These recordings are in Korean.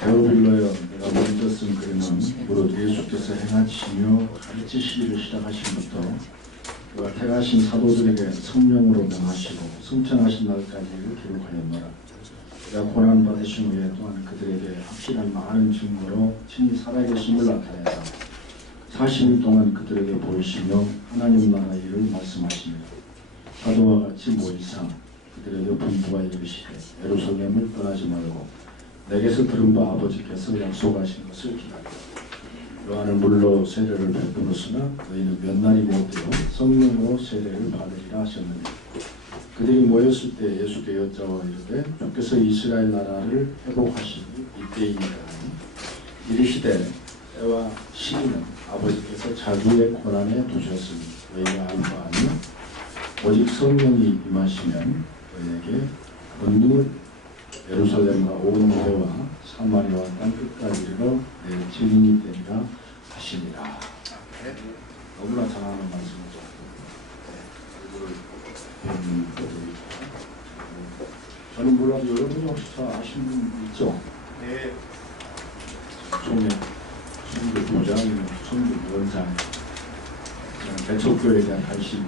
데오빌로여, 내가 먼저 쓴 글은 무릇 예수께서 행하시며 가르치시기를 시작하신부터 그가 택하신 사도들에게 성령으로 명하시고 승천하신 날까지를 기록하였노라. 그가 고난받으신 후에 또한 그들에게 확실한 많은 증거로 친히 살아계심을 나타내사 40일 동안 그들에게 보이시며 하나님 나라 일을 말씀하시니라. 사도와 같이 모이사 그들에게 분부하여 이르시되 예루살렘을 떠나지 말고 내게서 들은 바 아버지께서 약속하신 것을 기다리라. 요한을 물로 세례를 베풀었으나 너희는 몇 날이 못 되어 성령으로 세례를 받으리라 하셨느니 그들이 모였을 때 예수께 여짜와 이르되 주께서 이스라엘 나라를 회복하시니 이때이니까 이르시되 때와 시기는 아버지께서 자주의 고난에 두셨으니 너희가 알 바 아니요 오직 성령이 임하시면 너희에게 권능을 예루살렘과 온 유대와 사마리아와 땅 끝까지 이르러 내 증인이 되리라 하시니라. 너무나 잘하는 말씀이죠. 저는 몰라도 여러분이 혹시 저 아시는 분 있죠? 네. 총회, 선교부장, 선교위원장, 대척교회에 대한 관심이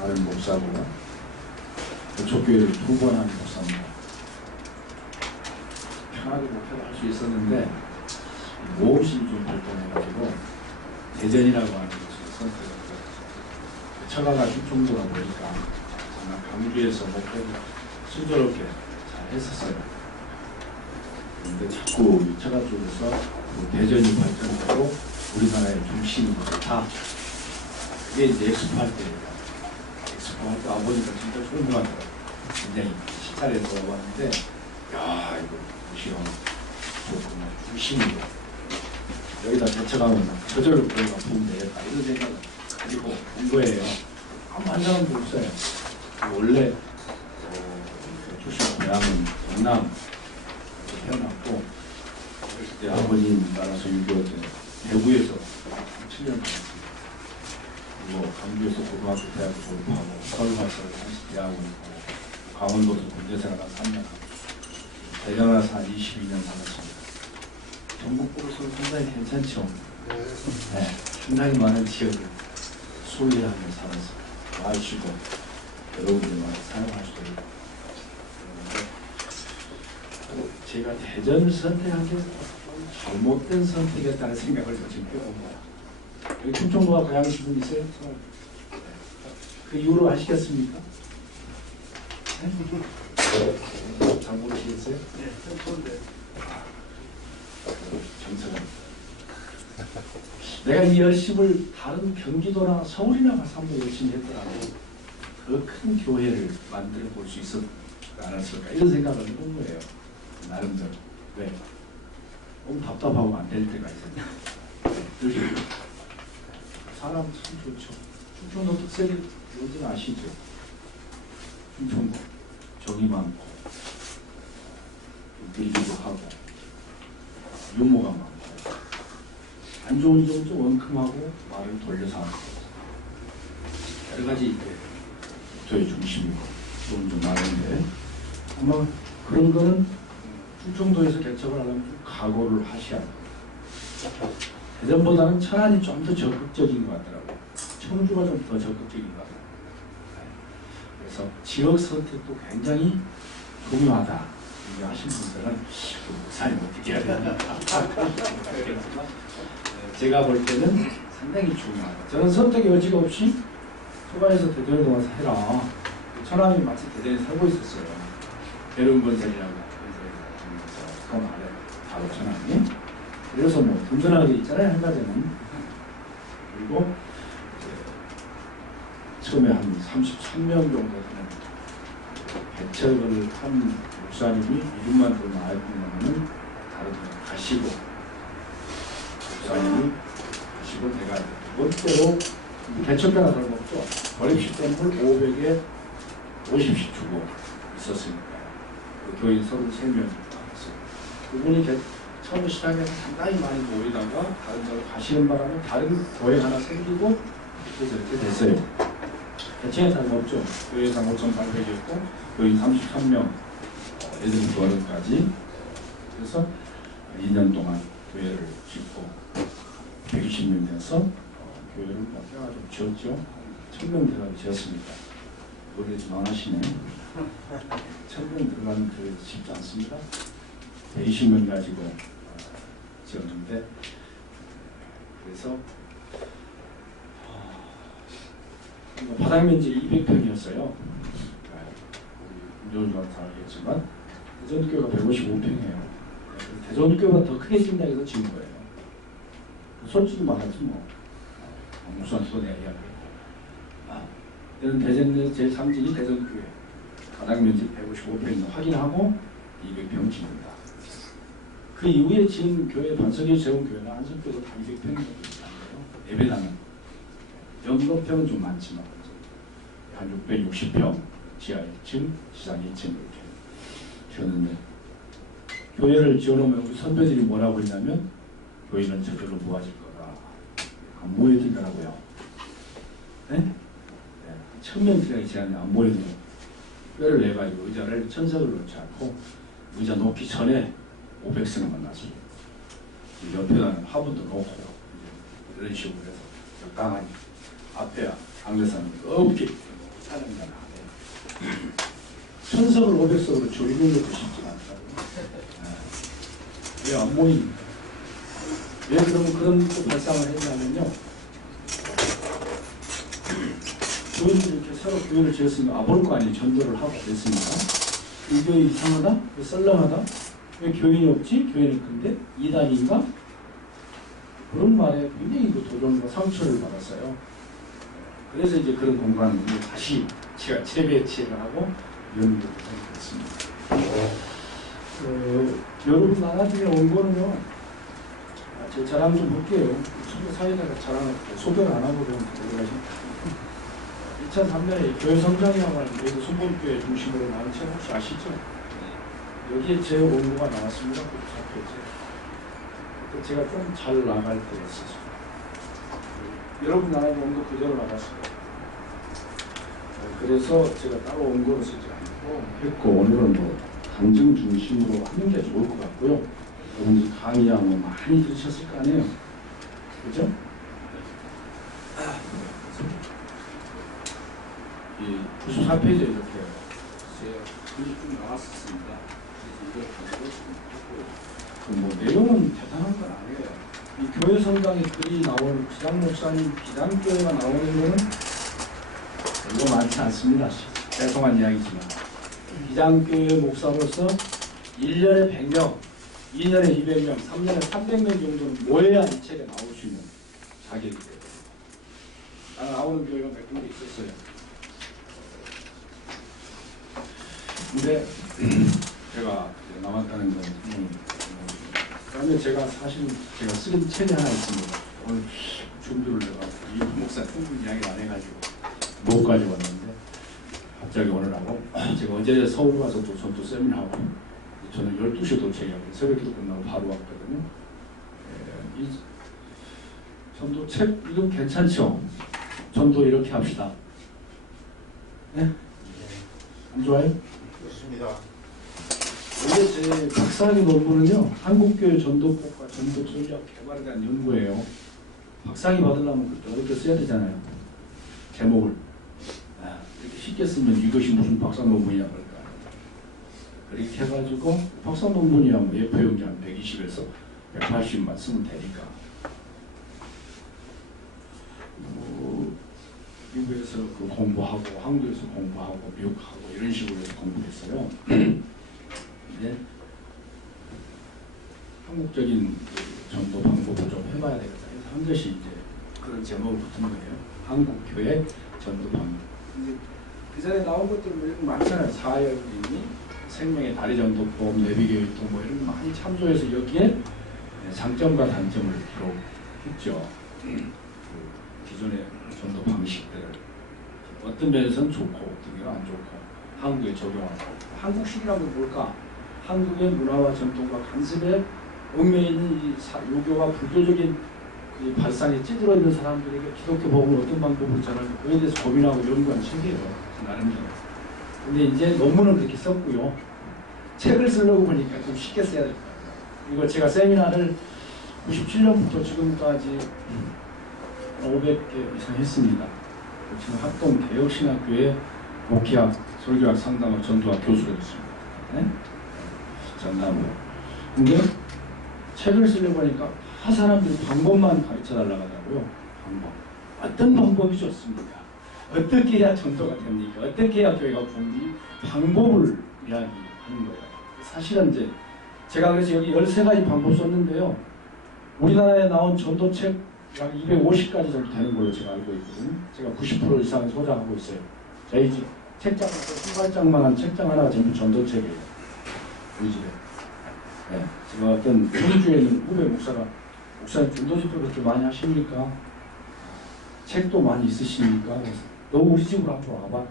많은 목사고 대척교회를 2번 하는 목사입니다. 편하게 목회를 할 수 있었는데 모험심이 좀 발동해가지고 대전이라고 하는 곳을 선택했어요. 처가가 충청도다 보니까 정말 강주에서 목회를 순조롭게 잘 했었어요. 그런데 자꾸 이 처가 쪽에서 대전이 발전되고 우리나라의 중심이 좋다. 그게 이제 엑스포 할 때예요. 엑스포 할 때 아버지가 진짜 좋은 것 같아요. 굉장히 시찰에 돌아왔는데 야 이거 무시하고 좋구나 중심이고 여기다 대처가면 저절로 그래가 보면 되겠다 이런 생각을 가지고 온 거예요. 아무 한 사람도 없어요. 원래 출신 고향은 경남 태어났고 그때 아버님 따라서 6.25 때 대구에서 7년 살았습니다. 그리고 강주에서 고등학교 대학을 졸업하고 서울 가서 다시 대학을 가고 강원도에서 군대생활 한 3년 하고 대전 와서 한 22년 살았습니다. 전국으로서 상당히 괜찮죠. 네, 상당히 많은 지역을 소유하며 살았습니다. 마시고 여러분들이 많이 사용할 수도 있고 제가 대전을 선택한 게 잘못된 선택이었다는 생각을 요즘 해봅니다. 여기 충청도가 고향이신 분 있어요? 그 이후로 아시겠습니까? 네? 잘 모르시겠어요? 네, 평소인데. 정서가 내가 이 열심을 다른 경기도나 서울이나 가서 한번 열심히 했더라도 더 큰 교회를 만들어 볼 수 있었지 않았을까 이런 생각을 해본 거예요. 나름대로. 왜? 너무 답답하고 안 될 때가 있어요. 사람 참 좋죠. 충청도 특색이 뭔지 아시죠? 충청도 정이 많고 밀기도 하고 유머가 많고 안 좋은 점도 원큼하고 말을 돌려서 하고 여러 가지 저의 중심이고 좋은 점 많은데 아마 그런 거는 충청도에서 개척을 하려면 좀 각오를 하셔야 돼요. 대전보다는 천안이 좀 더 적극적인 것 같더라고요. 청주가 좀 더 적극적인 것 같아요. 그래서 지역 선택도 굉장히 중요하다. 이게 하신 분들은 목사님 어떻게 해야 되나 제가 볼 때는 상당히 중요하다. 저는 선택의 여지가 없이 초반에서 대전에 와서 해라. 천안이 마치 대전에 살고 있었어요. 대릉건설이라고 그 아래 바로 천안이. 그래서 뭐 든든하게 있잖아요. 한가지는. 그리고 처음에 한 33명 정도 되는 개척을 한 목사님이 이름만 더 나왔다면 다른 데 가시고 목사님이 가시고 내가 두 번째로 개척자나 다름없죠. 어립시 댐플 500에 50씩 주고 있었으니까 그 교인 33명이 나왔어요. 그분이 처음 시작해서 상당히 많이 모이다가 다른 데로 가시는 바람에 다른 교회 하나 생기고 그렇게 저렇게 됐어요. 대체에 다름없죠. 교회당 5,800이었고 교인 33명 애들 교환까지. 그래서 2년 동안 교회를 짓고 120명 돼서 교회를 제가 좀 지었죠. 1000명 들어가게 지었습니다. 노래 좀 안 하시네. 1000명 들어가는 교회 쉽지 않습니다. 120명 가지고 지었는데, 그래서 바닥 면적 200평이었어요. 운전자가 다 알겠지만 대전교회가 155평이에요. 대전교회가 더 크게 짓는다 해서 지은 거예요. 솔직히 말하지 뭐. 무슨 내가 이야기했고. 대전 제3지이 대전교회. 바닥 면적 155평 확인하고 200평 짓는다. 그 이후에 지은 교회, 반석에 세운 교회는 안성교회도 다 200평 정도 있어요. 예배당은. 연거평은 좀 많지만 한 660평, 지하 1층, 지상 2층 이렇게 지었는데, 교회를 지어놓으면 우리 선배들이 뭐라고 했냐면 교회는 저절로 모아질 거다. 안 모여들더라고요. 네? 네. 1000명 들어가기 제한에 안 모여들어. 뼈를 내가지고 의자를 천석을 놓지 않고 의자 놓기 전에 500석을 만났어요. 옆에다는 화분도 놓고 이런 식으로 해서 적당하니 앞에야 강대사는 없게 사람이 하나 천석을 500석으로 줄이는 것도 쉽지 않다고요. 왜 안 모입니까? 왜 그러면 그런 또 발상을 했냐면요. 교회를 이렇게 새로 교회를 지었으니까 아볼 거 아니에요. 전도를 하고 그랬으니까. 이 교회 이상하다? 왜 썰렁하다? 왜 교인이 없지? 교회는 큰데? 이단인가? 그런 말에 굉장히 그 도전과 상처를 받았어요. 그래서 이제 그런 공간을 다시 제가 재배치를 하고 연구를 했습니다. 여러분 나나중에 온 거는요, 제 자랑 좀 볼게요. 사회자가 자랑을 소개를 안 하고 그러면 들어가십니다. 2003년에 교회 성장이야말로 여기서 순복교회 중심으로 나온 책 혹시 아시죠? 여기에 제 원고가 나왔습니다. 그때 제가 좀 잘 나갈 때였었어요. 여러분 나라의 원고 그대로 나갔습니다. 그래서 제가 따로 원고를 쓰지 않고 했고, 오늘은 뭐 강정 중심으로 하는 게 좋을 것 같고요. 여러분들 강의야 뭐 많이 들으셨을 거 아니에요. 그죠? 이 94페이지에 이렇게 글이 쭉 나왔었습니다. 그래서 이걸 가지고 지금 뭐 내용은 대단한 건 아니에요. 이 교회 성장의 글이 나오는 기장 목사님 비단교회가 나오는 거는 별로 많지 않습니다. 죄송한 이야기지만 비장교회 목사로서 1년에 100명, 2년에 200명, 3년에 300명 정도는 모여야 이 책에 나올 수 있는 자격이 돼요. 나오는 교회가 몇 군데 있었어요. 근데 제가 남았다는 건 그다음에 제가 사실 제가 쓴 책이 하나 있습니다. 오늘 준비를 내가 이 목사 충분히 이야기를 안 해가지고 못 가져왔는데 갑자기 오늘 하고 제가 어제 서울 가서 또 전도 세미나하고 저는 12시에 도착해요. 새벽기도 끝나고 바로 왔거든요. 이 전도 책 이건 괜찮죠? 전도 이렇게 합시다. 네? 안 좋아요? 좋습니다. 원래 제 박사학위 논문은요, 한국교회 전도법과 전도 전략 개발에 대한 연구예요. 박사학위 받으려면 그렇게 어렵게 써야 되잖아요. 제목을. 이렇게 쉽게 쓰면 이것이 무슨 박사 논문이냐 그럴까. 그렇게 해가지고 박사 논문이야 뭐 예포용지 한 120에서 180만 쓰면 되니까. 미국에서 그 공부하고 한국에서 공부하고 미국하고 이런 식으로 해서 공부했어요. 네. 한국적인 전도 방법을 좀 해봐야 되겠다. 그래서 한 것이 이제 그런 제목을 붙은 거예요. 한국교회 전도 방법. 이제 그 전에 나온 것들 많잖아요. 사역이니 생명의 다리 전도법, 내비게이터 뭐 이런 거 많이 참조해서 여기에 장점과 단점을 기록했죠. 그 기존의 전도 방식들을 어떤 면에서는 좋고 어떤 면은 안 좋고 한국에 적용하고. 한국식이라면 뭘까? 한국의 문화와 전통과 간섭에 얽매여 있는 이 유교와 불교적인 그 발상에 찌들어 있는 사람들에게 기독교 복음을 어떤 방법으로 전하는지 그에 대해서 고민하고 연구한 책이에요. 나름대로. 근데 이제 논문은 그렇게 썼고요. 책을 쓰려고 보니까 좀 쉽게 써야 될 것 같아요. 이거 제가 세미나를 97년부터 지금까지 500개 이상 했습니다. 지금 합동 개혁신학교의 목회학, 설교학, 상담학, 전도학 교수가 됐습니다. 네? 전담으로. 근데 책을 쓰려고 하니까 다 사람들이 방법만 가르쳐 달라고 하더라고요. 방법. 어떤 방법이 좋습니까? 어떻게 해야 전도가 됩니까? 어떻게 해야 교회가 부흥이 방법을 이야기하는 거예요. 사실은 이제 제가 그래서 여기 13가지 방법 썼는데요. 우리나라에 나온 전도책 약 250가지 정도 되는 걸로 제가 알고 있거든요. 제가 90% 이상 소장하고 있어요. 저희 집 책장에서 수발장만한 책장 하나가 전부 전도책이에요. 우리 집에. 네. 제가 어떤 호주에 있는 후배 목사가 목사님 전도집회 그렇게 많이 하십니까? 책도 많이 있으십니까? 그래서 너 우리 집으로 한번 와봐.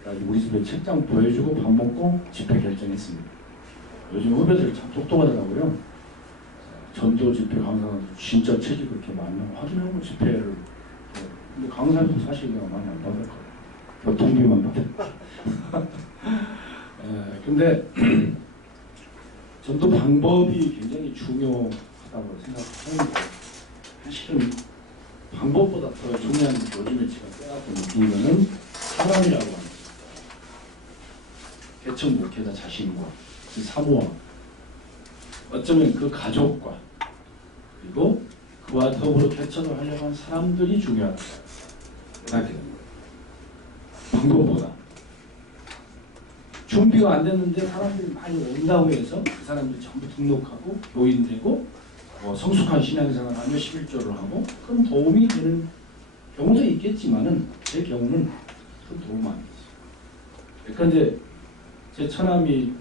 그래가지고 우리 집에 책장 보여주고 밥 먹고 집회 결정했습니다. 요즘 후배들이 참 똑똑하더라고요. 전도 집회 강사가 진짜 책이 그렇게 많나 확인하고 집회를. 근데 강사도 사실 내가 많이 안 받을 거예요. 교통비만 받을. 근데 전도 방법이 굉장히 중요하다고 생각하는데 사실은 방법보다 더 중요한 게 요즘에 제가 빼앗고 느낀 거는 사람이라고 하는 거죠. 개척 목회자 자신과 그 사모와 어쩌면 그 가족과 그리고 그와 더불어 개척을 하려고 하는 사람들이 중요하다고 생각해요. 방법보다. 준비가 안 됐는데 사람들이 많이 온다고 해서 그 사람들이 전부 등록하고 교인되고 성숙한 신앙생활을 하며 11조를 하고 그럼 도움이 되는 경우도 있겠지만은 제 경우는 큰 도움 안 됐어요. 그런데 제 처남이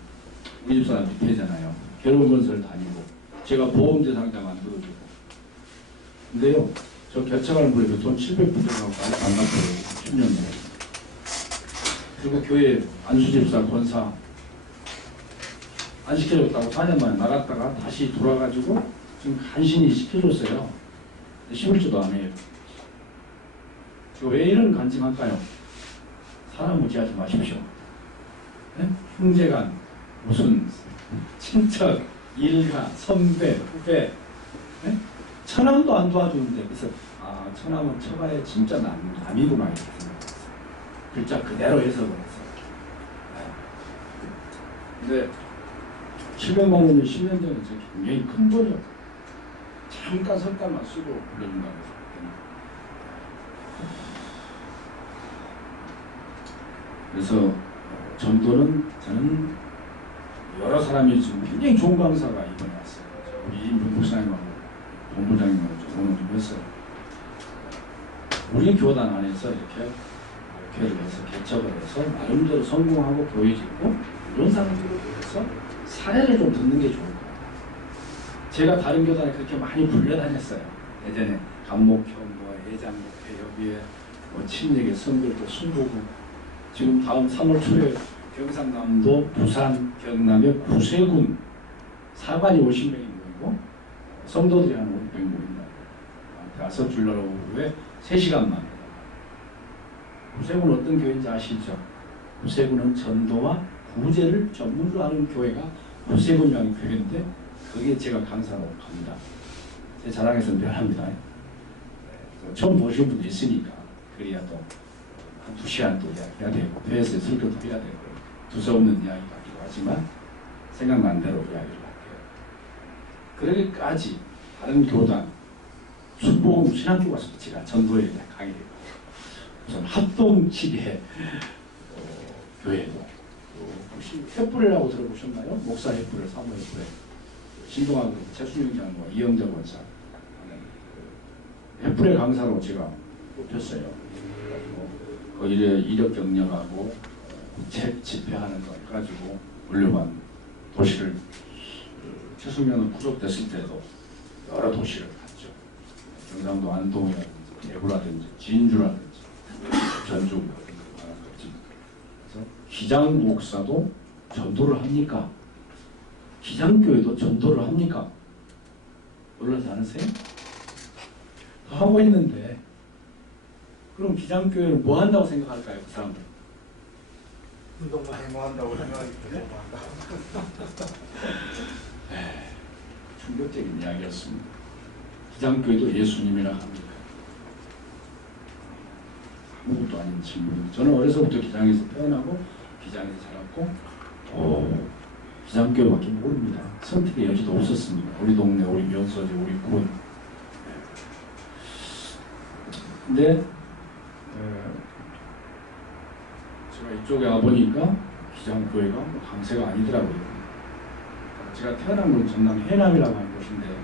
우리 집사람 밑에잖아요. 결혼건설 다니고 제가 보험 대상자 만들어주고 근데요 저 개척하는 분에서 돈 700불 들어가고 아직 안 갚아요. 10년 전에. 그리고 교회 안수집사 권사 안 시켜줬다고 4년 만에 나갔다가 다시 돌아가지고 지금 간신히 시켜줬어요. 11조도 안 해요. 왜 이런 간증할까요? 사람 무지하지 마십시오. 네? 형제간 무슨 친척, 일가, 선배, 후배 네? 처남도 안 도와주는데 그래서 아 처남은 처가에 진짜 남이구나 이렇게 생각했어요. 글자 그대로 해석을 했어요. 근데 700만 원이 10년 전에 굉장히 큰 돈이었어요. 잠깐 석 달만 쓰고 불러준다고 해서. 그래서 전도는 저는 여러 사람이 지금 굉장히 좋은 강사가 이번에 왔어요. 우리 임분 목사님하고 본부장님하고 오늘 좀 했어요. 우리 교단 안에서 이렇게 교회를 해서 개척을 해서 나름대로 성공하고 교회 짓고 이런 사람들을 위해서 사례를 좀 듣는 게 좋을 것 같아요. 제가 다른 교단에 그렇게 많이 불려다녔어요. 예전에 감목형, 애장목회, 여기에 친례계 선교도 순복음 지금 다음 3월 초에 경상남도, 부산, 경남의 9세군 사관이 50명이 모이고 성도들이 한 500명 모인다. 가서 줄러러 오후에 3시간만. 구세군은 어떤 교회인지 아시죠? 구세군은 전도와 구제를 전문으로 하는 교회가 구세군이라는 교회인데 그게 제가 강사로 갑니다. 제 자랑에서 미안합니다. 처음 보신 분도 있으니까 그래야 또 한 2시간 또 이야기해야 되고 교회에서 설교도 해야 되고 두서없는 이야기 같기도 하지만 생각난 대로 이야기를 할게요. 그러기까지 다른 교단 순복음 신학교 가서 제가 전도에 강의를 우선 합동치계 교회도 혹시 횃불이라고 들어보셨나요? 목사 횃불을 사모 횃불에 신동환 최순영 장과 이영자 권사 횃불의 강사로 제가 뽑혔어요. 그래가지고 거기에 이력 경력하고 책 집회하는 거 해가지고 올려반 도시를 최순영은 구속됐을 때도 여러 도시를 갔죠. 경상도 안동이라든지 대구라든지 진주라든지 전주 그래서 기장 목사도 전도를 합니까? 기장교회도 전도를 합니까? 놀라지 않으세요? 하고 있는데 그럼 기장교회는 뭐 한다고 생각할까요? 그 사람들 운동 많이 뭐 한다고 생각하기 때문에 충격적인 이야기였습니다. 기장교회도 예수님이라 합니까? 아무것도 아닌 질문입니다. 저는 어려서부터 기장에서 태어나고 기장에서 자랐고 기장교회밖에 모릅니다. 선택의 여지도 없었습니다. 우리 동네, 우리 면서지, 우리 군. 근데 제가 이쪽에 와보니까 기장교회가 강세가 아니더라고요. 제가 태어난 건 전남 해남이라고 하는 곳인데 제가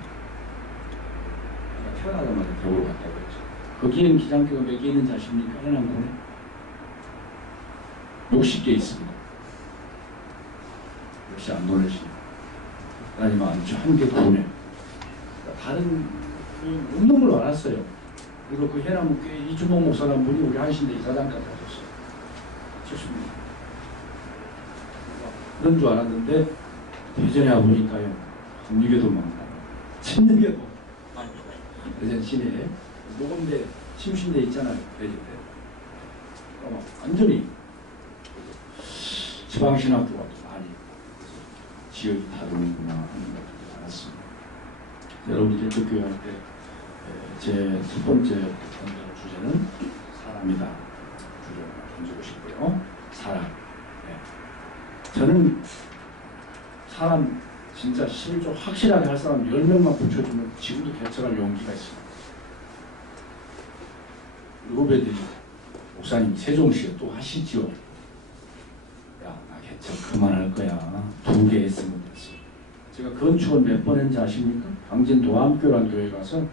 태어나자마자 대구로 갔다고 했죠. 거기에는 기장교회가 몇 개 있는지 아십니까? 해남군에 60개 있습니다. 역시 안 놀라시네요. 아니면 한개 군에 다른 없는 걸로 알았어요. 그리고 그 해남교회 이주봉 목사라는 분이 우리 한신대 이사장까지 하셨어요. 좋습니다. 그런 줄 알았는데 대전에 와보니까요, 한유교도 많고 친유교도 많고 대전 시내에 녹음대 침신대 있잖아요. 대전에 완전히 지방신학교가 많이 지역이 다르는구나 하는 것을 알았습니다. 여러분이 대표교회 할 때 제 첫 번째 던져는 주제는 사람이다. 주제를 던지고 싶고요. 사람. 네. 저는 사람 진짜 실조 확실하게 할 사람 10명만 붙여주면 지금도 개척할 용기가 있습니다. 우리 후배들이 목사님 세종시에 또 하시죠. 야, 나 개척 그만할 거야. 2개 했으면 됐어. 제가 건축을 몇 번 했는지 아십니까? 강진 도암교라는 교회 가서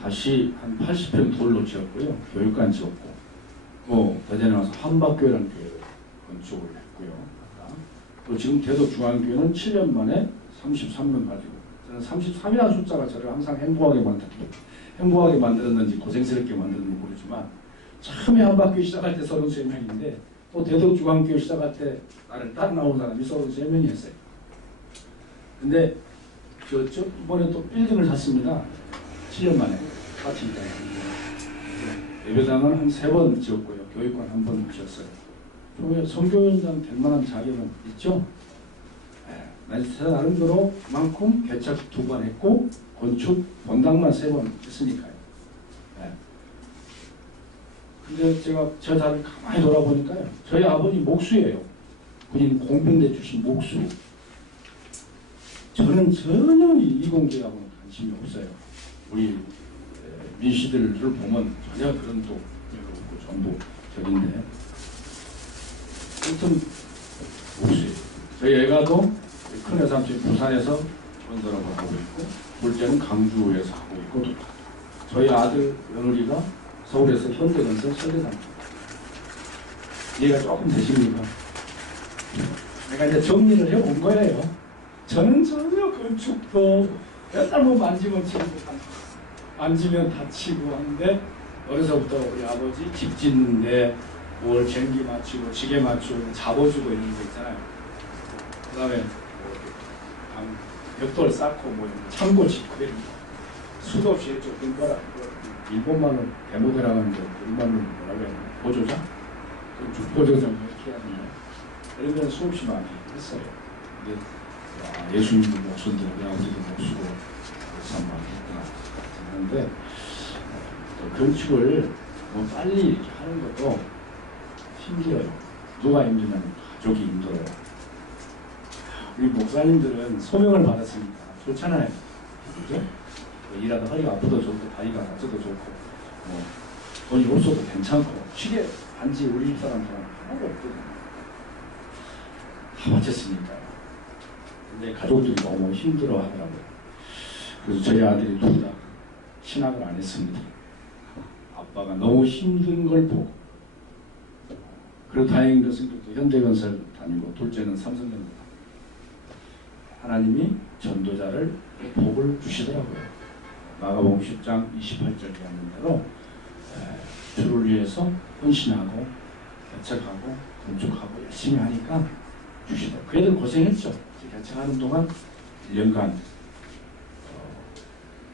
다시 한 80평 돌로 지었고요. 교육관 지었고, 대전에 와서 한박교회라는 교회를 건축을 했고요. 또 지금 대덕중앙교회는 7년 만에 33명 가지고, 저는 33이라는 숫자가 저를 항상 행복하게 만들었는지 고생스럽게 만들었는지 모르지만, 처음에 한박교회 시작할 때 33명인데, 또 대덕중앙교회 시작할 때 나를 따라 나온 사람이 33명이었어요. 근데 이번에 또 빌딩을 샀습니다. 7년 만에 같이 있다가 예배당은 한 3번 지었고요. 교육관 1번 지었어요. 선교연장 될 만한 자격은 있죠? 네. 제 나름대로 그만큼 개척 2번 했고 건축 본당만 3번 했으니까요. 네. 근데 제가 저 자리를 가만히 돌아보니까요. 저희 아버지 목수예요. 군인 공병대 출신 목수. 저는 전혀 이공계하고는 관심이 없어요. 우리 민씨들을 보면 전혀 그런 또 없고 전부 저긴데 아무튼 목수예요. 저희 애가도 큰 외삼촌이 부산에서 건설하고 하고 있고 둘째는 강주에서 하고 있고 저희 아들 며느리가 서울에서 현대건설 설계사입니다. 이해가 조금 되십니까? 내가 이제 정리를 해본 거예요. 저는 전혀 건축도 맨날 뭐 만지면 치고 만지면 다치고 하는데 어려서부터 우리 아버지 집 짓는데 뭘 쟁기 맞추고 지게 맞추고 잡아주고 이런 거 있잖아요. 그 다음에 벽돌 쌓고 뭐 창고 짓고 이런 거 수도 없이 했죠. 그러니까 일본말로 데모데라고 하는데 일본말로 뭐라고 해야 되나? 보조자? 보조자 뭐 이렇게 해야 되나? 이런 건 수없이 많이 했어요. 근데 예수님도 목수인데 우리 아버지도 목수고 참 많이 했구나 하는데 건축을 뭐 빨리 이렇게 하는 것도 힘들어요. 누가 힘드냐면 가족이 힘들어요. 우리 목사님들은 소명을 받았으니까 좋잖아요. 그죠? 일하다 허리가 아프도 좋고 다리가 다쳐도 좋고 뭐 돈이 없어도 괜찮고 시계 반지 우리 집 사람처럼 하나도 없거든요. 다 마쳤으니까요. 근데 가족들이 너무 힘들어 하더라고요. 그래서 저희 아들이 둘 다 신학을 안 했습니다. 아빠가 너무 힘든 걸 보고. 그리고 다행인 것은 현대건설 다니고 둘째는 삼성전자 다니고. 하나님이 전도자를 복을 주시더라고요. 마가복음 10장 28절에 하는 대로 주를 위해서 헌신하고 개척하고 건축하고 열심히 하니까 주시더라고요. 그 애들 고생했죠. 개척하는 동안 1년간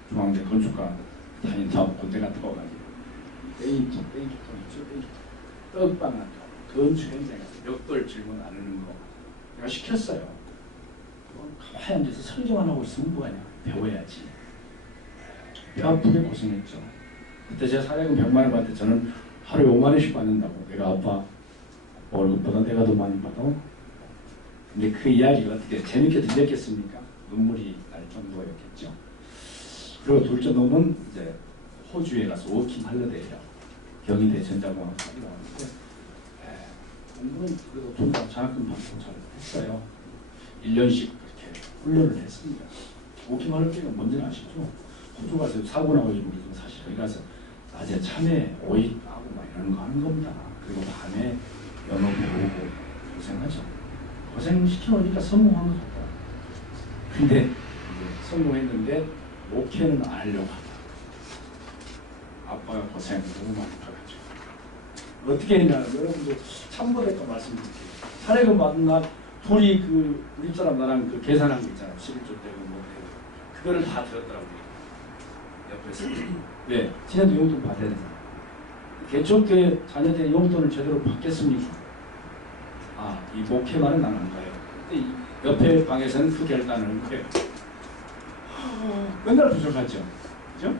중앙대 건축가 다닌다고 군대 갔다 와가지고 땡이통 떡방한 건축 현장에서 벽돌 질문 안 하는 거 내가 시켰어요. 가만히 앉아서 설교만 하고 있으면 뭐하냐. 배워야지. 뼈 아프게 고생했죠. 그때 제 사례금 100만 원 받을 때 저는 하루에 5만 원씩 받는다고. 내가 아빠 월급보다 내가 더 많이 받아. 근데 그 이야기가 어떻게 재밌게 들렸겠습니까? 눈물이 날 정도였겠죠. 그리고 둘째 놈은 이제 호주에 가서 워킹 할러데이라고 경희대 전자공학 사기로 하는데 공부는 그래도 둘 다 장학금 받고 잘 했어요. 1년씩 그렇게 훈련을 했습니다. 워킹 할러데이가 뭔지는 아시죠? 호주 가서 사고 나가지고 우리 사실 여기 가서 낮에 참외, 오이 따고 막 이런 거 하는 겁니다. 그리고 밤에 영어 배우고 고생하죠. 고생시켜놓으니까 성공한 것 같다. 근데 이제 성공했는데 목회는 안 하려고 한다. 아빠가 고생을 너무 많이 받았죠. 어떻게 했냐, 여러분도 참고될 거 말씀드릴게요. 사례금 받은 날 둘이 그 우리 사람 나랑 그 계산한 거 있잖아요. 11조 되고 뭐 되고 그거를 다 들었더라고요. 옆에서. 왜? 지네도 용돈 받아야 되잖아. 개척교회 자녀들의 용돈을 제대로 받겠습니까? 아, 이 목회만은 난 안 가요. 근데 이 옆에 방에서는 그 결단을 하는 거예요. 맨날 부족하죠. 그죠?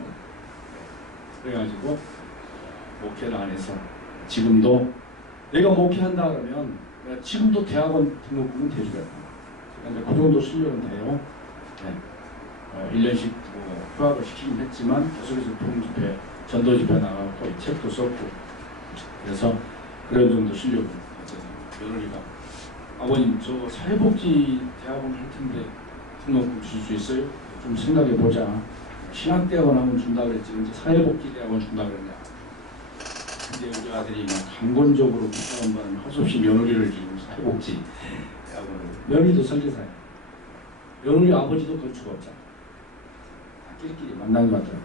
그래가지고 목회를 안 해서 지금도 내가 목회한다 그러면 내가 지금도 대학원 등록금은 대주겠다. 그러니까 그 정도 실력은 돼요. 네. 1년씩 휴학을 시키긴 했지만 계속해서 부흥집회, 전도집회 나가고 책도 썼고 그래서 그런 정도 실력은 며느리가 아버님 저 사회복지 대학원 할 텐데 등록금 줄 수 있어요? 좀 생각해보자. 신학대학원 하면 준다 그랬지 이제 사회복지대학원 준다 그랬냐. 근데 우리 아들이 강권적으로 국가원반 할 수 없이 며느리를 지금 사회복지 대학원을 며느리도 설계사예요. 며느리 아버지도 건축 없잖아. 다 끼리끼리 만난 것 같더라고요.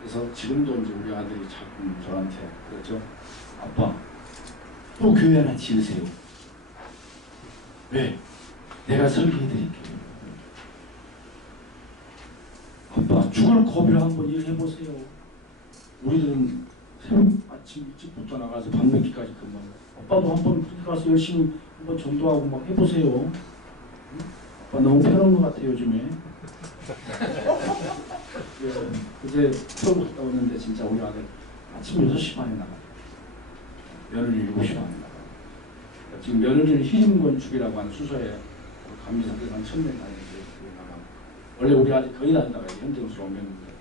그래서 지금도 이제 우리 아들이 자꾸 저한테 그러죠. 아빠 또 교회 하나 지으세요. 왜? 내가 설계해드릴게요. 아빠 죽을 고비로 한번 일해보세요. 우리들은 새벽 아침 일찍부터 나가서 밤늦게까지 근무하고 아빠도 한번 그렇게 가서 열심히 한번 전도하고 막 해보세요. 응? 아빠 너무 편한 것 같아요 요즘에. 그제 서울 갔다 오는데 진짜 우리 아들 아침 6시 반에 나가요. 며느리 7시 반에 나가요. 지금 며느리는 희림건축이라고 하는 수서에 감리사대가 한 1000명 다니는데 나가고 원래 우리 아직 거의 안 나가요. 현정수로 옮겼는데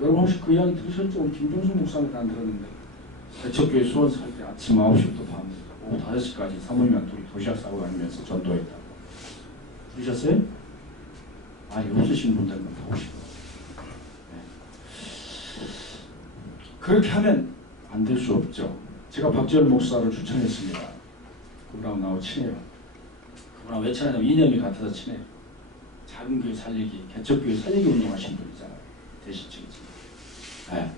여러분 혹시 그 이야기 들으셨죠? 우리 김종수 목사님한테 안 들었는데 대척교회 수원 살 때 아침 9시부터 밤 오후 5시까지 사모님이랑 둘이 도시락 싸고 다니면서 전도했다고 들으셨어요? 아니 없으신 분들은 다 오시고 네. 그렇게 하면 안 될 수 없죠. 제가 박지원 목사를 추천했습니다. 그분하고 나하고 친해요. 그분하고 왜 친하냐면 이념이 같아서 친해요. 작은 교회 살리기, 개척교회 살리기 운동하신 분이잖아요. 대신층이지. 네.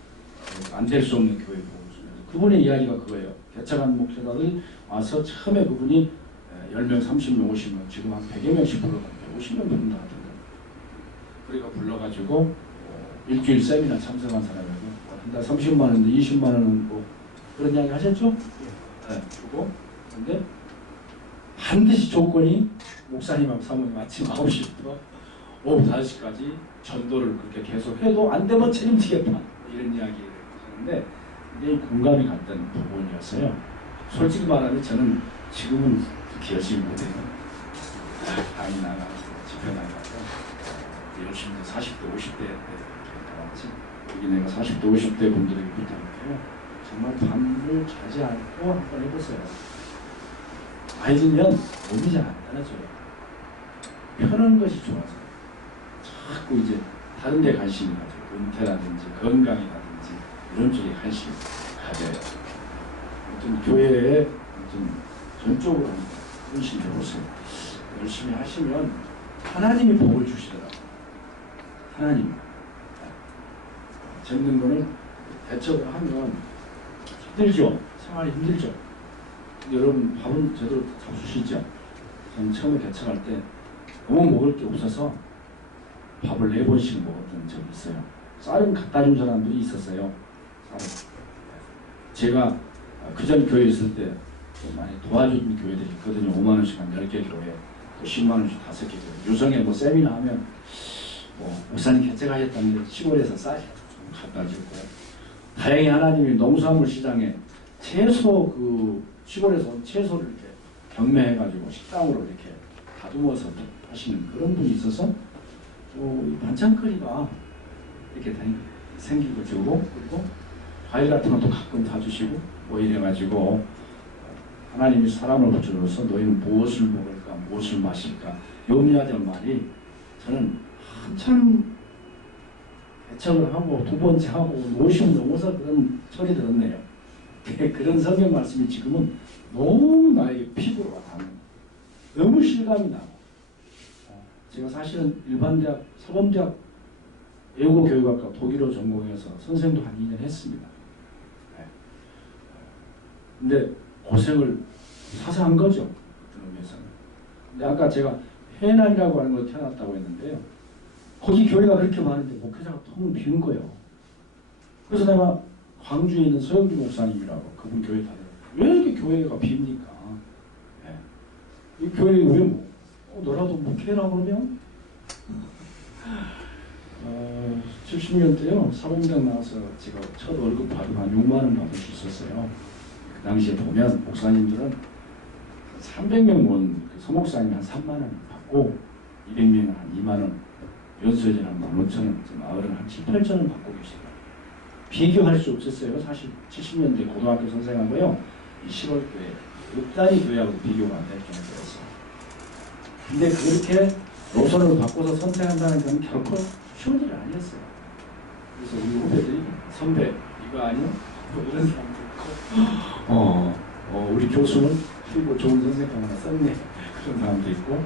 안 될 수 없는 교회 보고 그분의 이야기가 그거예요. 개척한 목회자들 와서 처음에 그분이 10명, 30명, 50명, 지금 한 100여 명씩 불러가는데 50명 부른다 하던데. 그러니까 불러가지고 일주일 세미나 참석한 사람이고 한 달 30만 원인데 20만 원은 뭐 그런 이야기 하셨죠? 네. 그리고 근데 반드시 조건이 목사님하고 사모님 아침 9시부터 오후 5시까지 전도를 그렇게 계속 해도 안 되면 책임지겠다. 이런 이야기를 하는데 굉장히 공감이 갔던 부분이었어요. 솔직히 말하면 저는 지금은 그렇게 열심히 못해요. 강의 나가고 집회 나가고 열심히 40대, 50대 때 나왔지. 여기 내가 40대, 50대 분들에게 부탁할게요. 정말 밤을 자지 않고 한번 해보세요. 아이들면 몸이 잘 안 따라줘요. 편한 것이 좋아서 자꾸 이제 다른 데 관심이 가져요. 은퇴라든지 건강이라든지 이런 쪽에 관심이 가져요. 아무튼 교회에 아무튼 전적으로 열심히 해보세요. 열심히 하시면 하나님이 복을 주시더라고요. 하나님. 잡는 거는 대처를 하면 힘들죠. 생활이 힘들죠. 근데 여러분 밥은 제대로 잡수시죠. 저는 처음에 개척할 때 너무 먹을 게 없어서 밥을 4번씩 먹었던 적이 있어요. 쌀은 갖다 준 사람들이 있었어요. 쌀은. 제가 그전 교회에 있을 때 좀 많이 도와주는 교회들이 있거든요. 5만 원씩 한 10개 교회, 또 10만 원씩 5개 교회. 유성에 뭐 세미나 하면 뭐 목사님 개척하셨다는데 시골에서 쌀 좀 갖다 주고, 다행히 하나님이 농수산물 시장에 채소 시골에서 온 채소를 이렇게 경매해가지고 식당으로 이렇게 다듬어서 하시는 그런 분이 있어서 반찬거리가 이렇게 생기고 주고, 그리고 과일 같은 것도 가끔 사주시고 뭐 이래가지고 하나님이 사람을 붙여줘서 너희는 무엇을 먹을까 무엇을 마실까 염려하지 말이, 저는 한참 개척을 하고 두 번째 하고 무엇이 넘어서 그런 소리 들었네요. 그런 성경 말씀이 지금은 너무 나에게 피부로 와닿는, 너무 실감이 나고, 제가 사실은 일반대학, 사범대학 외국어 교육학과 독일어 전공해서 선생도 한 2년 했습니다. 근데 고생을 사서 한 거죠. 어떤 의미에서는. 근데 아까 제가 해난이라고 하는 걸 태어났다고 했는데요. 거기 교회가 그렇게 많은데 목회자가 텅 비는 거예요. 그래서 내가 광주에 있는 서영주 목사님이라고 그분 교회 다녀요. 왜 이렇게 교회가 빕니까? 이 교회에 왜 너라도 목회라 그러면? 70년 때요, 사범대학 나와서 제가 첫 월급 받으면 한 6만 원 받을 수 있었어요. 그 당시에 보면 목사님들은 300명 모은 서목사님이 한 3만 원 받고 200명은 한 2만 원, 연수회전 한 15,000원, 마을은 한 7, 8천 원 받고 계시더라고요. 비교할 수 없었어요. 사실 70년대 고등학교 선생하고요, 이 10월교회, 읍단위 교회하고 비교가 안 될 정도였어요. 근데 그렇게 노선을 바꿔서 선택한다는 건 결코 쉬운 일이 아니었어요. 그래서 우리 후배들이 선배 이거 아니요? 뭐 이런 사람도 있고, 우리 교수는 그리고 좋은 선생님 하나 썼네, 그런 사람도 있고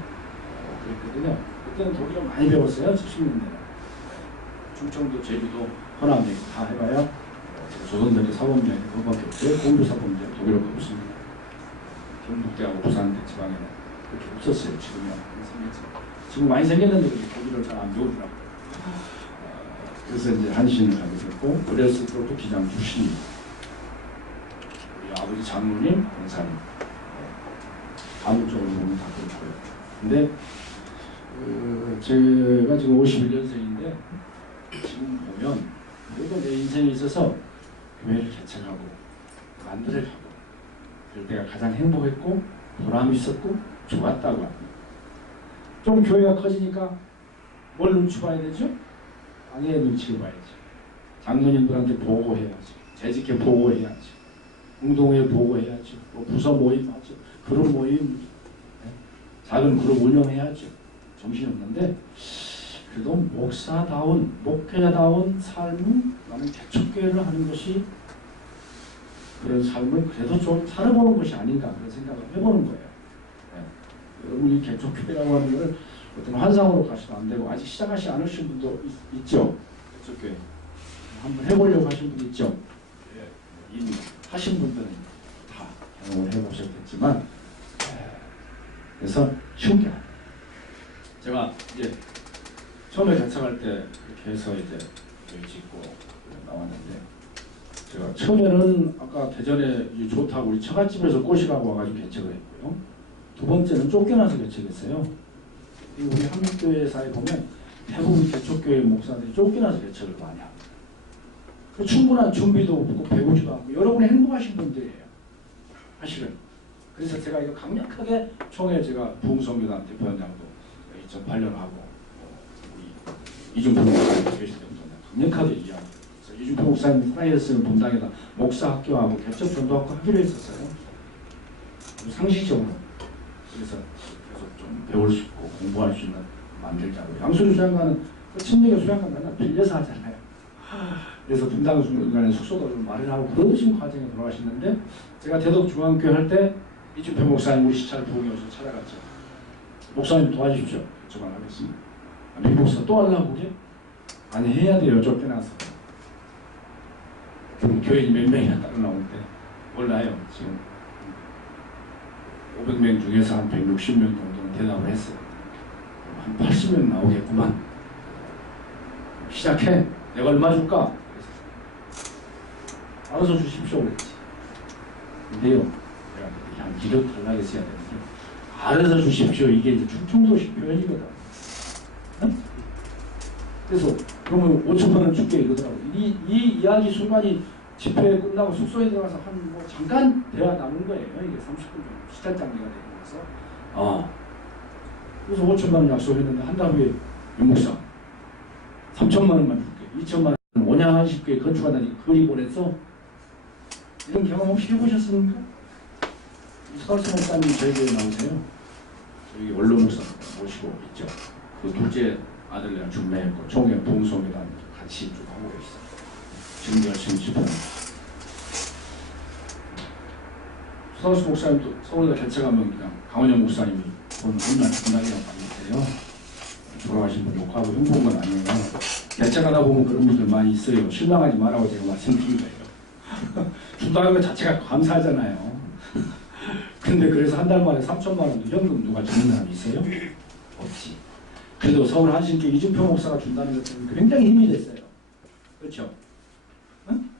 그랬거든요. 그때는 독일어 많이 배웠어요. 70년대 충청도, 제주도, 호남 얘기 다 해봐요. 조선대학교 사범대학 그거밖에 없어요. 공부 사범대학 독일어가 없습니다. 경북대하고 부산대 지방에는 그렇게 없었어요. 지금은 지금 많이 생겼는데 독일어를 잘 안 배우더라고요. 그래서 이제 한신을 가게 됐고, 어렸을 때부터 기장 출신입니다. 우리 아버지 장모님, 권사님, 가문 쪽으로 보면 다 그렇고요. 근데 제가 지금 51년생인데 지금 보면 그래도 내 인생에 있어서 교회를 개척하고 만들어가고 그럴 때가 가장 행복했고 보람이 있었고 좋았다고 합니다. 좀 교회가 커지니까 뭘 눈치 봐야 되죠? 아내의 눈치를 봐야죠. 장모님들한테 보고해야죠. 재직회 보고해야죠. 운동회 보고해야죠. 뭐 부서 모임 하죠. 그룹 모임, 작은 그룹 운영해야죠. 정신없는데 그래도 목사다운, 목회자다운 삶은 나는 개척교회를 하는 것이, 그런 삶을 그래도 좀 살아보는 것이 아닌가 그런 생각을 해보는 거예요. 여러분이 개척교회라고 하는 것을 어떤 환상으로 가시면 안 되고, 아직 시작하지 않으신 분도 있죠. 개척교회 한번 해보려고 하신 분 있죠. 이미 하신 분들은 다 경험을 해보셨겠지만, 그래서 쉬운 게 아니에요. 제가 이제 처음에 개척할 때 이렇게 해서 이제 교회 짓고 나왔는데, 제가 처음에는 아까 대전에 좋다고 우리 처갓집에서 꼬시라고 와가지고 개척을 했고요. 두 번째는 쫓겨나서 개척했어요. 우리 한국교회사에 보면 대부분 개척교회 목사들이 쫓겨나서 개척을 많이 합니다. 그 충분한 준비도 없고 배우지도 않고 여러분이 행복하신 분들이에요. 사실은. 그래서 제가 이거 강력하게 총회 제가 부흥성교단 대표연장도 2008년 하고 이중표 목사님 계실 때부터 강력하게 이야기해요. 그래서 이중표 목사님 살아있으면 본당에다 목사 학교하고 개척 전도학교 하기로 했었어요. 상식적으로. 그래서 계속 좀 배울 수 있고 공부할 수 있는 만들자고. 양수리 수양관은 그 친밀의 수양관 맨날 빌려서 하잖아요. 그래서 분당 중간에 숙소도 좀 마련하고 그러신 과정에 돌아가셨는데, 제가 대덕 중앙교회 할 때 이준표 목사님 우리 시찰 부흥회에서 찾아갔죠. 목사님 도와주십시오. 저만 하겠습니다. 미 목사 또 하려고 그래? 아니 해야 돼요. 쫓겨나서. 그럼 교인이 몇 명이나 따로 나오는데 몰라요. 지금 500명 중에서 한 160명 정도는 대답을 했어요. 한 80명 나오겠구만. 시작해. 내가 얼마 줄까? 그래서 알아서 주십시오 그랬지. 근데요, 내가 그렇게 한 기력 탈락했어야 되는데 알아서 주십시오. 이게 이제 충청도식 표현이거든. 응? 그래서 그러면 5천만 원 줄게 이러더라고. 이 이야기 순간이 집회 끝나고 숙소에 들어가서 한 뭐 잠깐 대화 나눈 거예요. 이게 30분 정도 시간 장기가 되고 나서 그래서 5천만 원 약속했는데 한 달 후에 윤목사 3천만 원만 줄게. 2천만 원 원양 한식교회 건축한다니 글이 보냈어. 이런 경험 혹시 해보셨습니까? 서울시 목사님 저희 교회 나오세요. 저희 원로 목사 모시고 있죠. 그 둘째 아들 내가 중매했고 총회 봉송회단 같이 쭉 하고 있어요. 지금 열심히 집회합니다. 서울시 목사님도 서울에 개척하면 그냥 강원영 목사님이 돈 얼마나 중요하냐고 많이 해요. 돌아가신 분 욕하고 흉보는 건 아니에요. 개척하다 보면 그런 분들 많이 있어요. 실망하지 말라고 제가 말씀드린 거예요. 준다는 것 자체가 감사하잖아요. 근데 그래서 한 달 만에 3천만 원 현금 누가 주는 사람이 있어요? 없지. 그래도 서울 한신교회 이준표 목사가 준다는 것 때문에 굉장히 힘이 됐어요. 그렇죠? 응?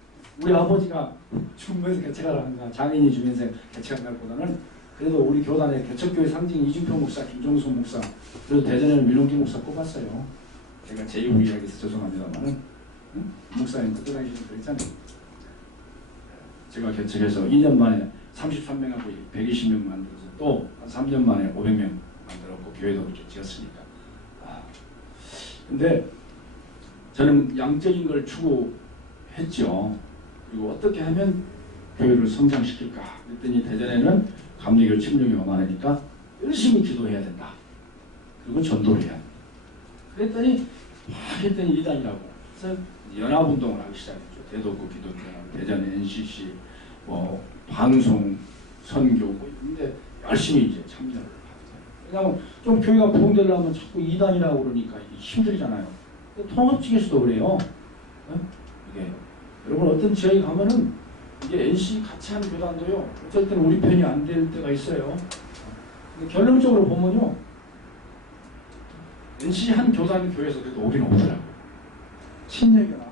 우리 아버지가 중국에서 개척하라는가 장인이 주면서 개척한 것보다는 그래도 우리 교단의 개척교회 상징 이준표 목사, 김종수 목사, 그리고 대전에는 민홍기 목사 꼽았어요. 제가 제2부 이야기해서 죄송합니다만은 응? 목사님 그때 당시 좀 그랬잖아요. 제가 개척해서 2년 만에 33명하고 120명 만들어서 또 한 3년 만에 500명 만들었고 교회도 그렇게 지었으니까. 근데 저는 양적인 걸 추구했죠. 그리고 어떻게 하면 교회를 성장시킬까 그랬더니 대전에는 감리교 침략이 많으니까 열심히 기도해야 된다. 그리고 전도를 해야 된다. 그랬더니 했더니 이단이라고 그래서 연합운동을 하기 시작했죠. 대도구 기독교연합, 대전 NCC, 뭐 방송, 선교 뭐 근데 열심히 이제 참여를 하죠. 왜냐하면 좀 교회가 부흥되려면 자꾸 이단이라고 그러니까 힘들잖아요. 통합 측에서도 그래요. 네? 이게 여러분 어떤 지역에 가면은 이게 NC 같이 하는 교단도요. 어쩔 때는 우리 편이 안 될 때가 있어요. 근데 결론적으로 보면요. NC 한 교단 교회에서 그래도 우리는 없더라고요. 친례교나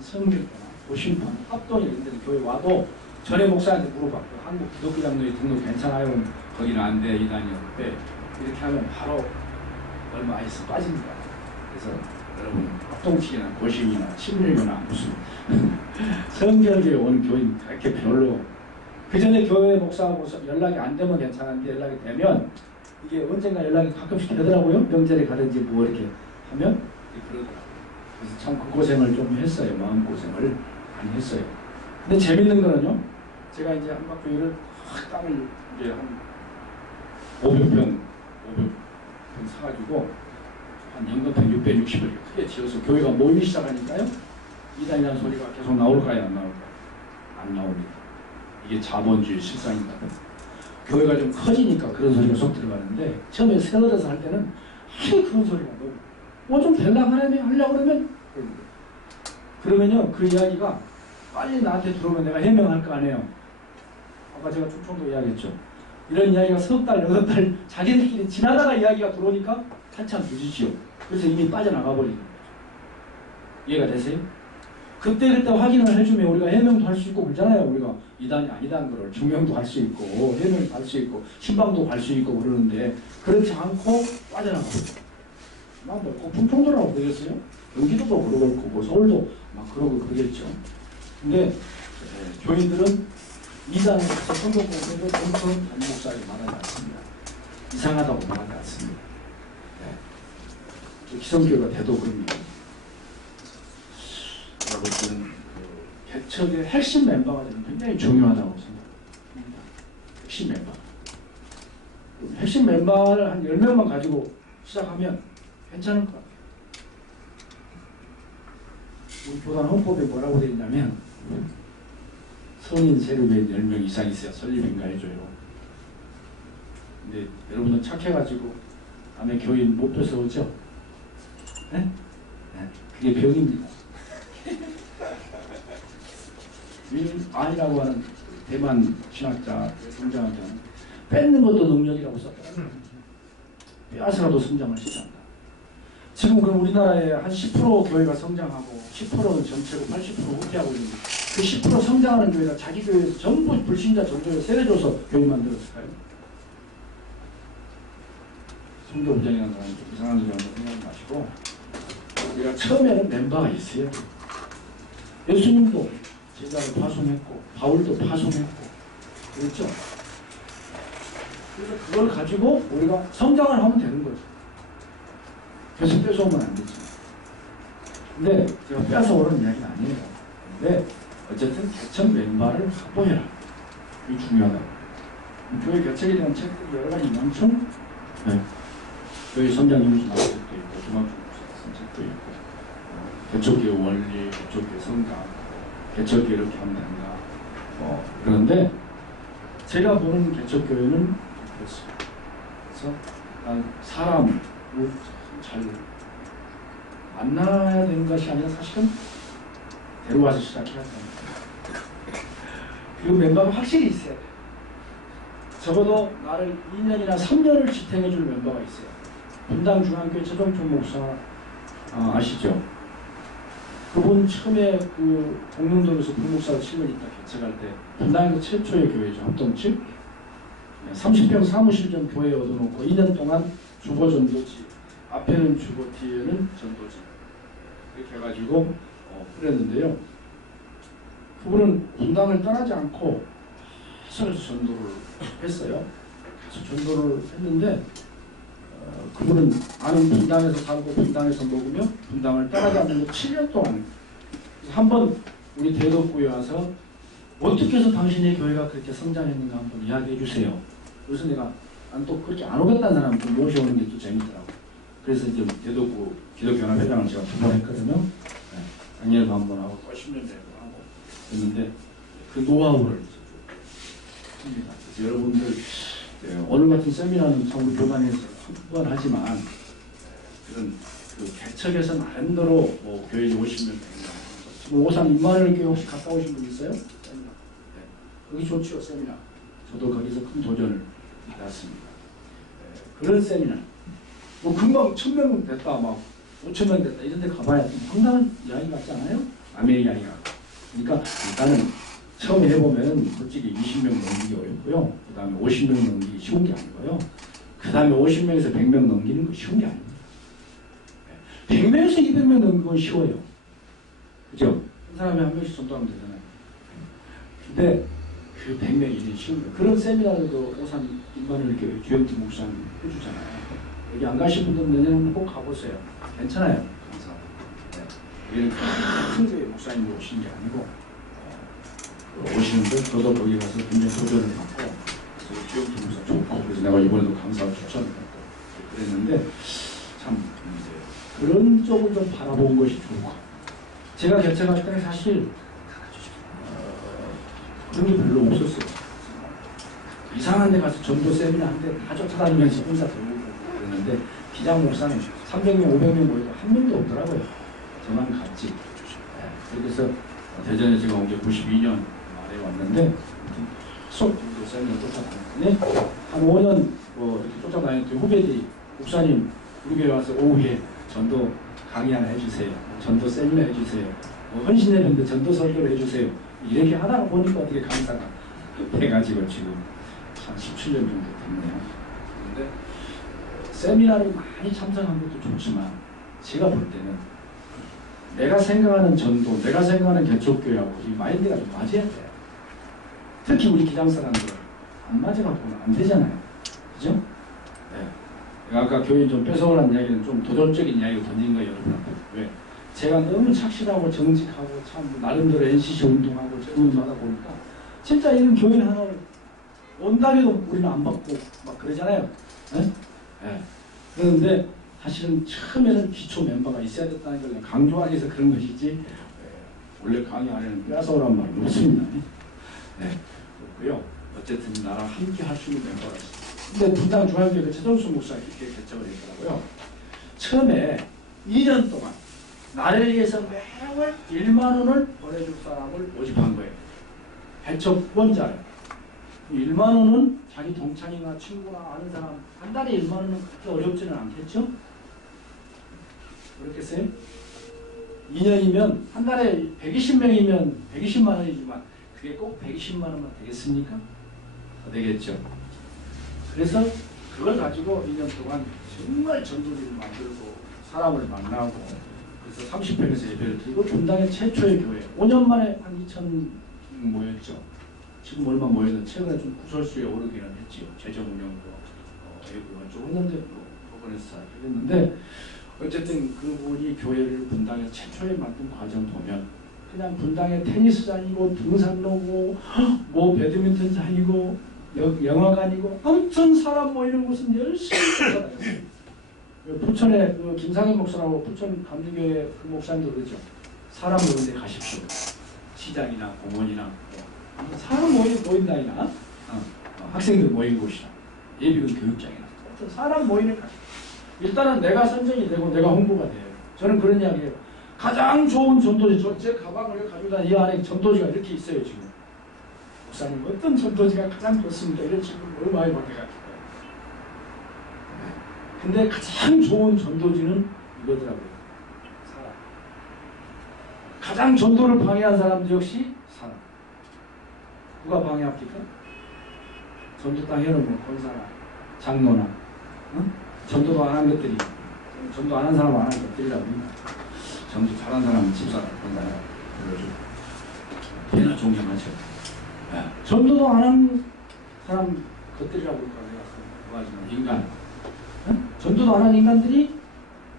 성교교나 도심판, 합동 이런 데는 교회 와도 전에 목사한테 물어봤고 한국 기독교 장로회 등록 괜찮아요? 거기는 안 돼. 이단이었는데 이렇게 하면 바로 얼마 있어 빠집니다. 그래서 여러분 합동치기나 고심이나 친밀교나 무슨 성결교회 오는 교인 그렇게 별로 그 전에 교회 목사하고 연락이 안 되면 괜찮은데 연락이 되면 이게 언젠가 연락이 가끔씩 되더라고요. 명절에 가든지 뭐 이렇게 하면 그러더라고요. 그래서 참 그 고생을 좀 했어요. 마음고생을 많이 했어요. 근데 재밌는 거는요. 제가 이제 한박교회를 땅을 이제 한 500평 사가지고 한 연거평 660을 크게 지어서 교회가 모이기 시작하니까요. 이단이라는 소리가 계속 나올까요? 안 나올까요? 안 나옵니다. 이게 자본주의 실상입니다. 교회가 좀 커지니까 그런 소리가 쏙 들어가는데 처음에 세월에서 할 때는 그런 소리가 너무 뭐 좀 되려고 그러면 그러면요 그 이야기가 빨리 나한테 들어오면 내가 해명할 거 아니에요. 아까 제가 충청도 이야기했죠. 이런 이야기가 석 달, 6달 자기들끼리 지나다가 이야기가 들어오니까 한참 늦으지요. 그래서 이미 빠져나가 버리는 거죠. 이해가 되세요? 그때 확인을 해주면 우리가 해명도 할 수 있고 그러잖아요. 우리가 이단이 아니다는 걸 증명도 할 수 있고 해명도 할 수 있고 신방도 갈 수 있고 그러는데 그렇지 않고 빠져나가 버리죠. 꼭 충청도라고 그러겠어요? 경기도도 그러고 뭐 서울도 막 그러고 그러겠죠. 근데 교인들은 이단에서 성경공부를 엄청 단목사에 말하지 않습니다. 이상하다고 말하지 않습니다. 네. 기성교회가 돼도 그럽니다. 제가 볼 때는 그 개척의 핵심 멤버가 저는 굉장히 중요하다고 생각합니다. 핵심 멤버. 핵심 멤버를 한 10명만 가지고 시작하면 괜찮을 것 같아요. 우리 교단 헌법에 뭐라고 되어 있냐면 성인 세르비에 10명 이상 있어야 설립인가 해줘요. 근데 여러분은 착해가지고 남의 교인 못 뺏어오죠? 네? 네. 그게 병입니다. 아니라고 하는 대만 신학자, 성장학자는 뺏는 것도 능력이라고 썼더라고요. 빼앗아라도 성장을 시작한다. 지금 그럼 우리나라에 한 10% 교회가 성장하고 10%는 전체로 80% 후퇴하고 있는 그 10% 성장하는 교회가 자기 교회에서 전부 불신자 전도에 세례줘서 교회 만들었을까요? 성도 부장이라는 사람이 좀 이상한 소리 한번 생각하지 마시고, 우리가 처음에는 멤버가 있어요. 예수님도 제자를 파송했고 바울도 파송했고 그랬죠. 그래서 그걸 가지고 우리가 성장을 하면 되는 거죠. 계속 뺏어오면 안 되지. 근데 제가 뺏어오는 이야기는 아니에요. 근데 어쨌든 개척 멤버를 확보해라. 이게 중요하다고. 교회 개척에 대한 책들이 여러 가지 많죠. 네. 교회 성장 연수 나온 책도 있고 중학교 쓴 책도 있고 개척교회 원리, 개척교회 성장, 개척교회 이렇게 하면 된다. 그런데 제가 보는 개척교회는 그렇습니다. 그래서 사람을 잘 만나야 되는 것이 아니라 사실은 데려와서 시작해야 됩니다. 그리고 멤버가 확실히 있어야 돼요. 적어도 나를 2년이나 3년을 지탱해줄 멤버가 있어요. 분당 중앙교회 최종철 목사 아시죠? 그분 처음에 그 공릉동에서 부목사로 7년 있다 개척할 때 분당에서 최초의 교회죠. 합동측 30평 사무실 좀 교회에 얻어놓고 2년 동안 주보 전도지, 앞에는 주보, 뒤에는 전도지 이렇게 해가지고 그랬는데요. 그분은 분당을 떠나지 않고 계속해서 전도를 했어요. 계속 전도를 했는데 그분은 나는 분당에서 살고 분당에서 먹으며 분당을 떠나지 않는 7년 동안 한 번 우리 대덕구에 와서 어떻게 해서 당신의 교회가 그렇게 성장했는가 한번 이야기해 주세요. 그래서 내가 난 또 그렇게 안 오겠다는 사람 좀 모셔오는 게 또 재밌더라고. 그래서 이제 대덕구 기독교연합회장을 제가 2번 했거든요. 네. 작년에도 한 번 하고 또 10년 전에도 하고 했는데 그 노하우를 합니다. 그래서 여러분들 오늘 같은 세미나는 참 교단에서 한 번 하지만 그런 그 개척에서 나름대로 뭐 교회에 오시면 됩니다. 지금 오산 임마누엘 교회 혹시 갔다 오신 분 있어요? 세미나. 네. 거기 좋죠 세미나. 저도 거기서 큰 도전을 받았습니다. 그런 세미나. 뭐 금방 1000명 됐다 막 5000명 됐다 이런 데 가봐야 좀 황당한 이야기 같지 않아요? 남의 이야기가. 그러니까 일단은 처음에 해보면 솔직히 20명 넘기기 어렵고요. 그 다음에 50명 넘기기 쉬운 게 아니고요. 그 다음에 50명에서 100명 넘기는 거 쉬운 게 아닙니다. 100명에서 200명 넘기는 건 쉬워요. 그죠? 한 사람이 한 명씩 전도하면 되잖아요. 근데 그 100명이 이제 쉬운 거예요. 그런 세미나도 오산 임마누엘 교회 주영태 목사님 해주잖아요. 여기 안 가신 분들은 내년에 꼭 가보세요. 괜찮아요. 감사합니다. 여기는 큰 교회 목사님이 오신 게 아니고 오시는데 저도 거기 가서 굉장히 도전을 받고 주영태 목사 좋고 그래서 내가 이번에도 감사하고 추천을 받고 그랬는데 참 이제 그런 쪽을 좀 바라본 것이 좋을 것 같아요. 제가 개척할 때는 사실 그런 게 별로 없었어요. 이상한 데 가서 전도 세미나 한데 다 쫓아다니면서 혼자 들고 그랬는데 기장 목사는 300명, 500명 모여도 한 명도 없더라고요. 저만 갔지. 네. 그래서 대전에 제가 온 게 92년 말에 왔는데 수업 전도 세미나 쫓아다녔더니 한 5년 뭐 이렇게 쫓아다녔더니 후배들이 목사님 우리 교회 와서 오후에 전도 강의 하나 해주세요. 전도 세미나 해주세요. 뭐 헌신했는데 전도 설교를 해주세요. 이렇게 하다가 보니까 어떻게 강사가 돼가지고 지금 한 17년 정도 됐네요. 그런데 세미나를 많이 참석한 것도 좋지만 제가 볼 때는 내가 생각하는 전도, 내가 생각하는 개척교회하고 이 마인드가 좀 맞아야 돼요. 특히 우리 기장사람들은 안 맞아갖고는 안 되잖아요. 그죠? 네. 내가 아까 교인 좀 뺏어오라는 이야기는 좀 도전적인 이야기를 던진 거예요, 여러분한테. 왜? 제가 너무 착실하고 정직하고 참 나름대로 NCC 운동하고 운동하다 보니까 진짜 이런 교인 하나를 온다해도 우리는 안 받고 막 그러잖아요. 네? 네. 그런데 사실은 처음에는 기초 멤버가 있어야 됐다는 걸 강조하기 위해서 그런 것이지 원래 강의 안에는 뺏어오란 말은 없습니다. 네. 그렇고요. 어쨌든 나랑 함께 할 수 있는 멤버가 있어요. 근데 분당 중앙교회 최정수 목사가 이렇게 개척을 했더라고요. 처음에 2년 동안 나를 위해서 매월 1만 원을 보내줄 사람을 모집한 거예요. 개척 후원자를. 1만 원은 자기 동창이나 친구나 아는 사람 한 달에 1만 원은 그렇게 어렵지는 않겠죠? 그렇겠어요? 2년이면 한 달에 120명이면 120만 원이지만 그게 꼭 120만 원만 되겠습니까? 되겠죠. 그래서 그걸 가지고 2년 동안 정말 전도지를 만들고 사람을 만나고 그래서 30평에서 예배를 드리고 분당의 최초의 교회 5년 만에 한 2천 모였죠. 지금 얼마 모였는데 최근에 좀 구설수에 오르기는 했지요. 재정 운영도 외국은 좀 했는데 법원에서 했는데 어쨌든 그분이 교회를 분당에 최초에 만든 과정 보면 그냥 분당에 테니스장이고 등산로고 뭐 배드민턴장이고 영화관이고 아무튼 사람 모이는 곳은 열심히 살아요. 부천에 그 김상현 목사라고 부천 감리교회 그 목사님도 그러죠. 사람 모이는 데 가십시오. 시장이나 공원이나 뭐 사람 모인다이나 학생들 모인 곳이나 예비군 교육장이나 어떤 사람 모이는 곳. 일단은 내가 선정이 되고 내가 홍보가 돼요. 저는 그런 이야기예요. 가장 좋은 전도지, 제 가방을 가지고 다니는 이 안에 전도지가 이렇게 있어요 지금. 목사님 어떤 전도지가 가장 좋습니까? 이런 질문을 너무 많이 받게 같아요. 근데 가장 좋은 전도지는 이거더라고요. 사람. 가장 전도를 방해한 사람도 역시 사람. 누가 방해합니까? 전도 딱 해놓으면 권사나 장로나 전도도 안 한 것들이 전도 안 한 사람 안 한 것들이라고 합니다. 전도 잘한 사람은 집사라 권사라 그러죠. 걔나 존경하죠. 전도도 안 한 사람 것들이라고 하지만 인간 전도도 안 한 인간들이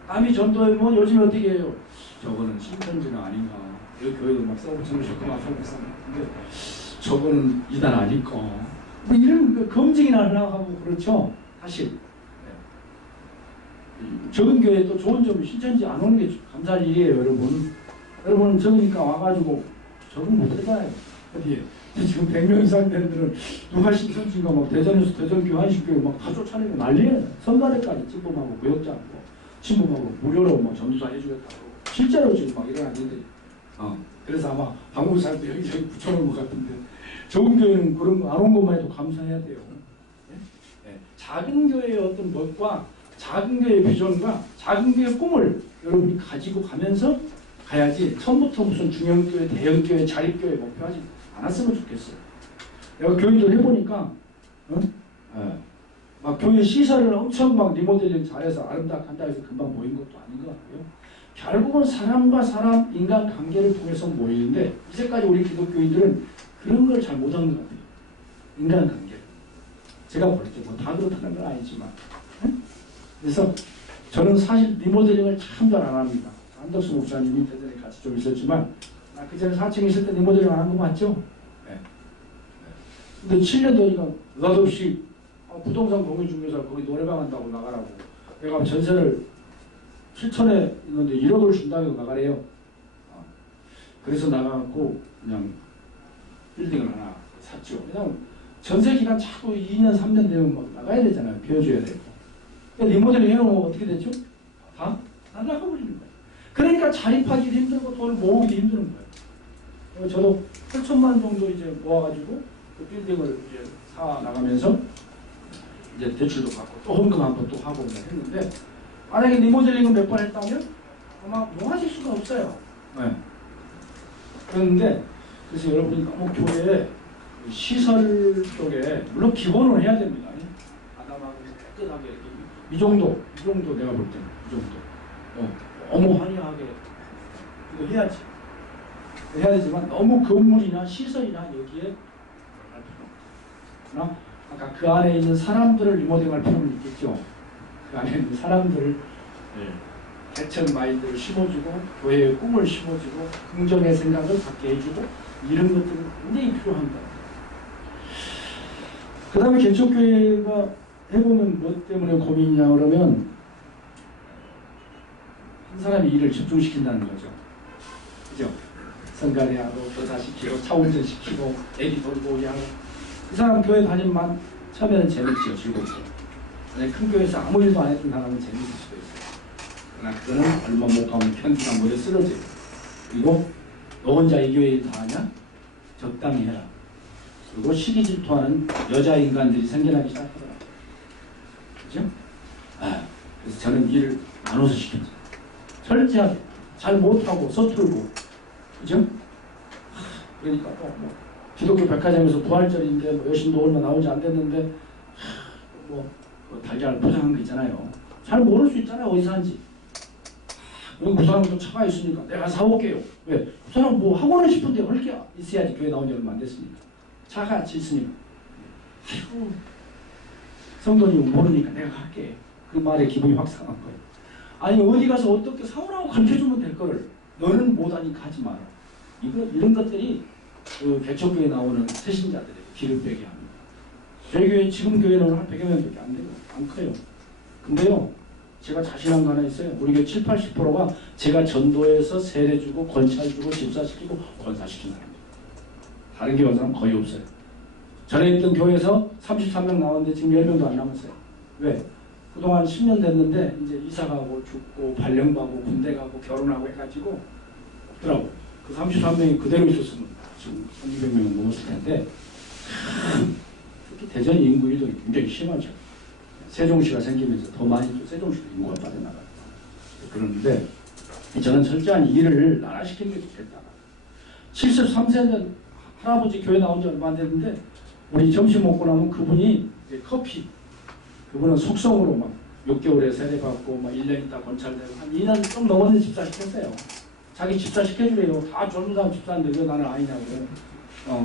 남이 전도해 보면 요즘 어떻게 해요? 저거는 신천지는 아닌가. 여기 교회도 막 써붙여놓으셨고 막 하고 있었는데 저거는 이단 아닐까. 뭐 이런 그 검증이나 하고 그렇죠. 사실 적은 교회에 또 좋은 점이 신천지 안 오는 게 감사할 일이에요, 여러분. 여러분 적으니까 와가지고 적응 못하잖아요. 어디에? 지금 100명 이상 되는 데는 누가 신천지인가 막 대전에서 대전교회 한식교회 막 다 쫓아내고 난리예요. 성가대까지 찐범하고 구역장 친범하고 무료로 막 전도사 해주겠다고. 실제로 지금 막 일어나는 일들이. 그래서 아마 한국 사람도 여기저기 붙여놓은 것 같은데 적은 교회는 그런 거 안 온 것만 해도 감사해야 돼요. 네? 작은 교회의 어떤 멋과 작은 교회의 비전과 작은 교회의 꿈을 여러분이 가지고 가면서 가야지 처음부터 무슨 중형교회, 대형교회, 자립교회 목표하지 않았으면 좋겠어요. 내가 교인들 해보니까 막 교회 시설을 엄청 막 리모델링 잘해서 아름답게 한다 해서 금방 모인 것도 아닌 것 같고요. 결국은 사람과 사람, 인간관계를 통해서 모이는데 이제까지 우리 기독교인들은 그런 걸 잘 못한 것 같아요. 인간관계. 제가 볼 때 뭐 다 그렇다는 건 아니지만 그래서 저는 사실 리모델링을 참 잘 안 합니다. 안덕수 목사님이 대전에 같이 좀 있었지만 나 그 전에 4층에 있을 때 리모델링 안 한 거 맞죠? 네. 근데 7년 되니까 느닷없이 부동산 공유중개사 거기 노래방 한다고 나가라고 내가 전세를 7천에 있는데 1억을 준다고 나가래요. 그래서 나가고 그냥 빌딩을 하나 샀죠. 왜냐면 전세 기간 자꾸 2년 3년 되면 막 나가야 되잖아요. 비워줘야 되고. 리모델링 해놓으면 어떻게 되죠? 다 나가버리는 거예요. 그러니까 자립하기도 힘들고 돈을 모으기도 힘드는 거예요. 저도 8천만 정도 이제 모아가지고 그 빌딩을 이제 사 나가면서 이제 대출도 받고 또 헌금 한 번 또 하고 했는데 만약에 리모델링을 몇 번 했다면 아마 뭐 하실 수가 없어요. 네. 그런데 그래서 여러분이 너무 교회에 시설 쪽에 물론 기본은 해야 됩니다. 아담하고 깨끗하게 이 정도 내가 볼 때는 이 정도 너무 화려하게 이거 해야지. 해야 되지만 너무 건물이나 시설이나 여기에 그러나 아까 그 안에 있는 사람들을 리모델링할 필요는 있겠죠. 그 안에 있는 사람들을 개척 마인드를 심어주고 교회의 꿈을 심어주고 긍정의 생각을 갖게 해주고 이런 것들은 굉장히 필요합니다. 그 다음에 개척교회가 해보면 뭐 때문에 고민이냐 그러면 한 사람이 일을 집중시킨다는 거죠. 그죠? 성가대하고 교사 시키고 차운전 시키고 애기 돌고 오게 하고 그 사람 교회 다니면 처음에는 재밌죠. 즐겁고 큰 교회에서 아무 일도 안 했던 사람은 재밌을 수도 있어요. 그러나 그거는 얼마 못 가면 편지가 머리에 쓰러져요. 그리고 너 혼자 이 교회 일 다 하냐? 적당히 해라. 그리고 시기 질투하는 여자 인간들이 생겨나기 시작하더라고요. 그죠? 그래서 저는 일을 나눠서 시켰죠. 철저하게 잘 못하고 서툴고, 그죠? 그러니까 뭐 기독교 백화점에서 부활절인데 뭐 여신도 얼마 나오지 안 됐는데 뭐 달걀 포장한 거 있잖아요. 잘 모를 수 있잖아요. 어디 사는지. 그 사람도 차가 있으니까 내가 사올게요. 왜? 그 사람 뭐 하고는 싶은데 할 게 있어야지. 교회 나온 지 얼마 안 됐으니까. 차가 있으니까. 아이고, 성도님 모르니까 내가 할게. 그 말에 기분이 확 상한 거예요. 아니 어디 가서 어떻게 사오라고 가르쳐주면 될 거를 너는 못하니까 하지 마라. 이런 것들이 그 개척교회에 나오는 새신자들에게 기를 빼게 합니다. 저희 교회 지금 교회는 한 100여 명밖에 안 되고 안 커요. 근데요, 제가 자신한 거 하나 있어요. 우리 교회 70~80%가 제가 전도해서 세례주고 권찰주고 집사시키고 권사시킨 사람입니다. 다른 교회 온 사람 거의 없어요. 전에 있던 교회에서 33명 나왔는데 지금 10명도 안 남았어요. 왜? 그동안 10년 됐는데 이제 이사 가고 죽고 발령 가고 군대 가고 결혼하고 해가지고 없더라고. 그 33명이 그대로 있었으면 지금 1200명 넘었을 텐데, 특히 대전 인구 이동이 굉장히 심하죠. 세종시가 생기면서 더 많이 세종시로 인구가 빠져나가요. 그런데 저는 철저한 일을 나라시키는 게 좋겠다. 73세 할아버지 교회 나온 지 얼마 안 됐는데 우리 점심 먹고 나면 그분이 커피, 그분은 속성으로 막 6개월에 세례받고 막 1년 있다 권찰되고 한 2년 좀 넘었는데 집사 시켰어요. 자기 집사 시켜주래요. 다 젊은 사람 집사인데 왜 나는 아니냐고.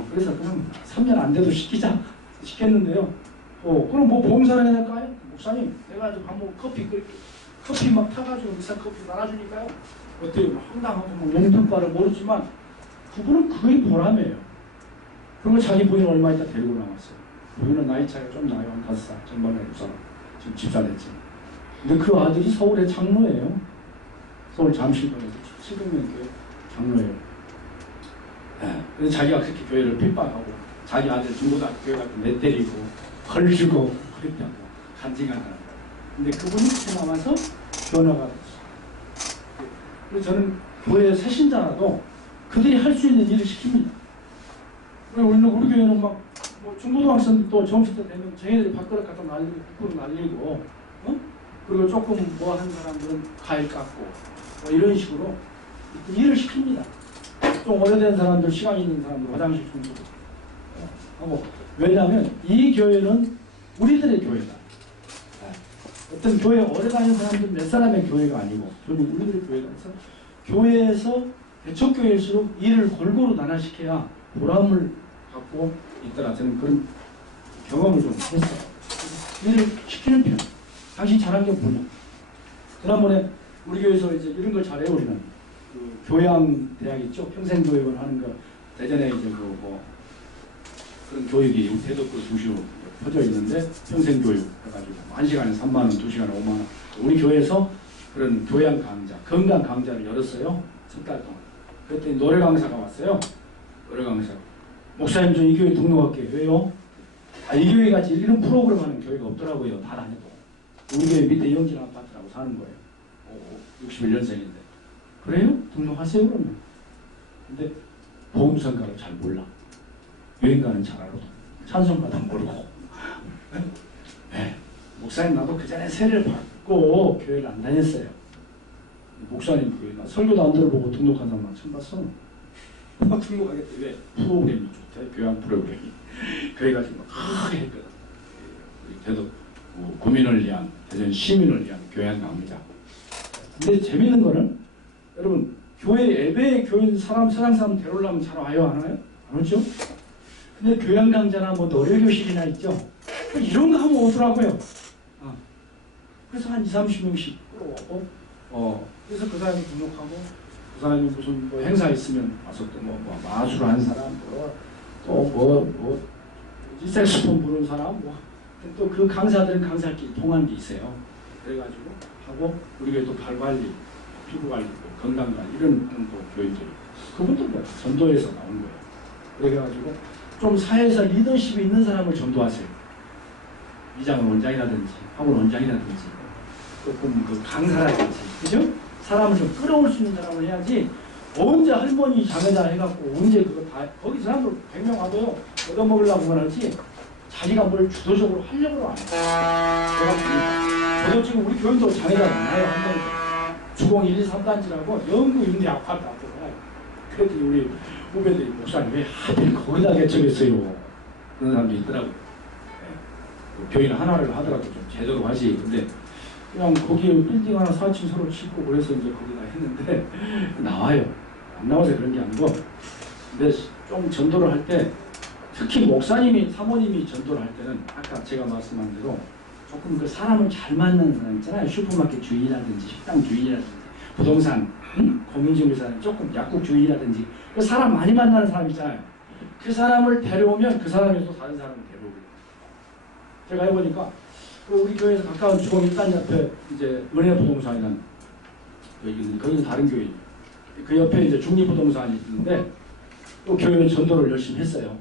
그래서 그냥 3년 안 돼도 시켰는데요. 그럼 뭐 봉사를 해야 될까요? 목사님, 내가 한번 커피 막 타가지고 비싼 커피 나눠주니까요. 어때요? 황당하고 뭐 용돈바를 모르지만 그분은 그게 보람이에요. 그리고 자기 부인 얼마 있다 데리고 나왔어요. 부인은 나이 차이가 좀 나요. 한 5살. 전번에 사람. 지금 집사 됐지. 근데 그 아들이 서울의 장로예요. 서울 잠실동에서 700명 교회 장로예요. 근데 자기가 그렇게 교회를 핍박하고 자기 아들 중고등학교 교회 가서 내 때리고 벌 주고 그랬다고 간증하는 거예요. 근데 그분이 이렇게 남아서 변화가 됐어요. 그래서 저는 교회 새신자라도 그들이 할 수 있는 일을 시킵니다. 우리 교회는 막 뭐 중고등학생도 점심 때 되면 쟤네들이 밥그릇 갖다 날리고 국그릇 날리고 그리고 조금 뭐 하는 사람들은 과일 깎고 뭐 이런 식으로 일을 시킵니다. 좀 오래된 사람들, 시간 있는 사람들 화장실 청소도 하고. 왜냐하면 이 교회는 우리들의 교회다. 어떤 교회에 오래 다니는 사람들 몇 사람의 교회가 아니고 저는 우리들의 교회가 있어. 교회에서 개척교회일수록 일을 골고루 나눠시켜야 보람을 갖고 있더라. 저는 그런 경험을 좀 했어요. 일을 시키는 편. 당신 잘한 게 뭐냐? 지난번에 우리 교회에서 이제 이런 걸 잘해요. 우리는 그 교양 대학 있죠. 평생교육을 하는 거. 대전에 이제 그 뭐 그런 교육이 대덕구 수시로 퍼져 있는데 평생교육 해가지고 1시간에 3만 원, 2시간에 5만 원. 우리 교회에서 그런 교양 강좌, 건강 강좌를 열었어요. 3달 동안. 그랬더니 노래 강사가 왔어요. 노래 강사. 목사님 저 이 교회 등록할게요. 왜요? 이 교회 같이 이런 프로그램 하는 교회가 없더라고요. 다 다녀도. 우리 교회 밑에 이영진 아파트라고 사는 거예요. 61년생인데. 그래요? 등록하세요 그러면. 근데 보험성가를 잘 몰라. 여행가는 잘 알아도 찬송가도 모르고. 네. 목사님 나도 그 전에 세례를 받고 교회를 안 다녔어요. 목사님 교회나 설교도 안 들어보고 등록한 사람 처음 봤어. 막 등록하겠대. 왜? 프로그램이 좋대. 교양 프로그램이. 그래가지고 크게 했거든. 대도 구민을 위한, 대전 시민을 위한 교양 강좌. 근데 재밌는 거는 여러분 교회 예배에 교인 사람 세상 사람 데려오려면 잘 와요 안 와요? 안 오죠? 근데 교양 강좌나 뭐 노래 교실이나 있죠. 이런 거 하면 오더라고요. 그래서 한 20~30명씩 끌어오고 그래서 그 사람이 등록하고 그 사람이 무슨 뭐 행사 있으면 와서 또 뭐 마술하는 사람 또 색소폰 부르는 사람 또 그 강사들은 강사끼리 통하는 게 있어요. 그래가지고 하고 우리 교회 또 발 관리, 피부 관리, 건강 관리 이런 또 교육들이 그분도 뭐 전도에서 나온 거예요. 그래가지고 좀 사회에서 리더십이 있는 사람을 전도하세요. 이장은 원장이라든지 학원 원장이라든지 조금 그 강사라든지 그죠? 사람을 좀 끌어올 수 있는 사람을 해야지. 언제 할머니 장애자 해갖고 언제 그거 다 거기 사람들 100명 와도요 얻어먹으려고 하지 자기가 뭘 주도적으로 하려고 안 해요. 저도 지금 우리 교인도 장애자 많아요. 한 번도 주공 1, 2, 3단지라고 영구 임대 아파트 앞으로. 그랬더니 우리 후배들이 목사님 왜 하필 거기다 개척했어요? 그런 사람도 있더라고요. 네. 교인 하나를 하더라도 좀 제대로 하지. 근데 그냥 거기에 빌딩 하나 4층 서로 짓고 그래서 이제 거기다 했는데 나와요. 안 나와서 그런 게 아니고. 근데 좀 전도를 할 때 특히 목사님이 사모님이 전도를 할 때는 아까 제가 말씀한 대로 조금 그 사람을 잘 만나는 사람 있잖아요. 슈퍼마켓 주인이라든지 식당 주인이라든지 부동산 공인중개사는 조금 약국 주인이라든지 그 사람 많이 만나는 사람 있잖아요. 그 사람을 데려오면 그 사람이 또 다른 사람을 데려오고 제가 해보니까 우리 교회에서 가까운 주공 1단 옆에 이제 은혜 부동산이라는 거기는 다른 교회 그 옆에 이제 중립부동산이 있는데 또 교회 전도를 열심히 했어요.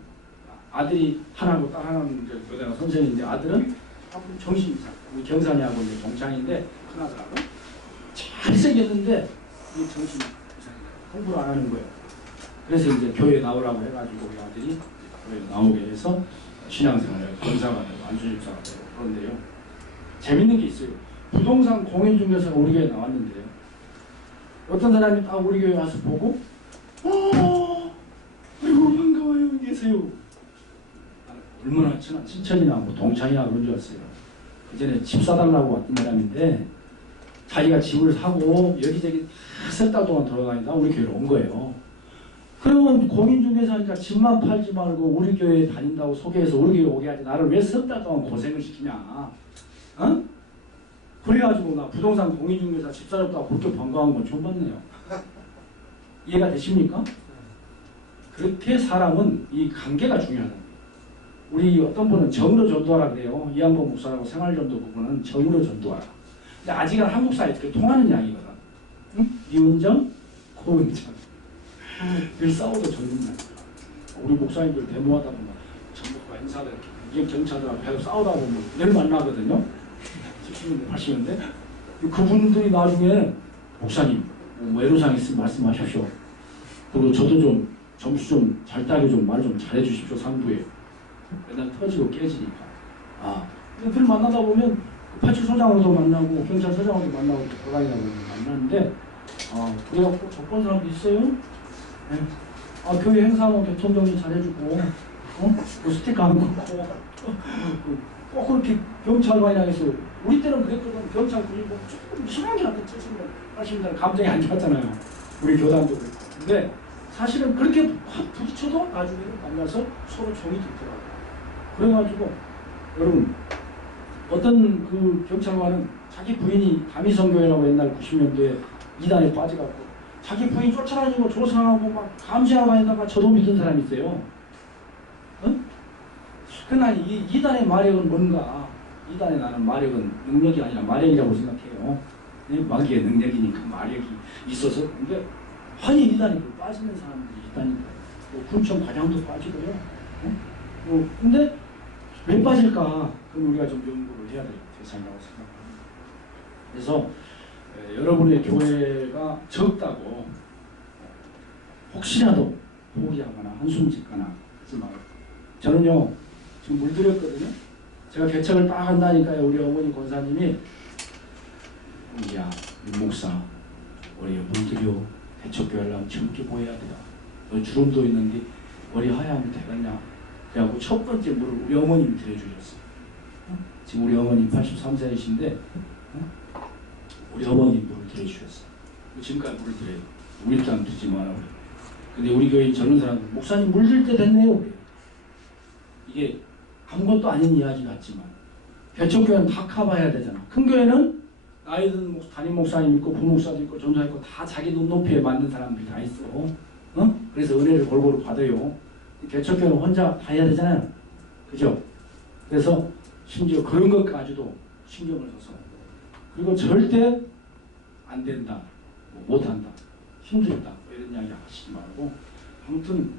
아들이 하나고 딸 하나는 이제 교대가 선생인데 아들은 정신이상 우리 경산이하고 이제 동창인데 큰아들하고 잘생겼는데 이 정신이상이다. 공부를 안 하는 거예요. 그래서 이제 교회 나오라고 해가지고 우리 아들이 교회 나오게 해서 신앙생활을 권사가 되고 안수집사가 되고 그런데요. 재밌는 게 있어요. 부동산 공인중개사가 우리 교회에 나왔는데요. 어떤 사람이 딱 우리 교회 와서 보고 아이고 반가워요. 여기 계세요. 얼마나 친한 친척이나 뭐 동창이나 그런 줄 알았어요. 그 전에 집 사달라고 왔던 사람인데 자기가 집을 사고 여기저기 다 석 달 동안 돌아다니다 우리 교회로 온 거예요. 그러면 공인중개사니까 집만 팔지 말고 우리 교회에 다닌다고 소개해서 우리 교회 오게 하지 나를 왜 석 달 동안 고생을 시키냐. 어? 그래가지고 나 부동산 공인중개사 집 사줬다고 그렇게 반가운 건 처음 봤네요. 이해가 되십니까? 그렇게 사람은 이 관계가 중요하다. 우리 어떤 분은 정으로 전도하라 그래요. 이한범 목사라고 생활전도 부분은 정으로 전도하라. 근데 아직은 한국 사회에 그렇게 통하는 이야기거든. 응? 이은정, 고은정. 늘 싸워도 전문이야. 우리 목사님들 데모하다 보면 전국과 행사들, 경찰들하고 계속 싸우다 보면 늘 만나거든요. 70년대, 80년대. 그분들이 나중에 목사님, 뭐 애로사항 있으면 말씀하십시오. 그리고 저도 좀 점수 좀 잘 따게 좀 말 좀 잘해 주십시오. 상부에. 맨날 터지고 깨지니까. 아, 늘 만나다 보면 파출소장으로도 만나고 경찰서장으로도 만나고 돌아다니다 보면 만나는데 그래갖고 적본 사람도 있어요. 네. 교회 행사하면 교통정리 잘해주고 뭐 스티커 안 걷고 꼭 그렇게 경찰관이라 해서 우리 때는 그랬거든. 경찰 그리고 조금 이상하게 하던 70년, 80년대 감정이 안 좋았잖아요. 우리 교단도 그랬고. 근데 사실은 그렇게 부딪혀도 나중에는 만나서 서로 정이 들더라고요. 그래가지고 여러분 어떤 그 경찰관은 자기 부인이 다미성교회라고 옛날 90년대에 이단에 빠져갖고 자기 부인 쫓아다니고 조사하고 막 감시하고 다니다가 저도 믿은 사람이 있어요. 응? 그러나 이 이단의 마력은 뭔가? 이단에 나는 마력은 능력이 아니라 마력이라고 생각해요. 마귀의 능력이니까 마력이 있어서. 근데 아니 이단에 빠지는 사람들이 있다니까요. 군청 과장도 빠지고요. 근데 왜 빠질까? 그럼 우리가 좀 연구를 해야 될 대상이라고 생각합니다. 그래서 여러분의 교회가 적다고 혹시라도 포기하거나 한숨 짓거나 하지 말고. 저는요 지금 물들였거든요. 제가 개척을 딱 한다니까요. 우리 어머니 권사님이 야 목사 우리 물들여 개척교회를 하면 젊게 보여야 돼요. 너 주름도 있는데 머리 하얗면 되겠냐. 그래갖고 첫 번째 물을 우리 어머님이 드려주셨어요. 지금 우리 어머님 83세이신데 우리 어머님 물을 드려주셨어요. 지금까지 물을 드려요. 우리 일단 드지 마라 그래요. 근데 우리 교회 젊은 사람들 목사님 물 들 때 됐네요. 그래요. 이게 아무것도 아닌 이야기 같지만 개척교회는 다 커봐야 되잖아. 큰 교회는 나이 든 담임 목사님 있고 부목사도 있고 전사 있고 다 자기 눈높이에 맞는 사람들이 다 있어. 그래서 은혜를 골고루 받아요. 개척교회는 혼자 다 해야 되잖아요. 그죠? 그래서 심지어 그런 것까지도 신경을 써서 그리고 절대 안 된다, 못한다, 힘들다 이런 이야기 하시지 말고 아무튼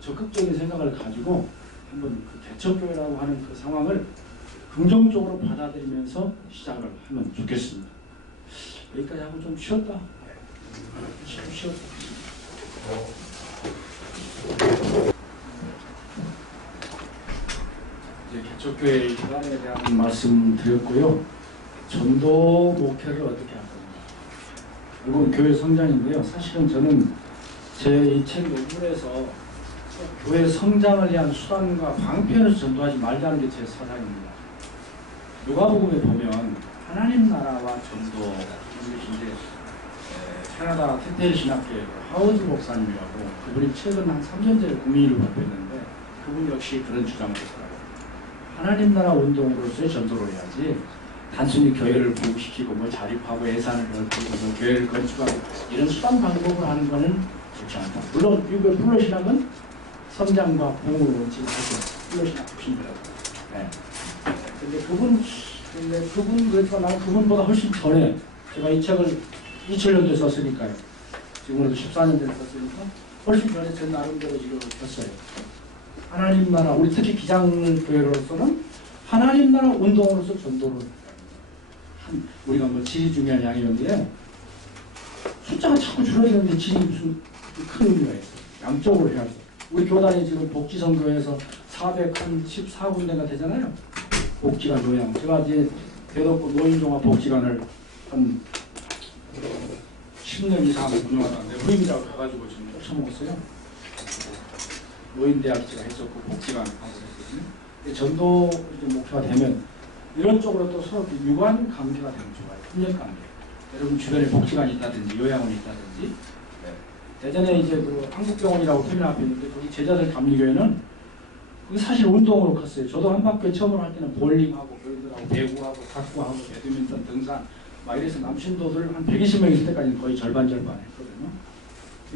적극적인 생각을 가지고 한번 그 개척교회라고 하는 그 상황을 긍정적으로 받아들이면서 시작을 하면 좋겠습니다. 여기까지 하고 좀 쉬었다. 쉬었다. 이제 개척교회 기반에 대한 말씀 드렸고요. 전도 목회를 어떻게 할 건가. 결국은 교회 성장인데요. 사실은 저는 제 이 책 논문에서 교회 성장을 위한 수단과 방편에서 전도하지 말자는 게 제 사상입니다. 누가복음에 보면 하나님 나라와 전도, 이제 캐나다 테테일 신학교의 하워드 목사님이라고, 그분이 최근 한 3년 전에 국민의로 발표했는데 그분 역시 그런 주장을 했더라고요. 하나님 나라 운동으로서의 전도를 해야지 단순히 교회를 부흥시키고 뭐 자립하고 예산을 넓히고 뭐 교회를 건축하고 이런 수단 방법을 하는 거는 좋지 않다. 물론 미국의 플러신학은 성장과 부흥을 원칙을 하죠. 플러신학 출신이라고. 네. 근데 그분 그랬지만 나는 그분보다 훨씬 전에 제가 이 책을 2000년도에 썼으니까요. 지금으로도 14년 전에 썼으니까 훨씬 전에 제 나름대로 이걸 폈어요. 하나님 나라, 우리 특히 기장교회로서는 하나님 나라 운동으로서 전도를 우리가 뭐 질이 중요한 양이었는데 숫자가 자꾸 줄어드는데 질이 무슨 큰 의미가 있어요. 양쪽으로 해야죠. 우리 교단이 지금 복지선교에서 414군데가 되잖아요. 복지관 요양. 제가 이제 대덕구 노인종합복지관을 한 10년 이상 운영하다가 후임이라고 가가지고 지금 쫓아먹었어요. 노인대학지가 했었고 복지관 하고 했거든요. 전도 목표가 되면 이런 쪽으로 또 서로 유관 관계가 되면 좋아요. 협력 관계. 여러분 주변에 복지관이 있다든지 요양원이 있다든지. 예전에 이제 그 한국병원이라고 터미널 앞에 있는데 거기 제자들 감리교회는 그게 사실 운동으로 컸어요. 저도 한박교회 처음으로 할 때는 볼링하고 그들하고 배구하고 탁구하고 배드민턴 등산 막 이래서 남신도들 한 120명 있을 때까지 거의 절반 했거든요.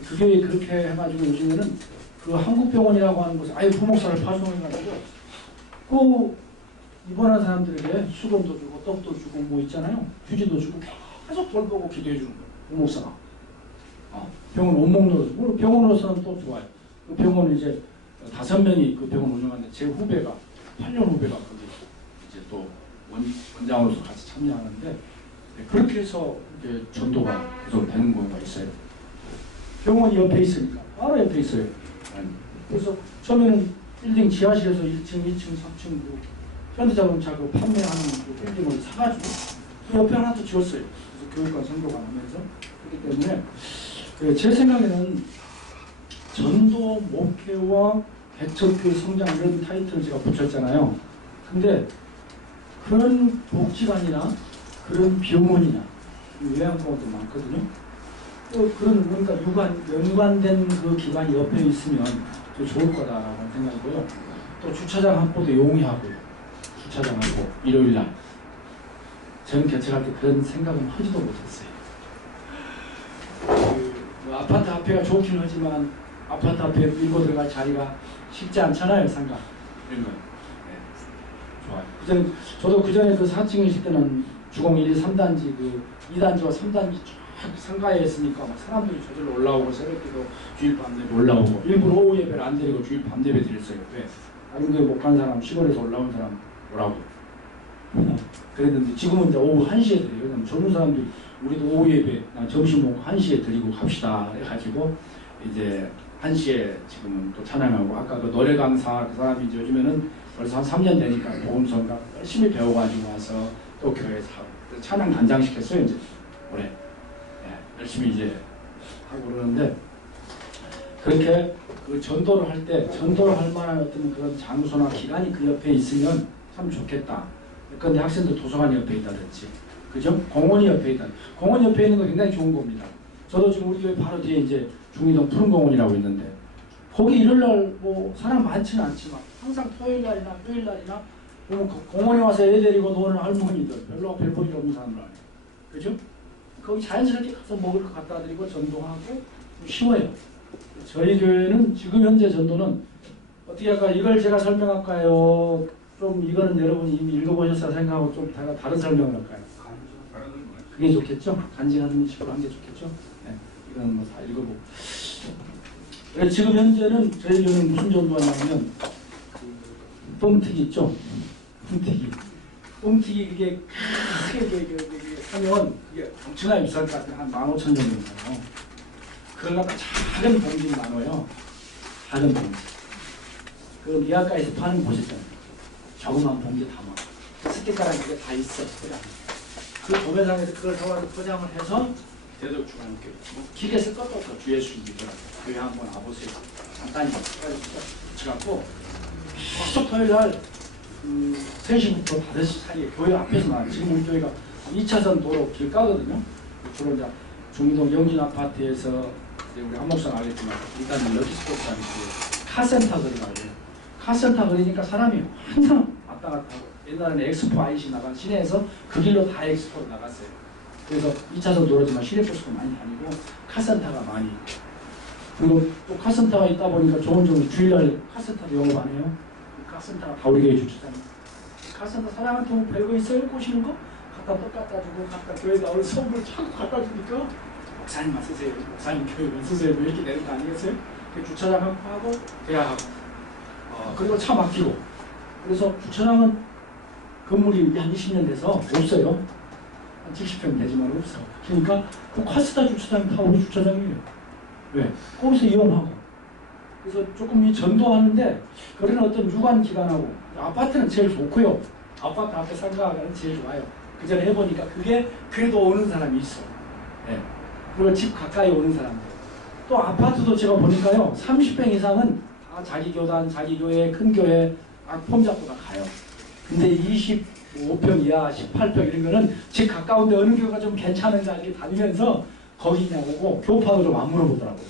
그게 그렇게 해가지고 요즘에는 그 한국병원이라고 하는 곳에 아예 부목사를 파송해가지고 그 입원한 사람들에게 수건도 주고 떡도 주고 뭐 있잖아요. 휴지도 주고 계속 돌보고 기도해 주는 거예요. 부목사가. 병원 온목으로 병원으로서는 또 좋아요. 그 병원은 이제 5명이 그 병원 운영하는데 제 후배가 8년 후배가 거기 이제 또 원장으로서 같이 참여하는데 그렇게 해서 이제 전도가 계속 되는 경우가 있어요. 병원이 옆에 있으니까 바로 옆에 있어요. 그래서 처음에는 빌딩 지하실에서 1층, 2층, 3층 그 현대자동차 그 판매하는 그 빌딩을 사가지고 그 옆에 하나 또 지었어요. 그래서 교육과 선교가 하면서 그렇기 때문에 제 생각에는 전도 목회와 개척교회 성장 이런 타이틀을 제가 붙였잖아요. 근데 그런 복지관이나 그런 병원이나 요양병원도 많거든요. 또 그런 뭔가 연관된 그 기관이 옆에 있으면 더 좋을 거다라고 생각이고요. 또 주차장 확보도 용이하고요. 주차장하고 일요일날 저는 개척할 때 그런 생각은 하지도 못했어요. 뭐 아파트 앞에가 좋긴 하지만 아파트 앞에 밀고 들어갈 자리가 쉽지 않잖아요. 상가 이런 거. 좋아요. 저도 그 전에 그 4층에 있을 때는 주공 1, 2, 3단지 그 2단지와 3단지 쫙 상가에 있으니까 막 사람들이 저절로 올라오고 새벽기도 주일 밤 예배 올라오고 일부러 오후 예배를 안 드리고 주일 밤 예배 드렸어요. 왜? 다른 교회 못 간 사람, 시골에서 올라온 사람 오라고. 그랬는데 지금은 이제 오후 1시에 드려요. 왜냐면 젊은 사람들이 우리도 오후 예배 점심 먹고 1시에 드리고 갑시다 해가지고 이제 1시에 지금은 또 찬양하고 아까 그 노래 강사 그 사람이 이제 요즘에는 벌써 한 3년 되니까 복음성가 열심히 배워가지고 와서 또 교회에서 하고 찬양 단장시켰어요. 이제 올해 열심히 이제 하고 그러는데 그렇게 그 전도를 할 때 전도를 할 만한 어떤 그런 장소나 기관이 그 옆에 있으면 참 좋겠다. 그런데 학생들 도서관이 옆에 있다든지 그죠? 공원이 옆에 있다. 공원 옆에 있는 거 굉장히 좋은 겁니다. 저도 지금 우리 교회 바로 뒤에 이제 중이동 푸른공원이라고 있는데 거기 일요일날 뭐 사람 많지는 않지만 항상 토요일날이나 휴일날이나 공원에 와서 애 데리고 노는 할머니들 별로 별 볼일 없는 사람들 아니에요. 그죠? 거기 자연스럽게 가서 먹을 거 갖다 드리고 전도하고 쉬워요. 저희 교회는 지금 현재 전도는 어떻게 할까? 이걸 제가 설명할까요? 좀 이거는 여러분이 이미 읽어보셨다 생각하고 좀 다른 설명을 할까요? 그게 좋겠죠? 간증하는 식으로 한 게 좋겠죠? 네, 이건 뭐 다 읽어보고. 그래서 지금 현재는 저희 교회는 무슨 전도하냐면 그 뻥튀기 있죠? 뻥튀기 이게 크게 하면 이게 엄청나게 비쌀 것 같아요. 한 15,000원 정도인가요? 그걸 갖다 작은 봉지를 나눠요. 작은 봉지. 그 미아가에서 파는 거 보셨잖아요. 조그만 봉지 담아. 스티커랑 그게 다 있어. 그 도매상에서 그걸 사와서 포장을 해서 대덕 중앙교회. 길에 쓸 것도 없어. 주 예수 믿으라고. 교회 한번 와보세요. 간단히 붙여갖고 계속 토요일 날 3시부터 5시 사이에 교회 앞에서 나 지금 우리 교회가 2차선 도로 길가거든요. 주로 이제 중동 영진 아파트에서 우리 한 목사 나겠지만 일단 럭키스포츠라는 그 카센터 거리라고 해요. 카센터 거리니까 사람이 항상 왔다 갔다 하고 옛날에는 엑스포 IC 나간 시내에서 그 길로 다 엑스포로 나갔어요. 그래서 2차선 도로지만 시내버스도 많이 다니고 카센터가 많이 있고 그리고 또 카센터가 있다 보니까 좋은 점은 주일날 카센터도 영업 안 해요. 그 카센터가 다 우리 교회 주차장이에요. 카센터 사장한테 뭐 별거 있어요? 꼬시는 거? 갖다 또 갖다 주고 갖다 교회 나올 선물 자꾸 갖다 주니까 목사님만 쓰세요. 목사님 교회만 쓰세요. 뭐 이렇게 내는 거 아니겠어요? 그 주차장 하고 대화하고 그리고 차 막히고 그래서 주차장은 건물이 한 20년 돼서 없어요. 한 70평 되지만 없어. 그러니까 그 카스타 주차장이 다 우리 주차장이에요. 왜? 거기서 이용하고 그래서 조금 이 전도하는데 그런 어떤 유관 기관하고 아파트는 제일 좋고요. 아파트 앞에 상가가 제일 좋아요. 그 전에 해보니까 그게 그래도 오는 사람이 있어. 네. 그리고 집 가까이 오는 사람들. 또 아파트도 제가 보니까요. 30평 이상은 다 자기 교단, 자기 교회, 큰 교회 폼 잡고 다 가요. 근데 25평 이하, 18평 이런 거는 집 가까운데 어느 교회가 좀 괜찮은지 알게 다니면서 거기 그냥 오고 교파도 좀 안 물어보더라고요.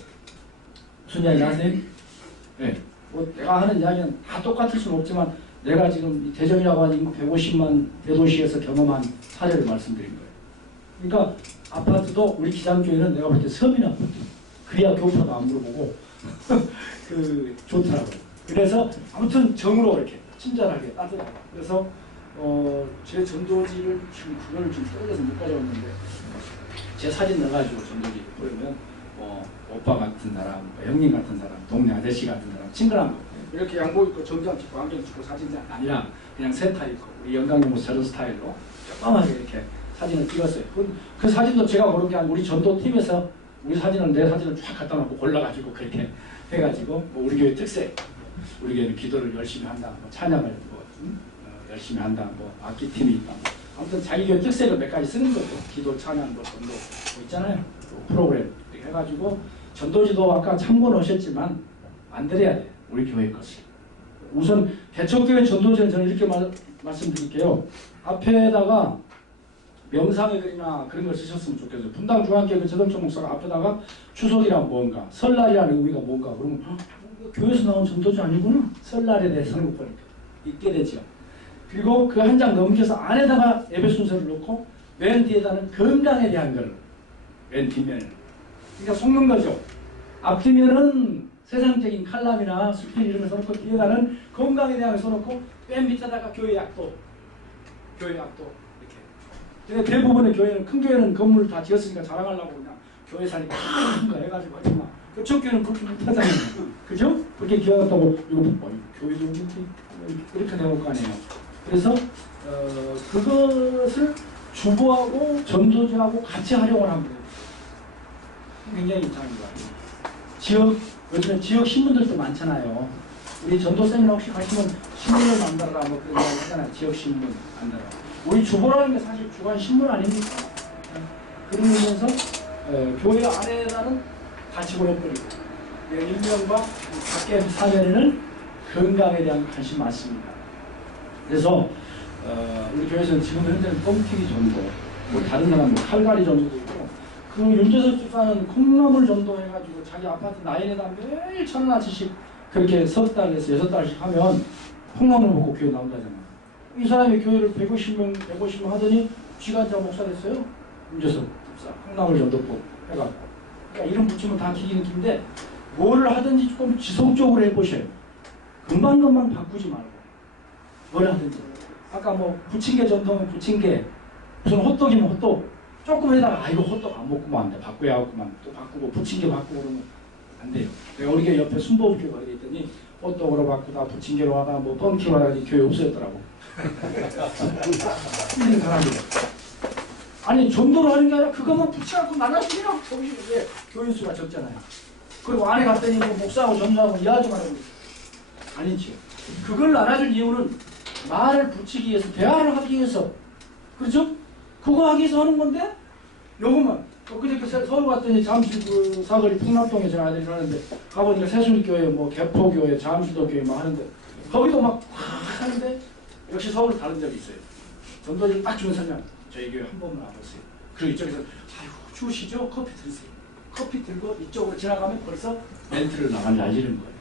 무슨 이야기 하세요? 네. 뭐 내가 하는 이야기는 다 똑같을 수는 없지만 내가 지금 대전이라고 하는 인구 150만 대도시에서 경험한 사례를 말씀드린 거예요. 그러니까 아파트도 우리 기장교회는 내가 볼 때 서민 아파트. 그래야 교파도 안 물어보고 좋더라고요. 그래서 아무튼 정으로 이렇게 친절하게 따뜻하게. 그래서 제 전도지를 지금 그걸 좀 떨어져서 못 가져왔는데 제 사진 넣어가지고 전도지 보려면 오빠 같은 사람, 형님 같은 사람, 동네 아저씨 같은 사람, 친근한 거 이렇게 양복 입고 정장 찍고 안경 찍고 사진이 아니라 그냥 세타 입고 우리 영광용무 저런 스타일로 조그맣게 이렇게 사진을 찍었어요. 그 사진도 제가 고른 게 아니고 우리 전도팀에서 우리 사진을 내 사진을 쫙 갖다 놓고 골라가지고 그렇게 해가지고 뭐 우리 교회 특색, 우리 교회는 기도를 열심히 한다, 뭐 찬양을 열심히 한다, 뭐 악기팀이 있다. 아무튼 자기 교회 특색을 몇 가지 쓰는 거죠. 기도, 찬양, 뭐 전도 뭐 있잖아요. 프로그램 이렇게 해가지고 전도지도 아까 참고 넣으셨지만 만들어야 돼. 우리 교회 것을. 우선 개척교회 전도지는 저는 이렇게 말씀드릴게요. 앞에다가 명상의 글이나 그런 걸 쓰셨으면 좋겠어요. 분당 중앙교회 최동철 목사가 앞에다가 추석이란 뭔가, 설날이라는 의미가 뭔가 그러면 교회에서 나온 전도지 아니구나. 설날에 대해 선곡을 읽게 되죠. 그리고 그 한 장 넘겨서 안에다가 예배 순서를 놓고 맨 뒤에다는 건강에 대한 걸 맨 뒷면을. 그러니까 속는 거죠. 앞뒤면은 세상적인 칼럼이나 수필 이런 걸 써놓고 뒤에다는 건강에 대한 걸 써놓고 맨 밑에다가 교회 약도 이렇게. 근데 대부분의 교회는 큰 교회는 건물 다 지었으니까 자랑하려고 그냥 교회 살이 큰 거 해가지고 하지만 그쪽 교회는 그렇게 못하잖아요. 그죠? 그렇게 기억했다고 이거 교회도 이렇게 나올 거 아니에요. 그래서 그것을 주보하고 전도지하고 같이 활용을 합니다. 굉장히 이상한 것 같아요. 요즘에 지역 신문들도 많잖아요. 우리 전도 세미나 혹시 가시면 신문을 만들어라 뭐 그런 이야기 하잖아요. 지역 신문 만들어라. 우리 주보라는 게 사실 주간 신문 아닙니까? 그런 의미에서 교회 안에다는 같이 보내버리고 일명과 밖에 사면에는 건강에 대한 관심 많습니다. 그래서 우리 교회에서는 지금 현재는 뻥튀기 전도, 뭐 다른 사람 뭐 칼갈이 전도도 있고 그 윤재석 집사는 콩나물 전도해가지고 자기 아파트 나인에다 매일 1,000원어치씩 그렇게 석 달에서 6달씩 하면 콩나물 먹고 교회 나온다잖아. 이 사람이 교회를 150명 하더니 쥐가 이제 목사 됐어요. 윤재석 집사 콩나물 전도법 해갖고. 그러니까 이름 붙이면 다 기긴 긴데 뭐를 하든지 조금 지속적으로 해보셔요. 금방금방 바꾸지 말고 뭘 하든지. 아까 뭐 부침개 전통은 부침개, 무슨 호떡이면 호떡 조금 해다가 이거 호떡 안 먹고만 안 돼. 바꿔야겠구만. 또 바꾸고 부침개 바꾸고 그러면 안 돼요. 내가 우리 교회 옆에 순복음교회가 있더니 호떡으로 바꾸다 부침개로 하다 뭐 뻥튀로 하다 교회 없어졌더라고. 이런 사람들. 아니 전도를 하는 게 아니라 그것만 붙여갖고 나눠주면 거기 왜 교인 수가 적잖아요. 그리고 안에 갔더니 뭐 목사하고 전도하고 이해하지 말라고 아니지. 그걸 나눠줄 이유는 말을 붙이기 위해서 대화를 하기 위해서 그렇죠? 그거 하기 위해서 하는 건데 요거만 그저께 서울 갔더니 잠실 그 사거리 풍납동에 저희 아들이 사는데 가보니까 새순교회, 뭐 개포교회, 잠실도교회 막 하는데 거기도 막 하는데 역시 서울 다른 점이 있어요. 전도지를 딱 주는 설명. 저희 교회 한 번만 와보세요. 그리고 이쪽에서 아이고 추우시죠? 커피 드세요. 커피 들고 이쪽으로 지나가면 벌써 멘트를 날리는 거예요.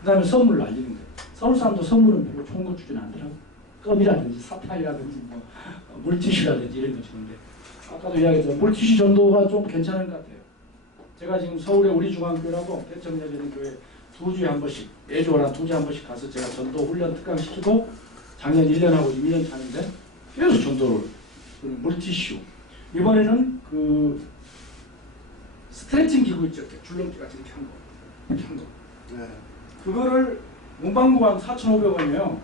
그 다음에 선물 날리는 거예요. 서울 사람도 선물은 별로 좋은 거 주진 않더라고. 껌이라든지 사탕이라든지 뭐 물티슈라든지 이런 거 주는데 아까도 이야기했지만 물티슈 전도가 좀 괜찮은 것 같아요. 제가 지금 서울에 우리 중앙교회라고 대청여자는 교회 2주에 한 번씩 매주나 2주에 한 번씩 가서 제가 전도 훈련 특강 시키고 작년 1년하고 2년 차는데 계속 전도를 물티슈 이번에는 그 스트레칭 기구 있죠. 줄넘기 같이 이렇게 한 거. 이렇게 한 거. 네. 그거를 문방구 한 4,500원이에요.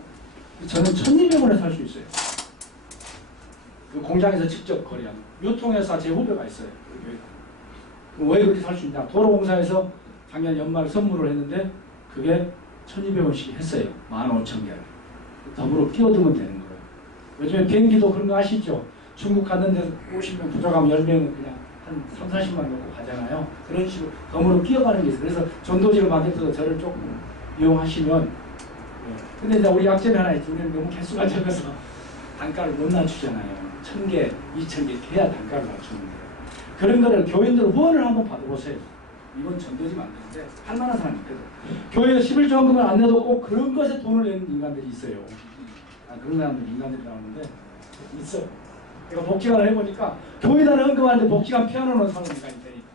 저는 1,200원에 살 수 있어요. 그 공장에서 직접 거래하는. 유통회사 제 후배가 있어요. 왜 그렇게 살 수 있냐. 도로공사에서 작년 연말 선물을 했는데 그게 1,200원씩 했어요. 15,000개를. 더불어 끼워두면 되는 거예요. 요즘에 비행기도 그런 거 아시죠? 중국 갔는데 50명 부족하면 10명은 그냥 한 3, 40만 넣고 가잖아요. 그런 식으로 덤으로 끼어가는 게 있어요. 그래서 전도지를 만들 때도 저를 조금 이용하시면. 근데 이제 우리 약점이 하나 있죠. 우리는 너무 개수가 적어서 단가를 못 낮추잖아요. 1,000개, 2,000개 이렇게 해야 단가를 낮추는 거예요. 그런 거를 교인들 후원을 한번 받아보세요. 이건 전도지 만드는데 할 만한 사람이 있거든. 교회에 11조원금을 안 내도 꼭 그런 것에 돈을 내는 인간들이 있어요. 그런 사람들 인간들이 나오는데 있어. 제가 복지관을 해보니까 교회단에 헌금하는데 복지관 피아노 놓은 사람 인간이 되니까.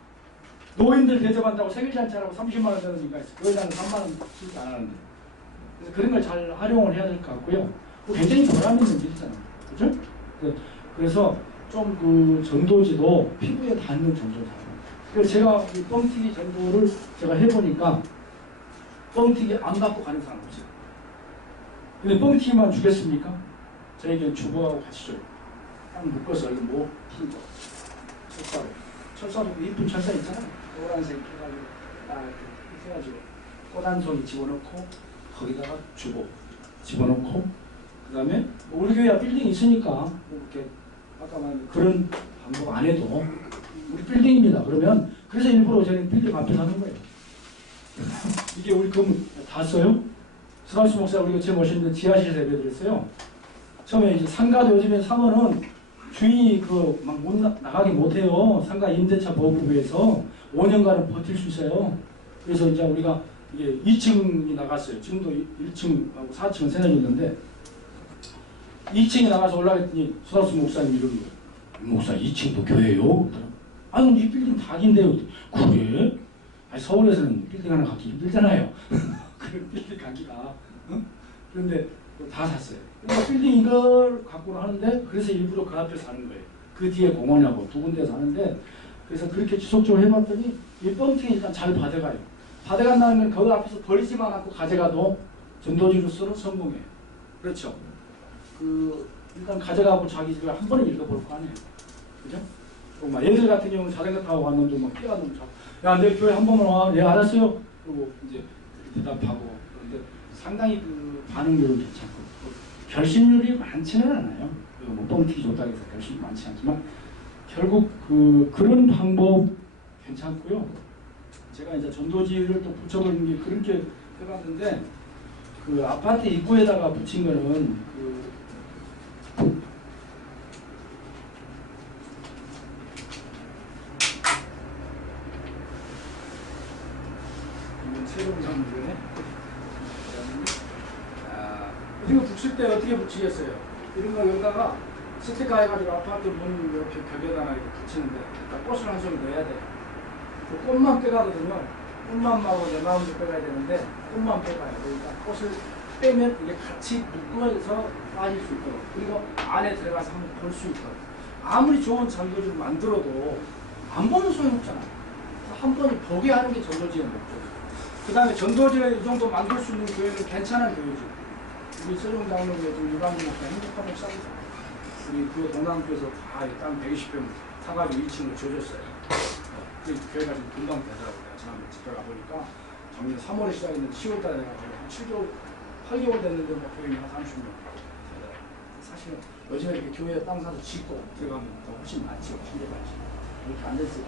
노인들 대접한다고 생일잔치하라고 30만 원 되는 인간이 있어. 교회단은 3만 원 쓰지 안 하는데. 그래서 그런 걸 잘 활용을 해야 될 것 같고요. 굉장히 보람 있는 일이잖아요. 그죠? 그래서 좀 그 전도지도 피부에 닿는 전도를 하고. 그래서 제가 이 뻥튀기 전도를 제가 해보니까 뻥튀기 안 갖고 가는 사람 없어요. 근데 뻥튀기만 주겠습니까? 저에게는 주부하고 같이 줘요. 딱 묶어서 이거 뭐 튀는 거. 철사로 이쁜 철사 있잖아요. 노란색 해가지고 딱 이렇게 해가지고 꽃 한 송이 집어넣고 거기다가 주고 집어넣고 그 다음에 우리 교회야 빌딩 있으니까 뭐 이렇게 아까 말한 그런 방법 안 해도 우리 빌딩입니다. 그러면 그래서 일부러 저는 빌딩 앞에 사는 거예요. 이게 우리 건물 다 써요. 스가스 목사 우리가 제일 멋있는데 지하실에서 예배 드렸어요. 처음에 이제 상가도 요즘에 사면은 주인이 그 막 못 나가게 못해요. 상가 임대차 보호구에서 5년간은 버틸 수 있어요. 그래서 이제 우리가 이게 2층이 나갔어요. 지금도 1층하고 4층은 세워졌는데 2층에 나가서 올라갔더니 수다수 목사님 이러는 거예요. 목사 2층도 교회요? 아니 이 빌딩 닭인데요. 그래? 아니 서울에서는 빌딩 하나 갖기 힘들잖아요. 그런 빌딩 갖기가. 응? 그런데 다 샀어요. 그러니까 빌딩 이걸 갖고 하는데 그래서 일부러 그 앞에 사는 거예요. 그 뒤에 공원하고 두 군데 사는데 그래서 그렇게 지속적으로 해봤더니 이 뻥튀기 일단 잘 받아가요. 받아간다는 건 거기 앞에서 버리지만 않고 가져가도 전도지로서는 성공해요. 그렇죠? 일단 가져가고 자기 집에 한 번은 읽어볼 거 아니에요. 그죠? 막 얘들 같은 경우는 자전거 타고 왔는데 막 뛰어가는 거 야, 내 교회 한 번만 와. 네, 알았어요. 그리고 이제 대답하고. 그런데 상당히 그 반응률은 괜찮고. 결심률이 많지는 않아요. 뭐 뻥튀기 좋다고 해서 결심이 많지 않지만 결국 그런 방법 괜찮고요. 제가 이제 전도지를 또 붙여버리는 게 그렇게 해봤는데 그 아파트 입구에다가 붙인 거는 이건 새로운 작물이네. 이거 붙일 때 어떻게 붙이겠어요? 이런 거 여기다가 스티커 해가지고 아파트 문 이렇게 벽에다가 이렇게 붙이는데 꽃을 한 송이 넣어야 돼요. 그 꽃만 빼가거든요. 꽃만 마고 내 마음도 빼가야 되는데 꽃만 빼가요. 그러니까 꽃을 빼면 이게 같이 묶어서 빠질 수 있도록 그리고 안에 들어가서 한번 볼 수 있도록 아무리 좋은 전도지를 만들어도 안 보면 소용없잖아요. 한 번은 보게 하는 게 전도지의 목적이에요. 그 다음에 전도지를 이 정도 만들 수 있는 교회는 괜찮은 교회지. 우리 세종 장로교회 지금 유관기 목사 행복하고 시작했어요. 우리 그 동남교에서 다 땅 120평 사가지고 2층을 줘줬어요. 그 교회가 지금 금방 되더라고요. 내가 지난번에 집에 가보니까 작년 3월에 시작했는데 10월달에 돼가지고 한 7개월, 8개월 됐는데 뭐 교인이 한 30명 되더라고요. 사실은 요즘에 이렇게 교회에 땅 사서 짓고 들어가면 더 훨씬 많죠. 힘들어가지. 이렇게 안 됐어요.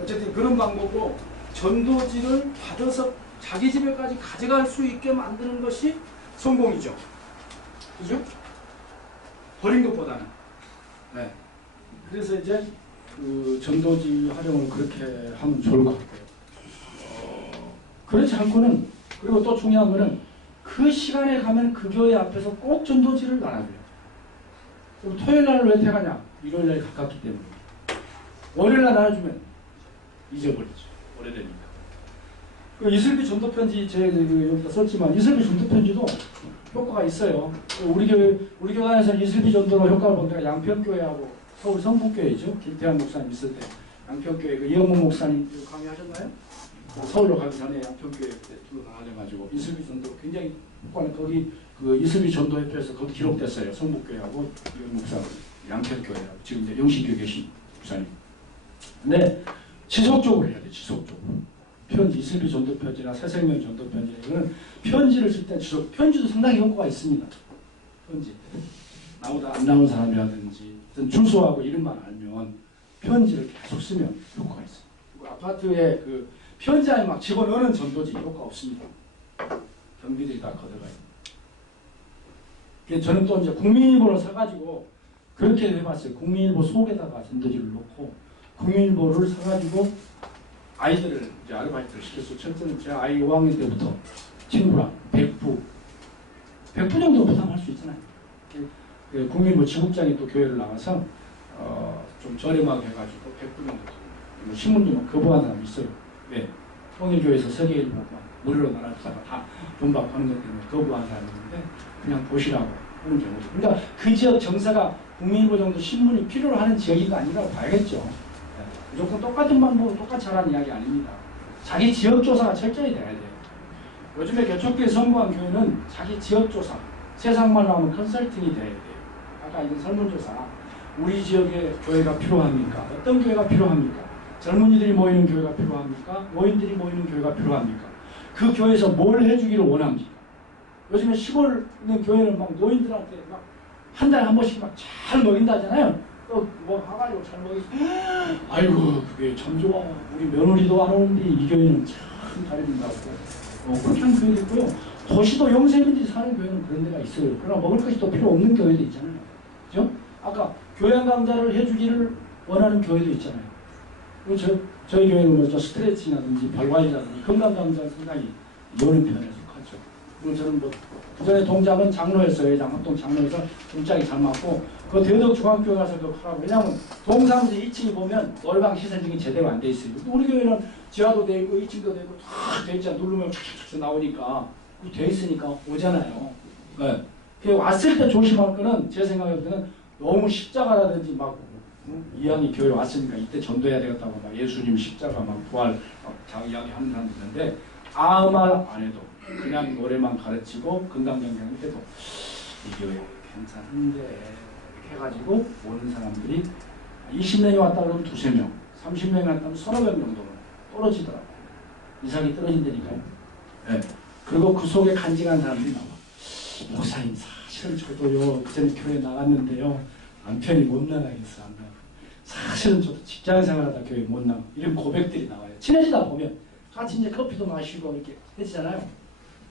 어쨌든 그런 방법으로 전도지를 받아서 자기 집에까지 가져갈 수 있게 만드는 것이 성공이죠. 그죠? 버린 것보다는. 네. 그래서 이제 그 전도지 활용을 그렇게 하면 좋을 것 같고요. 그렇지 않고는, 그리고 또 중요한 거는 그 시간에 가면 그 교회 앞에서 꼭 전도지를 나눠줘요. 그럼 토요일 날을 왜 택하냐? 일요일 날이 가깝기 때문에. 월요일 날 나눠주면 잊어버리죠. 오래되니까. 그 이슬비 전도편지 제가 여기다 썼지만 이슬비 전도편지도 효과가 있어요. 우리 교회 안에서는 이슬비 전도로 효과를 본 데가 양평교회하고 서울 성북교회죠. 김태환 목사님 있을 때 양평교회 그 이영문 목사님 강의하셨나요? 서울로 가기 전에 양평교회 그때 둘로 나눠져가지고 이슬비 전도 굉장히 효과는 거기 그 이슬비 전도협회에서 거기 기록됐어요. 성북교회하고 이영문 목사 양평교회하고 지금 이제 영신교회 계신 목사님. 근데 지속적으로 해야 돼. 지속적으로. 편지, 이슬비 전도편지나 새생명 전도편지 이거는 편지를 쓸 때 편지도 상당히 효과가 있습니다. 편지. 나보다 안 나온 사람이라든지 주소하고 이름만 알면 편지를 계속 쓰면 효과가 있어요. 그리고 아파트에 그 편지 안에 막 집어넣는 전도지 효과 없습니다. 경비들이 다 걷어가요. 그래서 저는 또 이제 국민일보를 사가지고 그렇게 해봤어요. 국민일보 속에다가 전도지를 넣고 국민일보를 사가지고 아이들을 이제 아르바이트를 시켰어요. 첫째는 제 아이 5학년 때부터 친구랑 100부 정도 부담할 수 있잖아요. 국민일보 지국장이 또 교회를 나와서 좀 저렴하게 해가지고 100부 정도 신문도 막 거부한 사람이 있어요. 왜? 통일교회에서 세계일보 막 무료로 나눠주다가 다 돈 받고 하는 것 때문에 거부한 사람이 있는데 그냥 보시라고 하는 경우도. 그러니까 그 지역 정서가 국민일보 정도 신문이 필요로 하는 지역인가 아닌가 봐야겠죠. 무조건 똑같은 방법으로 똑같이 하라는 이야기 아닙니다. 자기 지역조사가 철저히 돼야 돼요. 요즘에 개척교회 선거한 교회는 자기 지역조사, 세상말로 하면 컨설팅이 돼야 돼요. 아까 이건 설문조사. 우리 지역에 교회가 필요합니까? 어떤 교회가 필요합니까? 젊은이들이 모이는 교회가 필요합니까? 노인들이 모이는 교회가 필요합니까? 그 교회에서 뭘 해주기를 원합니까? 요즘에 시골 있는 교회는 막 노인들한테 막 한 달에 한 번씩 막 잘 먹인다잖아요. 또 뭐 하가지고 잘 먹이. 아이고 그게 참 좋아. 우리 며느리도 안 오는데 이 교회는 참 잘해준다고. 그렇게 하는 교회도 있고요. 도시도 영세민들이 사는 교회는 그런 데가 있어요. 그러나 먹을 것이 또 필요 없는 교회도 있잖아요. 그죠? 아까 교양 강좌를 해주기를 원하는 교회도 있잖아요. 저희 교회는 뭐 스트레칭이라든지 발관이라든지 건강 강좌는 상당히 여는 편에 속하죠. 그리고 저는 뭐 그전에 동작은 장로였어요. 합동 장로에서 동작이 잘 맞고 그 대덕 중앙교회 가서 그 하라고. 왜냐하면 동사무소 2층에 보면 노래방 시설등이 제대로 안 돼 있어요. 우리 교회는 지하도 돼 있고 2층도 되고 다 돼 있잖아. 누르면 촥촥 나오니까 돼 있으니까 오잖아요. 네. 왔을 때 조심할 거는 제 생각에 때는 너무 십자가라든지 막 이왕이 교회 왔으니까 이때 전도해야 되겠다고 막 예수님 십자가 막 부활 막 이야기 하는 사람도 있는데 아무 말 안 해도 그냥 노래만 가르치고 건강경영을 해도 이 교회 괜찮은데 이렇게 해가지고 오는 사람들이 20명이 왔다 그러면 2~3명, 30명이 왔다 그러면 30명 정도는 떨어지더라고요. 이상이 떨어진다니까요. 네. 그리고 그 속에 간직한 사람들이 나와. 목사님 사실은 저도요 그전에 교회 나갔는데요 남편이 못 나가겠어. 안 나가. 사실은 저도 직장 생활하다 교회 못 나가. 이런 고백들이 나와요. 친해지다 보면 같이 이제 커피도 마시고 이렇게 해지잖아요.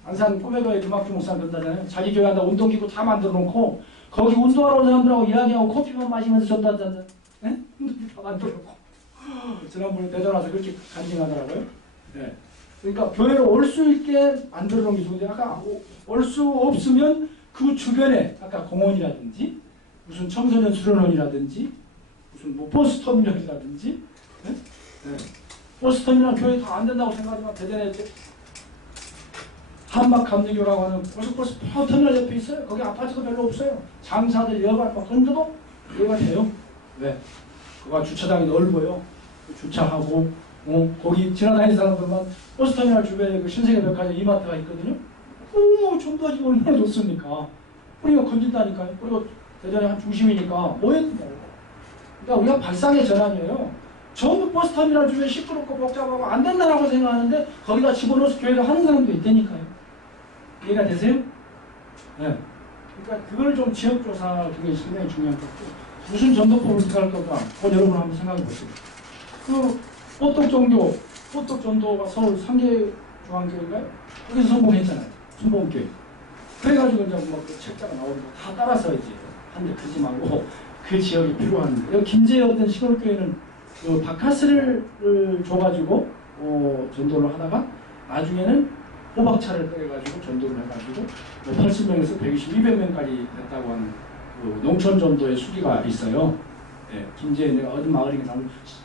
항상 꿈의 교회 김학주 목사님 그런다잖아요. 자기 교회 한다 운동기구 다 만들어 놓고 거기 운동하러 온 사람들하고 이야기하고 커피만 마시면서 전도한다. 네? 운동기구 다 만들어 놓고 지난번에 대전 와서 그렇게 간증하더라고요. 네. 그러니까 교회를 올 수 있게 만들어 놓은 게 좋은데 아까 올 수 없으면 그 주변에 아까 공원이라든지 무슨 청소년 수련원이라든지 무슨 뭐 버스터미널이라든지 네? 네. 버스터미널 교회 다 안 된다고 생각하지만 대전에 한박감리교라고 하는 버스터미널 옆에 있어요. 거기 아파트도 별로 없어요. 장사들 여가 막 건져도 여가 돼요. 왜? 그거 주차장이 넓어요. 주차하고 거기 지나다니는 사람들만 버스터미널 주변에 그 신세계백화점 이마트가 있거든요. 전도하지 얼마나 좋습니까? 우리가 건진다니까요. 그리고 대전에 한 중심이니까 뭐였나요? 그러니까 우리가 발상의 전환이에요. 전부 버스터미널 주변에 시끄럽고 복잡하고 안 된다라고 생각하는데 거기다 집어넣어서 교회를 하는 사람도 있다니까요. 이해가 되세요? 네. 그러니까 그걸 좀 지역조사 그게 상당히 중요한 것 같고 무슨 전도법을 어떻게 할 건가? 그건 여러분 한번 생각해 보세요. 그 뽀떡 전도가 서울 상계중앙교회인가요? 거기서 성공했잖아요. 순복음교회. 그래가지고 이제 뭐그 책자가 나오고 다 따라서 이제 하는데 그러지 말고 그 지역이 필요한. 여기 김제의 어떤 시골교회는 그 바카스를 줘가지고 전도를 하다가 나중에는 호박차를 끓여가지고 전도를 해가지고 80명에서 120, 200명까지 됐다고 하는 그 농촌 전도의 수기가 있어요. 예, 김제에 내가 어디 마을인가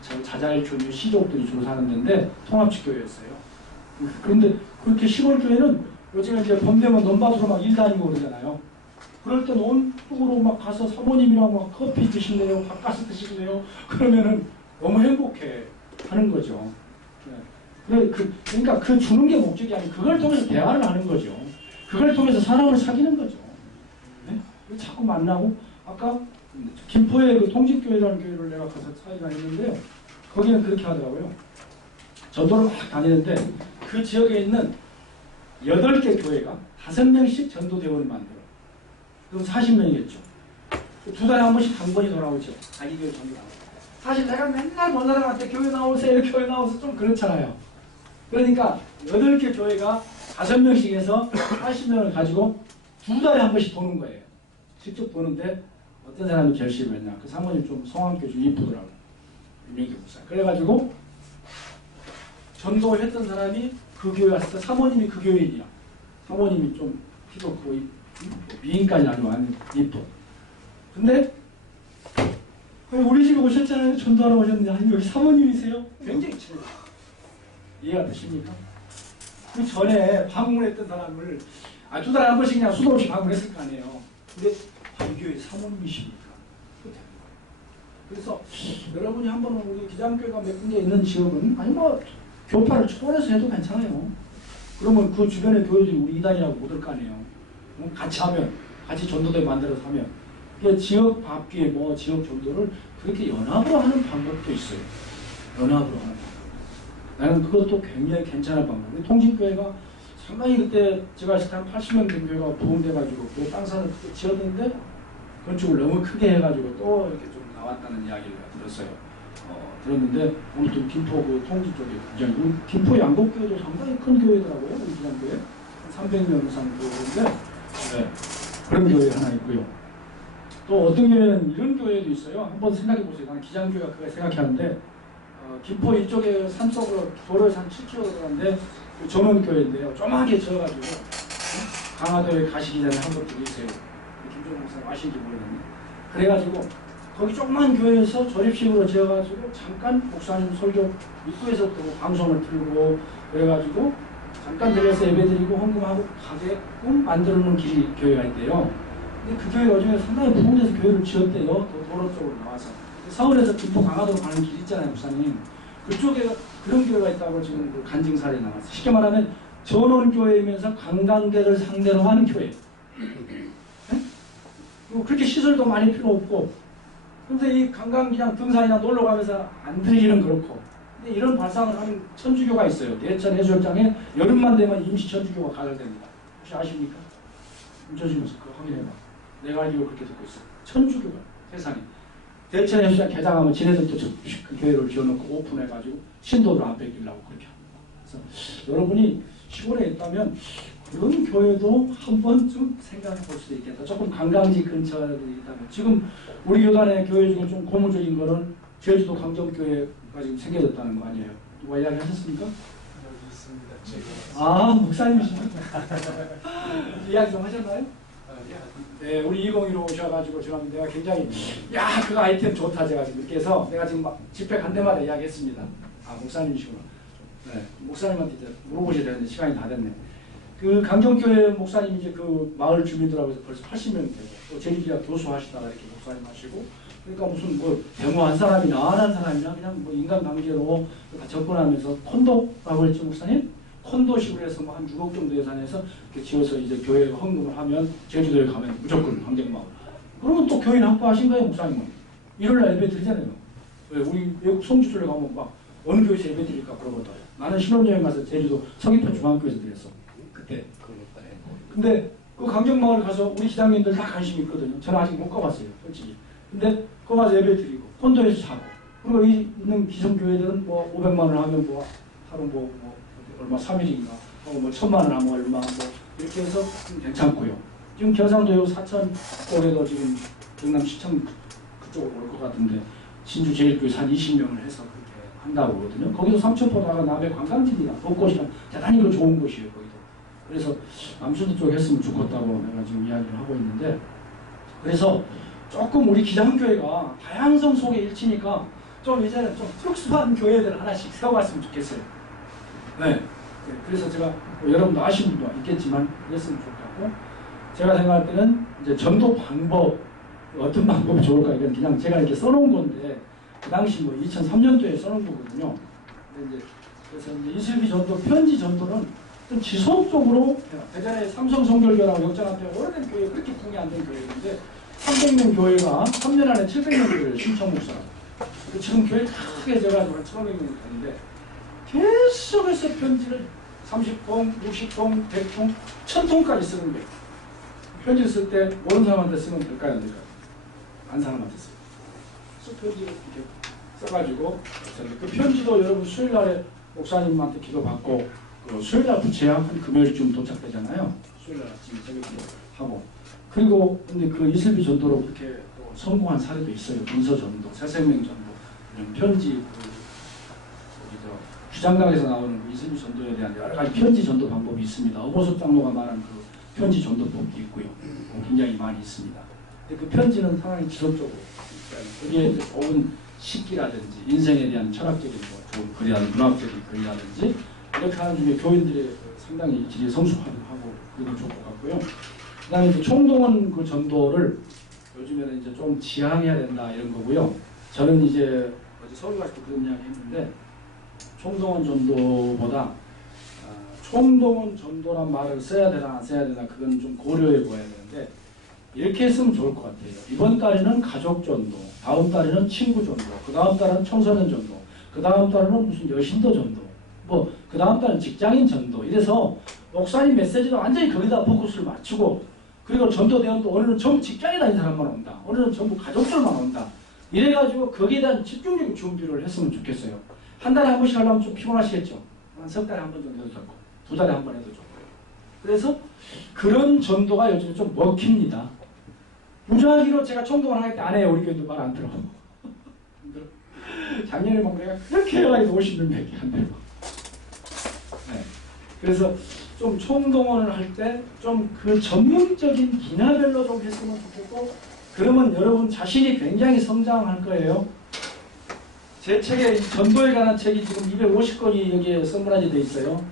사는 자잘촌 시족들이 주로 사는 데인데 통합식 교회였어요. 그런데 그렇게 시골 교회는 요즘에 이제 봄 되면 논밭으로 막 일 다니고 그러잖아요. 그럴 때 온통으로 막 가서 사모님이랑 막 커피 드실래요? 밥가스 드실래요? 그러면은 너무 행복해 하는 거죠. 네. 그러니까 그 주는 게 목적이 아니고 그걸 통해서 대화를 하는 거죠. 그걸 통해서 사람을 사귀는 거죠. 네? 자꾸 만나고 아까 김포의 그 통직교회라는 교회를 내가 가서 찾아다녔는데요. 거기는 그렇게 하더라고요. 전도를 막 다니는데 그 지역에 있는 8개 교회가 5명씩 전도대원을 만들어. 그럼 40명이겠죠. 2달에 한 번씩 한 번이 돌아오죠. 자기 교회 전도 나오고. 사실 내가 맨날 본 사람한테 교회 나오세요, 교회 나오세요 좀 그렇잖아요. 그러니까 8개 교회가 5명씩 해서 80명을 가지고 2달에 한 번씩 도는 거예요. 직접 도는데 어떤 사람이 결심을 했냐. 그 사모님 좀 성함께 좀 이쁘더라고요. 유명기 목사. 그래가지고 전도했던 사람이 그 교회 왔을 때 사모님이 그 교회인이야. 사모님이 좀 키도 거의 미인까지 아주 많이 이뻐. 근데 우리 집에 오셨잖아요. 전도하러 오셨는데 아니 여기 사모님이세요? 굉장히 친해요. 이해가 되십니까? 그 전에 방문했던 사람을 2달에 한 번씩 그냥 수도 없이 방문했을 거 아니에요. 근데 이 교회 사모님이십니까? 그래서 여러분이 한번 우리 기장교회가 몇 군데 있는 지역은 아니 뭐 교파를 초월해서 해도 괜찮아요. 그러면 그 주변의 교회들이 우리 이단이라고 못 할 거 아니에요. 같이 하면 같이 전도대 만들어서 하면 지역 밥기에 뭐 지역 전도를 그렇게 연합으로 하는 방법도 있어요. 연합으로 하는 방법. 나는 그것도 굉장히 괜찮은 방법. 우리 통진교회가 상당히 그때 제가 했을 때 한 80명 된 교회가 부흥돼가지고 그 땅산을 지었는데 건축을 너무 크게 해가지고 또 이렇게 좀 나왔다는 이야기를 들었어요. 들었는데 오늘 또 김포 그 통지 쪽에 굉장히 김포 양곡교회도 상당히 큰 교회더라고요. 우리 기장교회 300명 이상 교회인데 네, 그런 교회 하나 있고요. 또 어떤 교회는 이런 교회도 있어요. 한번 생각해 보세요. 나는 기장교회가 그걸 생각하는데 김포 이쪽에 산속으로 도로에서 한 7km 들어가는데 그 전원교회인데요. 조그맣게 지어가지고 강화도에 가시기 전에 한 곳도 있어요. 김종국 목사님 아시는지 모르겠네. 그래가지고 거기 조그만 교회에서 조립식으로 지어가지고 잠깐 목사님 설교 입구에서부터 방송을 틀고 그래가지고 잠깐 들려서 예배드리고 헌금하고 가게끔 만들어놓은 길이 교회가 있대요. 근데 그 교회 요즘에 상당히 부흥돼서 교회를 지었대요. 도로 쪽으로 나와서. 서울에서 김포 강화도로 가는 길 있잖아요, 목사님. 그쪽에 그런 교회가 있다고 지금 그 간증 사례 나왔어요. 쉽게 말하면 전원교회이면서 관광객을 상대로 하는 교회. 네? 그리고 그렇게 시설도 많이 필요 없고 근데 이 관광 그냥 등산이나 놀러 가면서 안 들리기는 그렇고 근데 이런 발상을 하는 천주교가 있어요. 대천 해수욕장에 여름만 되면 임시 천주교가 가설됩니다. 혹시 아십니까? 조심해서 그거 확인해봐. 내가 알기로 그렇게 듣고 있어요. 천주교가 세상에. 대천 해수욕장 개장하면 지네들도 그 교회를 지어놓고 오픈해가지고 신도를 안 뺏기려고 그렇게 합니다. 그래서 여러분이 시골에 있다면 그런 교회도 한 번쯤 생각해 볼 수도 있겠다. 조금 관광지 근처에 있다면. 지금 우리 교단의 교회 중에 좀 고무적인 거는 제주도 강정교회가 지금 생겨졌다는 거 아니에요? 누가 이야기 하셨습니까? 여기 있습니다. 아, 목사님이십니까? 이야기 좀 하셨나요? 네, 우리 2015 오셔가지고 지금 내가 굉장히 야, 그 아이템 좋다 제가 지금 이렇게 해서 내가 지금 막 집회 간 데마다 이야기했습니다. 아, 목사님이시구나. 네, 목사님한테 이제 물어보셔야 되는데 시간이 다 됐네. 그 강정교회 목사님이 이제 그 마을 주민들하고 해서 벌써 80명 되고 또 제주지역 교수하시다가 이렇게 목사님 하시고 그러니까 무슨 뭐 데모한 사람이나 안 한 사람이나 그냥 뭐 인간관계로 접근하면서 콘도라고 했죠 목사님? 콘도식으로 해서 뭐 한 6억 정도 예산해서 이렇게 지어서 이제 교회에 헌금을 하면 제주도에 가면 무조건 강정마을. 그러면 또 교인 확보하신 거예요 목사님은. 일요일날 예배 드리잖아요. 왜 우리 외국 성지순례 가면 막 어느 교회에서 예배 드릴까 그러거든. 나는 신혼여행 가서 제주도 서귀포 중앙교회에서 드렸어. 그때. 근데 그 강정마을 가서 우리 기장님들 다 관심이 있거든요. 저는 아직 못 가봤어요 솔직히. 근데 거기 가서 예배 드리고 콘도에서 자고 그리고 이 있는 기성교회들은 뭐 500만 원 하면 뭐 하루 뭐 얼마 3일인가 뭐 1000만 원 하면 얼마 뭐 이렇게 해서 괜찮고요. 지금 경상도 사천 쪽에도 지금 경남 시청 그쪽으로 올 것 같은데 신주 제일교회 한 20명을 해서 그렇게 한다고 그러거든요. 거기도 삼천포다가 남해 관광지입니다. 벚꽃이랑 대단히 좋은 곳이에요. 거기도. 그래서 남순도 쪽에 했으면 좋겠다고 내가 지금 이야기를 하고 있는데, 그래서 조금 우리 기장교회가 다양성 속에 일치니까 좀 이제는 좀 특수한 교회들 하나씩 세워갔으면 좋겠어요. 네. 그래서 제가 여러분도 아시는 분도 있겠지만 그랬으면 좋겠고, 제가 생각할 때는 이제 전도 방법 어떤 방법이 좋을까, 이건 그냥 제가 이렇게 써놓은 건데 그 당시 뭐 2003년도에 써놓은 거거든요. 근데 이제 그래서 이제 이슬비 전도, 편지 전도는 좀 지속적으로 대전에 삼성 성결교라고 역전 앞에 오래된 교회, 그렇게 공이 안 된 교회인데 300명 교회가 3년 안에 700명 교회를 신청 목사라고. 지금 교회 크게 돼가지고 한 1,500명이 되는데 계속해서 편지를 30통, 60통, 100통, 1000통까지 쓰는 거예요. 편지를 쓸 때 모르는 사람한테 쓰면 될까요, 안 될까요? 안 사람한테 써요. 그래서 편지를 이렇게 써가지고 그 편지도 여러분 수요일날에 목사님한테 기도받고 그 수요일날 부채야 한 금요일쯤 도착되잖아요. 수요일날 아침에 새벽 기도하고, 그리고 근데 그 이슬비 전도로 그렇게 또 성공한 사례도 있어요. 문서 전도, 새생명 전도, 이런 편지, 주장각에서 나오는 그 이슬비 전도에 대한 여러 가지 편지 전도 방법이 있습니다. 어보섭 장로가 말한 그 편지 전도법이 있고요. 굉장히 많이 있습니다. 근데 그 편지는 상당히 지속적으로 거기에 좋은 식기라든지 인생에 대한 철학적인 뭐 좋은 글이라든지 문학적인 글이라든지 이렇게 하는 중에 교인들의 상당히 질이 성숙하고 그래도 좋을 것 같고요. 그 다음에 이제 총동원 그 전도를 요즘에는 이제 좀 지향해야 된다 이런 거고요. 저는 이제 어제 서울 가서 그런 이야기 했는데, 총동원 전도보다 총동원 전도란 말을 써야 되나 안 써야 되나 그건 좀 고려해 보아야 되는데, 이렇게 했으면 좋을 것 같아요. 이번 달에는 가족 전도, 다음 달에는 친구 전도, 그 다음 달은 청소년 전도, 그 다음 달에는 무슨 여신도 전도, 뭐 그 다음 달은 직장인 전도, 이래서 목사님 메시지도 완전히 거기다 포커스를 맞추고, 그리고 전도대원도 오늘은 전부 직장에 다니는 사람만 온다, 오늘은 전부 가족들만 온다, 이래가지고 거기에 대한 집중적인 준비를 했으면 좋겠어요. 한 달에 한 번씩 하려면 좀 피곤하시겠죠. 한 석 달에 한 번 정도 해도 좋고, 두 달에 한 번 해도 좋고. 그래서 그런 전도가 요즘에 좀 먹힙니다. 무작위로 제가 총동원 할 때 안 해요. 우리 교회도 말 안 들어. 작년에 막 내가 그렇게 해가지고 50명밖에 안 들어. 네. 그래서 좀 총동원을 할 때 좀 그 전문적인 분야별로 좀 했으면 좋겠고, 그러면 여러분 자신이 굉장히 성장할 거예요. 제 책에 전도에 관한 책이 지금 250권이 여기에 선물하게 돼 있어요.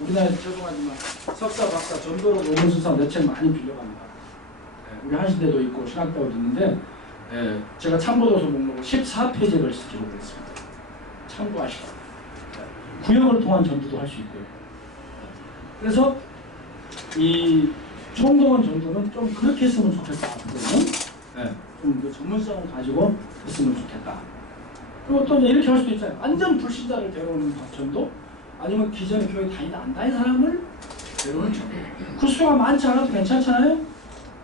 우리나라에서 죄송하지만 석사, 박사, 전도로 논문 수사 내 책 많이 빌려갑니다. 네, 우리 한신대도 있고 신학대도 있는데, 네, 제가 참고도서 목록을 14페이지에 걸쳐서 기록을 했습니다. 참고하시고, 네, 구역을 통한 전도도 할 수 있고요. 그래서 이 총동원 전도는 좀 그렇게 했으면 좋겠다. 네, 좀 그 전문성을 가지고 했으면 좋겠다. 그리고 또 이렇게 할 수도 있잖아요. 완전 불신자를 데려오는 전도, 아니면 기존에 교회 다니는 안 다니는 사람을 데려오는 전도. 그 수가 많지 않아도 괜찮잖아요.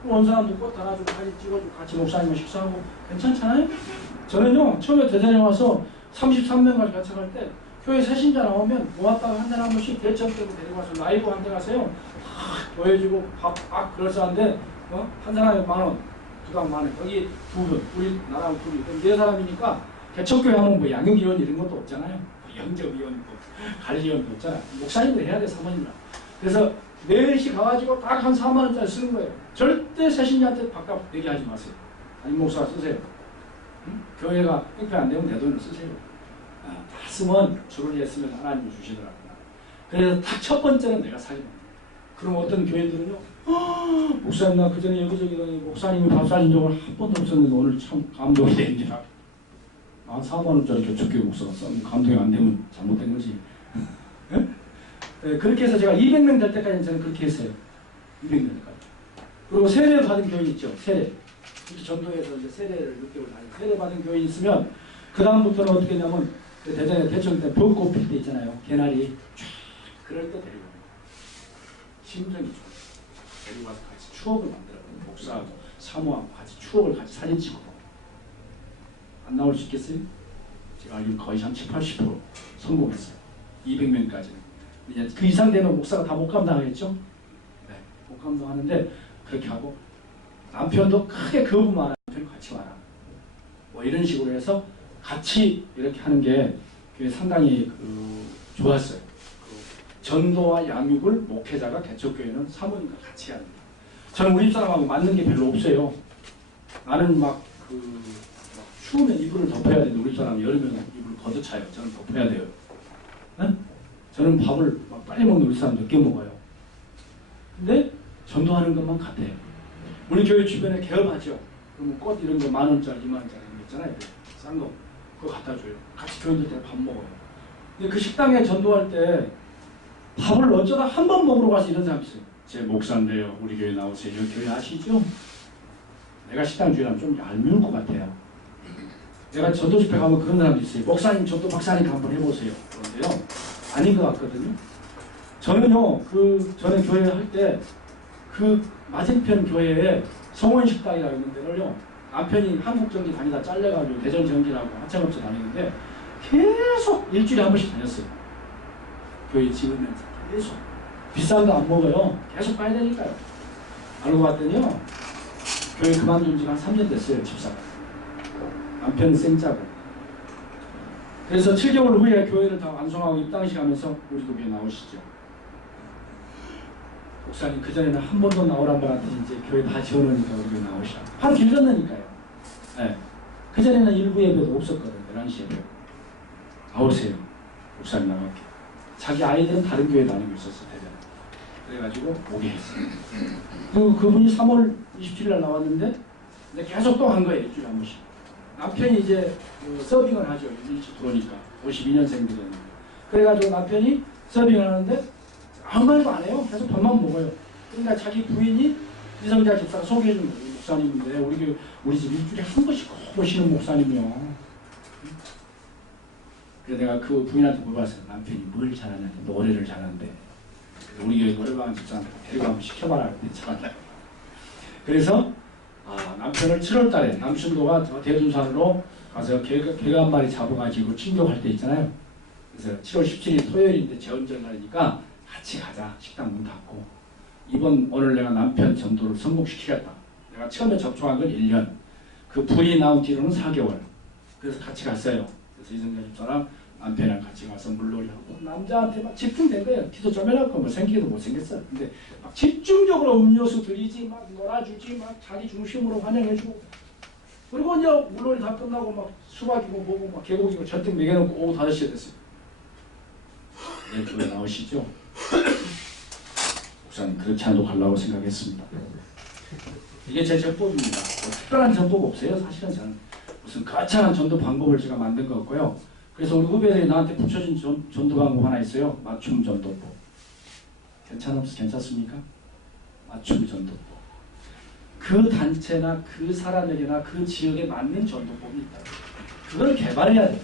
온 사람도 꽃 달아주고 사진 찍어주고 같이 목사님과 식사하고 괜찮잖아요. 저는요, 처음에 대전에 와서 33명까지 같이 갈 때 교회 새신자 나오면 모았다가 한 달에 한 번씩 대천 때로 데리고와서 라이브 한 대 가세요. 보여주고 밥 그럴싸한데 한 사람에 10,000원, 두당 10,000원. 여기 두 분, 우리 나랑 둘이, 그럼 4사람이니까 개척교회 하면 뭐 양육위원 이런 것도 없잖아요. 영접위원 있고 관리위원도 없잖아요. 목사님도 해야 돼, 사모님이랑. 그래서 4시 가가지고 딱 한 40,000원짜리 쓰는 거예요. 절대 새신자한테 바깥 얘기하지 마세요. 아니 목사 쓰세요. 응? 교회가 깡패 안 되면 내 돈을 쓰세요. 다 쓰면 주를 했으면 하나님이 주시더라고요. 그래서 딱 첫 번째는 내가 살립니다. 그럼 어떤 교회들은요, 목사님 나 그전에 여기저기 목사님이 밥 사준 적은 한 번도 없었는데 오늘 참 감동이 됩니다. 40,000원짜리 개척교회 목사가 싸면 감동이 안 되면 잘못된 거지. 네, 그렇게 해서 제가 200명 될 때까지는 저는 그렇게 했어요. 200명 때까지. 그리고 세례 받은 교회 있죠. 세례. 전도에서 이제 세례를 6개월 다니고, 세례 받은 교회 있으면 그 다음부터는 어떻게 했냐면 그 대전에 대청 때 벚꽃 필 때 있잖아요. 개나리 쫙 그럴 때 데리고 가요. 심정이 좋아요. 데리고 가서 같이 추억을 만들어요. 목사하고 사모하고 같이 추억을 같이 사진 찍고. 안 나올 수 있겠어요? 제가 알기로는 거의 한 70, 80% 성공했어요. 200명까지는. 이제 그 이상 되면 목사가 다 못 감당하겠죠? 네, 못 감당하는데 그렇게 하고 남편도 크게 거부 마라. 남편 같이 와라. 뭐 이런 식으로 해서 같이 이렇게 하는 게 그게 상당히 좋았어요. 전도와 양육을 목회자가 개척교회는 사모님과 같이 합니다. 저는 우리 집사람하고 맞는 게 별로 없어요. 나는 막 추우면 이불을 덮어야 되는데 우리 집사람은 여름에는 이불을 걷어차요. 저는 덮어야 돼요. 네? 저는 밥을 막 빨리 먹는 우리 사람 늦게 먹어요. 근데 전도하는 것만 같아요. 우리 교회 주변에 개업하죠. 그러면 꽃 이런 거 10,000원짜리, 20,000원짜리 이런 거 있잖아요. 싼 거. 그거 갖다 줘요. 같이 교인들 때 밥 먹어요. 근데 그 식당에 전도할 때 밥을 어쩌다 한 번 먹으러 가서 이런 사람 있어요. 제 목사인데요. 우리 교회 나오세요. 여기 교회 아시죠? 내가 식당 주인하면 좀 얄미울 것 같아요. 내가 전도 집회 가면 그런 사람도 있어요. 목사님, 전도 박사님 한번 해보세요. 그런데요. 아닌 것 같거든요. 저는요, 전에 교회 할 때, 맞은편 교회에 성원식당이라고 있는 데를요, 남편이 한국전기 다니다 잘려가지고 대전전기라고 하청업체 다니는데, 계속 일주일에 한 번씩 다녔어요. 교회 지으면서. 계속. 비싼 거 안 먹어요. 계속 가야 되니까요. 알고 봤더니요, 교회 그만둔 지가 한 3년 됐어요, 집사가. 남편은 생짜고. 그래서 7개월 후에 교회를 다 완성하고 입당식 하면서 우리도 교회 나오시죠. 목사님, 그전에는 한 번도 나오란 말한테 이제 교회 다 지어놓으니까 우리 교회 나오시라. 하루 길렀으니까요. 네. 그전에는 일부 예배도 없었거든요. 11시 예배. 나오세요. 목사님 나갈게. 자기 아이들은 다른 교회 다니고 있었어요. 대전. 그래가지고 오게 했어요. 그리고 그분이 3월 27일 날 나왔는데 근데 계속 또 한 거예요. 일주일에 한 번씩. 남편이 이제 서빙을 하죠. 일찍 들어오니까. 52년생들은. 그래가지고 남편이 서빙을 하는데 아무 말도 안 해요. 계속 밥만 먹어요. 그러니까 자기 부인이 이성자 집사가 소개해준 거예요. 목사님인데 우리 집 일주일에 한 번씩 꼭 오시는 목사님이요. 그래서 내가 그 부인한테 물어봤어요. 남편이 뭘 잘하냐고. 노래를 잘하는데. 우리 교회 노래방 집사한테 데리고 한번 시켜봐라. 그랬잖아요. 그래서 남편을 7월 달에 남순도가 대둔산으로 가서 개가 한 마리 잡아가지고 친교할 때 있잖아요. 그래서 7월 17일 토요일인데 재운전 날이니까 같이 가자. 식당 문 닫고. 오늘 내가 남편 전도를 성공시키겠다. 내가 처음에 접촉한 건 1년. 그 부인이 나온 뒤로는 4개월. 그래서 같이 갔어요. 그래서 이성자 집사랑 남편이랑 같이 가서 물놀이하고 남자한테 막 집중된 거예요. 키도 쪼매놓고 뭐 생기기도 못생겼어요. 근데 막 집중적으로 음료수 드리지 막 놀아주지 막 자기 중심으로 환영해주고 그리고 이제 물놀이 다 끝나고 막 수박이고 뭐고 막 계곡이고 저택 먹여놓고 오후 5시에 됐어요. 네, 교회 나오시죠? 목사님 그렇지 않아도 가려고 생각했습니다. 이게 제 전법입니다. 뭐 특별한 전법 없어요. 사실은 저는 무슨 거창한 전도 방법을 제가 만든 거 없고요. 그래서 우리 후배들이 나한테 붙여준 전도 방법 하나 있어요. 맞춤 전도법. 괜찮습니까? 맞춤 전도법. 그 단체나 그 사람에게나 그 지역에 맞는 전도법이 있다. 그걸 개발해야 돼요.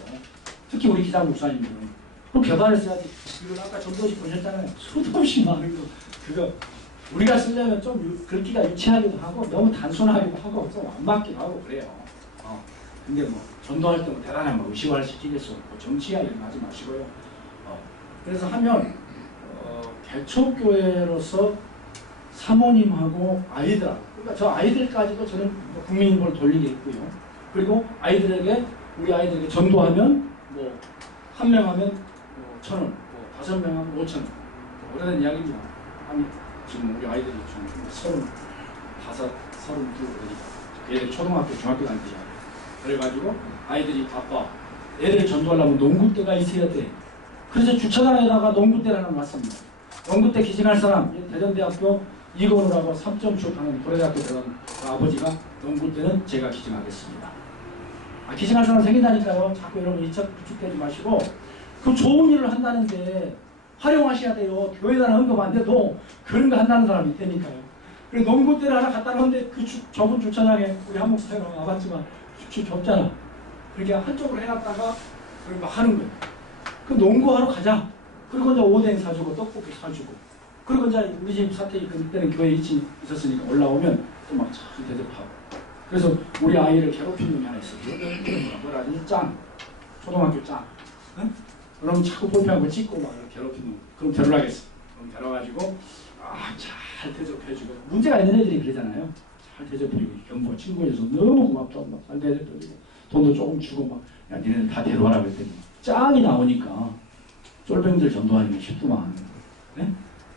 특히 우리 기장 목사님들은. 그걸 개발했어야지. 그리고 아까 전도식 보셨잖아요. 수도 없이 많은 거. 그거 우리가 쓰려면 좀 글귀가 유치하기도 하고 너무 단순하기도 하고 좀 안 맞기도 하고 그래요. 근데 뭐 전도할 때 뭐 대단한 뭐 의식을 시키겠어. 뭐 정치야 이런 거 하지 마시고요. 그래서 하면 개척교회로서 사모님하고 아이들하고 그러니까 저 아이들까지도 저는 국민인볼 돌리겠고요. 그리고 우리 아이들에게 전도하면 뭐 1명 하면 뭐 1,000원, 뭐 5명 하면 5,000원. 오래된 이야기입니다. 아니 지금 우리 아이들이 지금 35, 32 그러니까 얘들 초등학교, 중학교 다닐 때잖아요. 그래가지고 아이들이 바빠. 애들 전도하려면 농구대가 있어야 돼. 그래서 주차장에다가 농구대를 하나 놨습니다. 농구대 기증할 사람, 대전대학교 이건우라고 3점 슛하는 고려대학교 대전 아버지가 농구대는 제가 기증하겠습니다. 기증할 사람 생긴다니까요. 자꾸 여러분 위축되지 마시고 그 좋은 일을 한다는데 활용하셔야 돼요. 교회에다 언급 안 돼도 그런 거 한다는 사람이 있다니까요. 그리고 농구대를 하나 갖다 놓는데 그 좁은 주차장에 우리 한 목사님 와봤지만 좁잖아. 그렇게 한쪽으로 해놨다가 그걸 막 하는 거예요. 그 농구하러 가자. 그리고 이제 오뎅 사주고 떡볶이 사주고 그리고 이제 우리 집 사택이 그때는 교회 2층 있었으니까 올라오면 또 막 잘 대접하고 그래서 우리 아이를 괴롭히는 놈이 하나 있었어요. 뭐라 하지? 짱. 초등학교 짱. 응? 그럼 자꾸 볼펜한 거 찍고 막 이렇게 괴롭히는 거. 그럼 데려가겠어. 그럼 데려가지고 잘 대접해주고 문제가 있는 애들이 그러잖아요. 잘 대접해주고 경고 친구해줘서 너무 고맙다. 막 잘 대접해주고 돈도 조금 주고 막 야 니네들 다 데려와라 그랬더니 짱이 나오니까 쫄병들 전도하는 게 쉽더만. 네?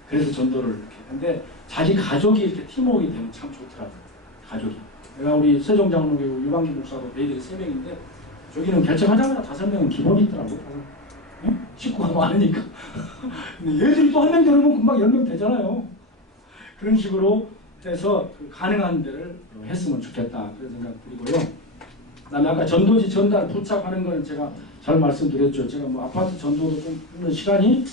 그래서 전도를 이렇게 근데 자기 가족이 이렇게 팀워크가 되면 참 좋더라고요. 가족이. 내가 우리 세종장로교회 유방기 목사로 너희들이 3명인데 저기는 결정하자마자 5명은 기본이 있더라고요. 응? 식구가 많으니까. 근데 얘들이 또 한 명 들으면 금방 10명 되잖아요. 그런 식으로 해서 그 가능한 데를 했으면 좋겠다. 그런 생각 드리고요. 그다음에 아까 전도지 전달 부착하는 거는 제가 잘 말씀드렸죠. 제가 뭐 아파트 전도도 좀 시간이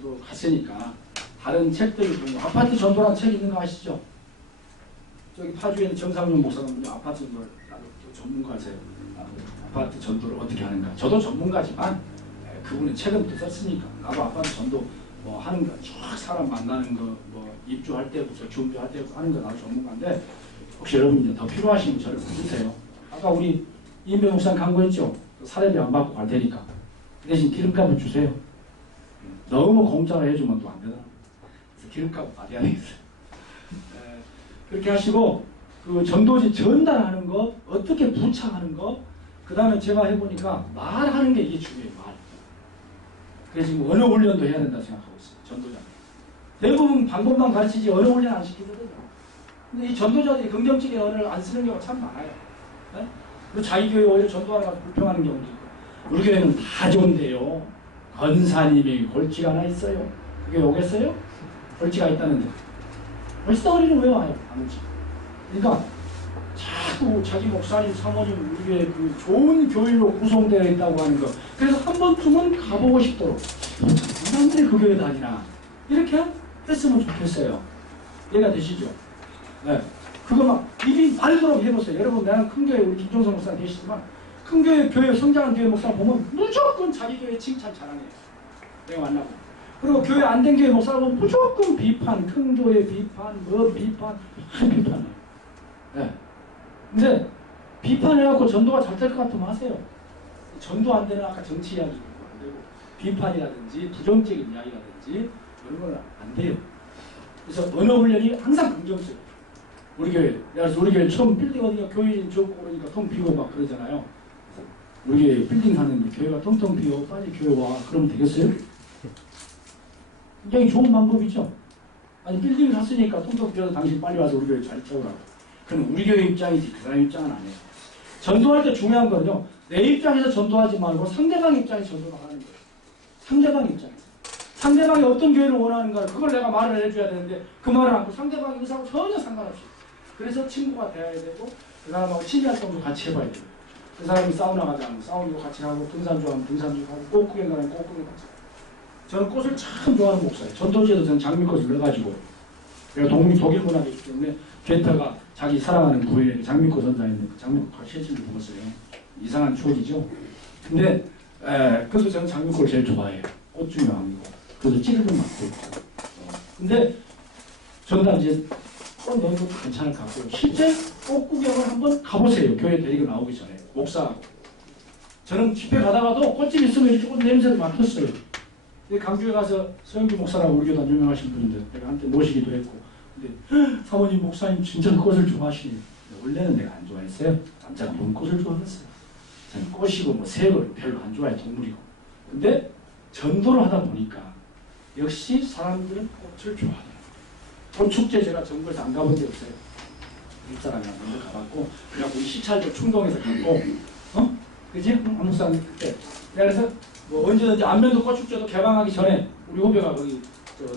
또 갔으니까 다른 책들을 보면 아파트 전도라는 책 있는 거 아시죠? 저기 파주에 있는 정상용 목사님 아파트 전도를 나도 또 전문가세요. 아파트 전도를 어떻게 하는가. 저도 전문가지만 그분은 책은 또 썼으니까 나도 아파트 전도 뭐 하는 거 쫙 사람 만나는 거 뭐 입주할 때부터 준비할 때부터 하는 거 나도 전문가인데 혹시 여러분이 더 필요하시면 저를 부르세요. 아까 우리 이인배 목사님 강구했죠. 사례비 안 받고 갈 테니까 대신 기름값을 주세요. 너무 공짜로 해주면 또 안 되나. 그래서 기름값을 받아야 되겠어요. 그렇게 하시고 그 전도지 전달하는 거 어떻게 부착하는 거 그 다음에 제가 해보니까 말하는 게 이게 중요해요. 말. 그래서 지금 언어 훈련도 해야 된다 생각하고 있어요. 전도자. 대부분 방법만 가르치지 언어 훈련 안 시키거든요. 근데 이 전도자들이 긍정적인 언어를 안 쓰는 경우가 참 많아요. 네? 그리고 자기 교회 오히려 전도하는 거 불평하는 경우도 있고. 우리 교회는 다 좋은데요. 권사님이 골치가 하나 있어요. 그게 오겠어요? 골치가 있다는데. 벌써거리는 왜 와요? 안 오지. 그러니까 자꾸 자기 목사님, 사모님, 우리 교회 그 좋은 교회로 구성되어 있다고 하는 거. 그래서 한 번쯤은 가보고 싶도록. 사람들이 그 교회 다니나. 이렇게 했으면 좋겠어요. 이해가 되시죠? 네. 그거 막 입이 마르도록 해보세요. 여러분, 나는 큰 교회, 우리 김종성 목사 계시지만, 큰 교회, 성장한 교회 목사 보면 무조건 자기 교회 칭찬 잘하네요. 내가 만나고. 그리고 교회 안 된 교회 목사 보면 무조건 비판, 큰 교회 비판, 뭐 비판, 비판해요. 네. 근데 비판해갖고 전도가 잘 될 것 같으면 하세요. 전도 안 되는 아까 정치 이야기 안 되고, 비판이라든지 부정적인 이야기라든지 이런 건 안 돼요. 그래서 언어 훈련이 항상 긍정적이에요. 우리 교회. 그래서 우리 교회 처음 빌딩 어디가 교인이 적고 그러니까 통 비고 막 그러잖아요. 우리 교회 빌딩 하는데 교회가 텅텅 비어 빨리 교회 와. 그러면 되겠어요? 굉장히 좋은 방법이죠. 아니 빌딩을 샀으니까 텅텅 비어서 당신 빨리 와서 우리 교회 자리 채우라고. 그럼 우리 교회 입장이지 그 사람 입장은 아니에요. 전도할 때 중요한 거는요. 내 입장에서 전도하지 말고 상대방 입장에서 전도를 하는 거예요. 상대방 입장에서. 상대방이 어떤 교회를 원하는가 그걸 내가 말을 해줘야 되는데 그 말을 않고 상대방의 의사하고 전혀 상관없이 그래서 친구가 되어야 되고 그 사람하고 친밀활동도 같이 해봐야 돼요. 그 사람이 사우나 가자면 사우나도 같이 하고 등산 좋아하면 등산도 하고 꽃 구경 가면 꽃 구경 같이 하고 저는 꽃을 참 좋아하는 목사예요. 전도지에도 저는 장미꽃을 넣어가지고 내가 독일 문화이기 때문에 겐타가 자기 사랑하는 부인에게 장미꽃 선사했는데 장미꽃 같이 해주는 거 보았어요. 이상한 추억이죠. 근데 그래서 저는 장미꽃을 제일 좋아해요. 꽃 중에 왕이고 그래서 찌르는 맛도 있고 근데 전단지에 꽃 넣는 것도 괜찮을 것 같고요. 실제 꽃 구경을 한번 가보세요. 교회 데리고 나오기 전에 목사하고 저는 집회 가다가도 꽃집 있으면 이렇게 꽃 냄새를 맡았어요. 강주에 가서 서영주 목사라고 우리 교단 유명하신 분인데 내가 한때 모시기도 했고 근데 사모님 목사님 진짜 꽃을 좋아하시네요. 원래는 내가 안 좋아했어요. 남자가 뭔 꽃을 좋아했어요. 저는 꽃이고 뭐 새를 별로 안 좋아해. 동물이고 근데 전도를 하다 보니까 역시 사람들은 꽃을 좋아해요. 꽃 축제 제가 전국에서 안 가본 데 없어요. 일사람이랑 먼저 가봤고 그래갖고 시찰도 충동해서 갔고 그지? 한국 사람 그때 그래서 뭐 언제든지 안면도 꽃축제도 개방하기 전에 우리 후배가 거기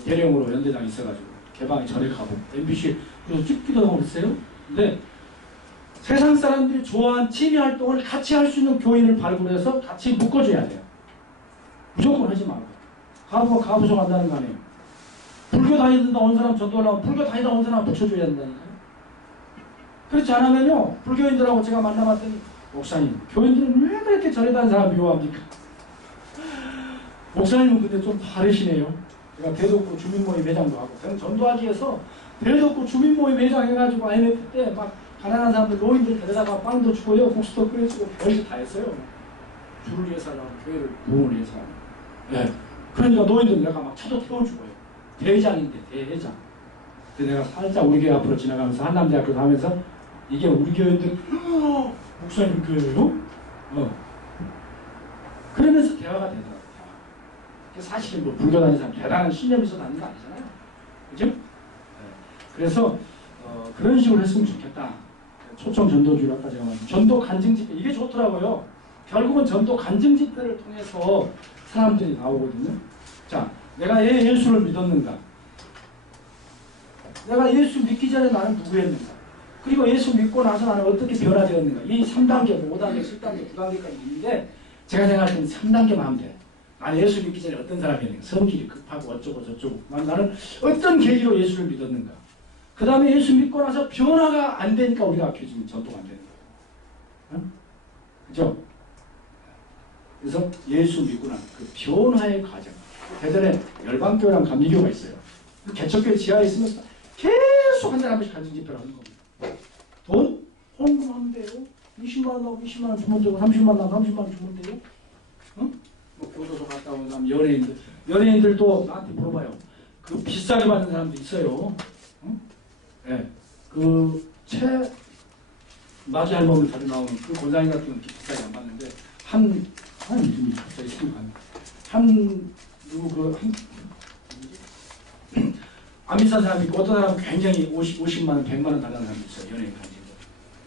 대령으로 연대장 있어가지고 개방하기 전에 가보고 MBC 그래서 찍기도 하고 그랬어요. 근데 세상 사람들이 좋아하는 취미 활동을 같이 할 수 있는 교인을 발굴해서 같이 묶어줘야 돼요. 무조건 하지 말고 가부가 가부족 한다는 거 아니에요. 불교 다니다 온 사람 전도하려면 불교 다니다 온 사람 붙여줘야 된다니까요. 그렇지 않으면요 불교인들하고 제가 만나봤더니 목사님 교인들은 왜 그렇게 절에 다니는 사람 미워합니까? 목사님은 근데 좀 다르시네요. 제가 대덕구 주민모임 회장도 하고 저는 전도하기 위해서 대덕구 주민모임 회장 해가지고 IMF 때 막 가난한 사람들 노인들 데려다가 빵도 주고요 국수도 끓여주고 별짓 다 했어요. 주를 위해서 하라고 교회를 부흥을 위해서 하라고. 예. 그러니까 노인들 내가 막 차도 태워주고요. 대회장인데 대회장. 그래서 내가 살짝 우리 교회 앞으로 지나가면서 한남대학교 가면서 이게 우리 교회인들 목사님 교회예요? 그러면서 대화가 되더라고요. 사실은 뭐 불교 다니는 사람 대단한 신념이 있어 다니는 거 아니잖아요. 그죠? 네. 그래서 그런 식으로 했으면 좋겠다. 초청 전도주의 아까 제가 말한 전도 간증 집회 이게 좋더라고요. 결국은 전도 간증 집회를 통해서 사람들이 나오거든요. 자, 내가 예수를 믿었는가? 내가 예수 믿기 전에 나는 누구였는가? 그리고 예수 믿고 나서 나는 어떻게 변화되었는가? 이 3단계, 5단계, 7단계, 9단계까지 있는데 제가 생각할 때는 3단계만 하면 돼. 나는 예수 믿기 전에 어떤 사람이었는가? 성질이 급하고 어쩌고 저쩌고. 나는 어떤 계기로 예수를 믿었는가? 그 다음에 예수 믿고 나서 변화가 안 되니까 우리가 교회는 전도가 안 되는 거예요. 응? 그죠? 그래서 예수 믿고 난 그 변화의 과정. 대전에 열방교회랑 감리교가 있어요. 개척교회 지하에 있으면서 계속 한 달에 한 번씩 간증 집회를 하는 겁니다. 돈? 헌금하면 돼요. 20만 원 나오고 20만 원 주면 되고 30만 원 나오고 30만 원 주면 돼요. 응? 뭐 교도소 갔다 온 사람, 연예인들도 나한테 물어봐요. 그 비싸게 받는 사람도 있어요. 응? 네. 마귀 할머니 자주 나오는 그 권사님 같은 건 비싸게 안 받는데 이름이 갑자기 생각 안 안 비싼 사람이 있고 어떤 사람은 굉장히 50만 원, 100만 원 달라는 사람도 있어요. 연예인 간증을.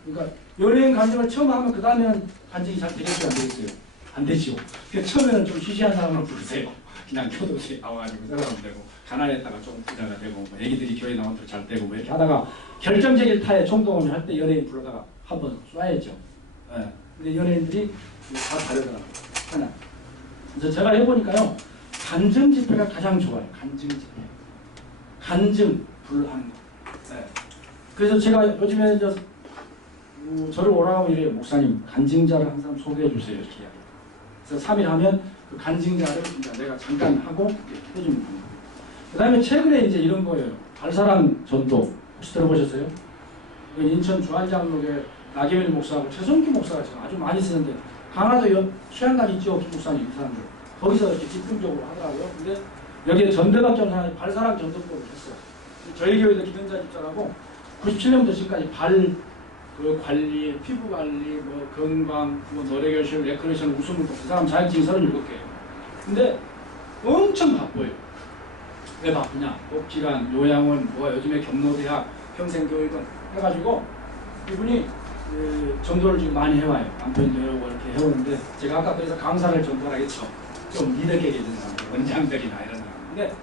그러니까 연예인 간증을 처음 하면 그 다음에는 간증이 잘 되겠어요? 안 되겠어요? 안 되지요. 그러니까 처음에는 좀 시시한 사람을 부르세요. 그냥 교도소에 나와가지고 사람 되고 가난했다가 조금 부자가 되고 뭐 애기들이 교회 나와서 잘 되고 뭐 이렇게 하다가 결정적인 타에 총동원을 할 때 연예인 불러다가 한번 쏴야죠. 네. 근데 연예인들이 다 다르더라고요. 하나. 그래서 제가 해보니까요. 간증 집회가 가장 좋아요. 간증 집회. 간증 불하는 거. 네. 그래서 제가 요즘에 저를 오라고 하면 이래요. 목사님 간증자를 항상 소개해 주세요. 이렇게 이야기해요. 그래서 3일 하면 그 간증자를 내가 잠깐 하고 해주면 됩니다. 그 다음에 최근에 이제 이런 거예요. 발사랑 전도 혹시 들어보셨어요? 인천 주한장로교 나경일 목사하고 최성규 목사가 지금 아주 많이 쓰는데 강화도 최양간 있죠. 김 목사님 이 사람들 거기서 이렇게 집중적으로 하더라고요. 근데 여기에 전대박 전사님 발사랑 전도법을 했어요. 저희 교회도 기능자 집사라고 97년부터 지금까지 그 관리, 피부 관리, 뭐 건강, 뭐 노래교실, 레크레이션, 웃음운동 그 사람 자격증이 37개예요. 근데 엄청 바빠요. 왜 바쁘냐? 복지관, 요양원, 뭐 요즘에 경로대학, 평생교육원 해가지고 이분이 전도를 지금 많이 해와요. 남편도 해오고 이렇게 해오는데 제가 아까 그래서 강사를 전도하겠죠. 좀 리더격이 있는 사람, 원장들이나 이런 사람. 근데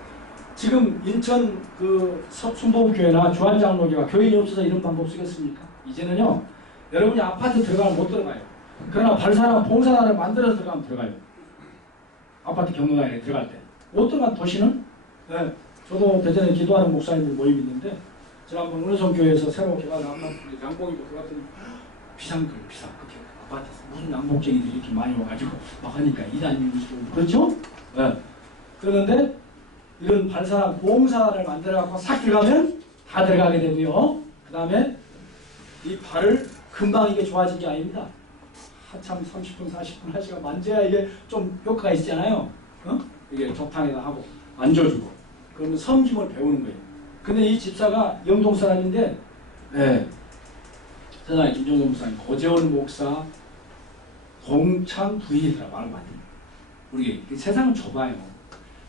지금 인천 그 순복음교회나 주한장로교가 교인이 없어서 이런 방법 쓰겠습니까? 이제는요, 여러분이 아파트 들어가면 못 들어가요. 그러나 발사나 봉사단을 만들어서 들어가면 들어가요. 아파트 경로당에 들어갈 때. 못 들어간 도시는? 네. 저도 대전에 기도하는 목사님들 모임 있는데, 지난번 은혜성교회에서 새로 개발한 양복이고 그 같은 비싼 거예요, 비싼. 그렇게 아파트에서 무슨 양복쟁이들이 이렇게 많이 와가지고 막 하니까 이단이 그렇죠? 네. 그런데 이런 발사나 봉사를 만들어갖고 싹 들어가면 다 들어가게 되고요. 그 다음에 이 발을 금방 이게 좋아진 게 아닙니다. 한참 30분, 40분, 1시간 만져야 이게 좀 효과가 있잖아요. 이게 적탕에다 하고 만져주고. 그러면 섬김을 배우는 거예요. 근데 이 집사가 영동 사람인데, 네. 세상에 김정근 목사님, 고재원 목사, 동창 부인이더라, 말을 많이. 우리 세상은 좁아요.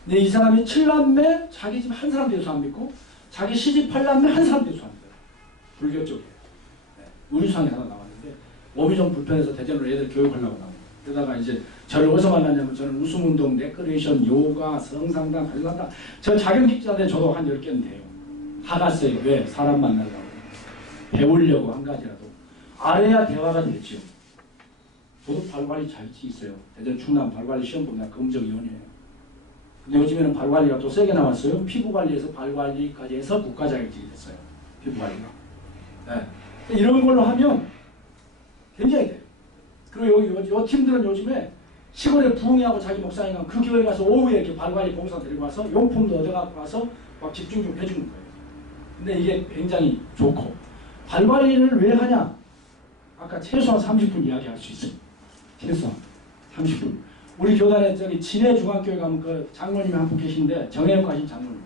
근데 이 사람이 7남매, 자기 집 한 사람도 예수 안 믿고, 자기 시집 8남매 한 사람도 예수 안 믿어요. 불교 쪽이에요. 네. 우유상이 하나 나왔는데, 몸이 좀 불편해서 대전으로 애들 교육하려고 나옵니다. 그러다가 이제 저를 어디서 만났냐면 저는 웃음운동, 레크레이션, 요가, 성상담, 관람담, 저 자격직자인데 저도 한 10개는 돼요. 다 갔어요. 왜? 사람 만나려고. 배우려고 한 가지라도. 알아야 대화가 되죠. 저도 발관리 자격증이 있어요. 대전 충남 발관리 시험 보면 검정위원이에요. 근데 요즘에는 발관리가 또 세게 나왔어요. 피부관리에서 발관리까지 해서 국가자격증이 됐어요. 피부관리가. 네. 이런 걸로 하면 굉장히 돼요. 그리고 요 팀들은 요즘에 시골에 부흥회하고 자기 목사님 가면 그 교회 가서 오후에 이렇게 발관리 봉사 데리고 와서 용품도 얻어갖고 와서 막 집중 좀 해주는 거예요. 근데 이게 굉장히 좋고. 발관리를 왜 하냐? 아까 최소한 30분 이야기할 수 있어요. 최소한. 30분. 우리 교단에 저기 진해중학교에 가면 그 장로님이 한 분 계신데 정혜엽 하신 장로님.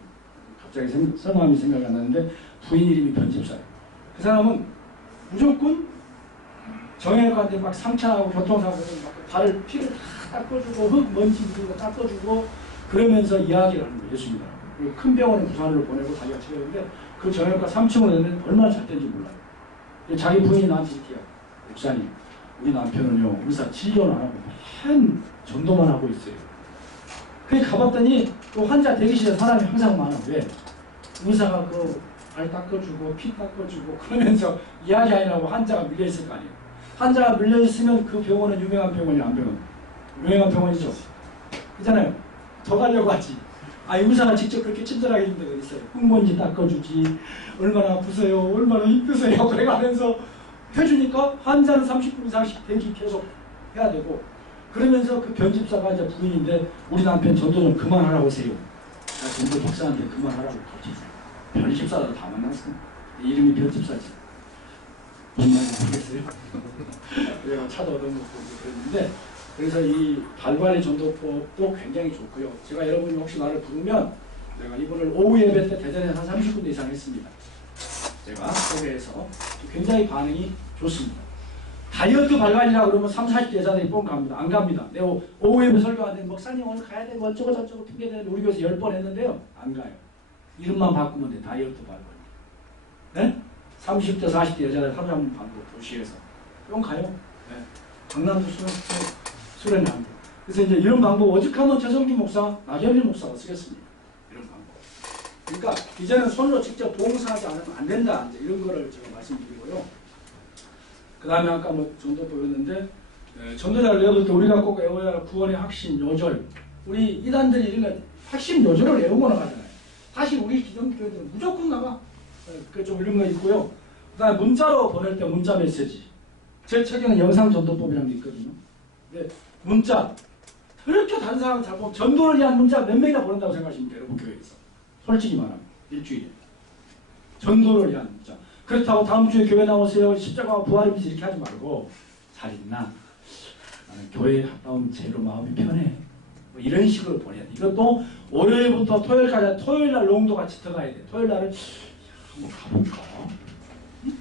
갑자기 성함이 생각이 안 나는데 부인 이름이 변집사예요. 그 사람은 무조건 정형외과한테 막 상처나고 교통사고 막 발을 피를 다 닦아주고 흙 먼지 묻은 거 닦아주고 그러면서 이야기를 하는 거예요. 예수입니다. 그리고 큰 병원에 부산으로 보내고 자기가 치료했는데 그 정형외과 3층으로 했는데 얼마나 잘 된지 몰라요. 자기 부인이 나한테 이렇게 해요. 목사님, 우리 남편은요 의사 진료는 안 하고 한 전도만 하고 있어요. 그래 가봤더니 그 환자 대기실에 사람이 항상 많아. 왜? 의사가 그 발 닦아주고 피 닦아주고 그러면서 이야기하려고 환자가 밀려있을 거 아니에요. 환자가 밀려있으면 그 병원은 유명한 병원이 안 병원. 유명한 병원이죠. 그렇잖아요. 더 가려고 하지. 아, 의사가 직접 그렇게 친절하게 해준 데가 있어요. 흙먼지 닦아주지. 얼마나 아프세요. 얼마나 힘드세요. 그래가면서 해주니까 환자는 30분 이상씩 대기 계속 해야 되고 그러면서 그 변집사가 이제 부인인데 우리 남편 전도 좀 그만하라고 하세요. 전도 박사한테 그만하라고 가르쳐주세요. 변집사도 다 만났어. 이름이 변집사지. 뭔 말인지 모르겠어요. 내가 차도 얻어먹고 그랬는데 그래서 이 발관의 전도법도 굉장히 좋고요. 제가 여러분이 혹시 나를 부르면 내가 이번을 오후 예배 때 대전에 한 30군데 이상 했습니다. 제가 소개해서 굉장히 반응이 좋습니다. 다이어트 발관이라고 그러면 30, 40대 여자들이 뻥 갑니다. 안 갑니다. 내가 오후 예배 설교하는데 목사님 오늘 가야 되고 어쩌고 저쩌고 핑계 대는데 우리 교회에서 10번 했는데요. 안 가요. 이름만 바꾸면 돼. 다이어트 발관. 네? 30대 40대 여자들 하루 한 번 반복 도시에서 뿅 가요. 네. 강남도 수련이 안 돼. 그래서 이제 이런 방법 오직하면 최성기 목사, 나경일 목사가 쓰겠습니다. 이런 방법. 그러니까 이제는 손으로 직접 봉사하지 않으면 안 된다. 이제 이런 거를 제가 말씀드리고요. 그 다음에 아까 뭐 전도법이었는데 전도자를 외울 때 우리가 꼭 외워야 할 구원의 핵심 요절. 우리 이단들이 이런 거 핵심 요절을 외우고 나가잖아요. 사실 우리 기독교회들은 무조건 나가. 그 좀 이런 거 있고요. 그 다음에 문자로 보낼 때 문자 메시지. 제 책에는 영상 전도법이라는 게 있거든요. 근데 문자 그렇게 다른 사람 잘 보면 전도를 위한 문자 몇 명이나 보낸다고 생각하시면 돼요. 여러분 교회에서. 솔직히 말하면 일주일에. 전도를 위한 문자. 그렇다고 다음 주에 교회 나오세요. 십자가와 부활입니다. 이렇게 하지 말고 잘 있나? 나는 교회에 갔다 오면 제로 마음이 편해. 뭐 이런 식으로 보내야 돼. 이것도 월요일부터 토요일까지 토요일날 롱도 같이 들어가야 돼. 토요일날은 한번 가볼까? 응?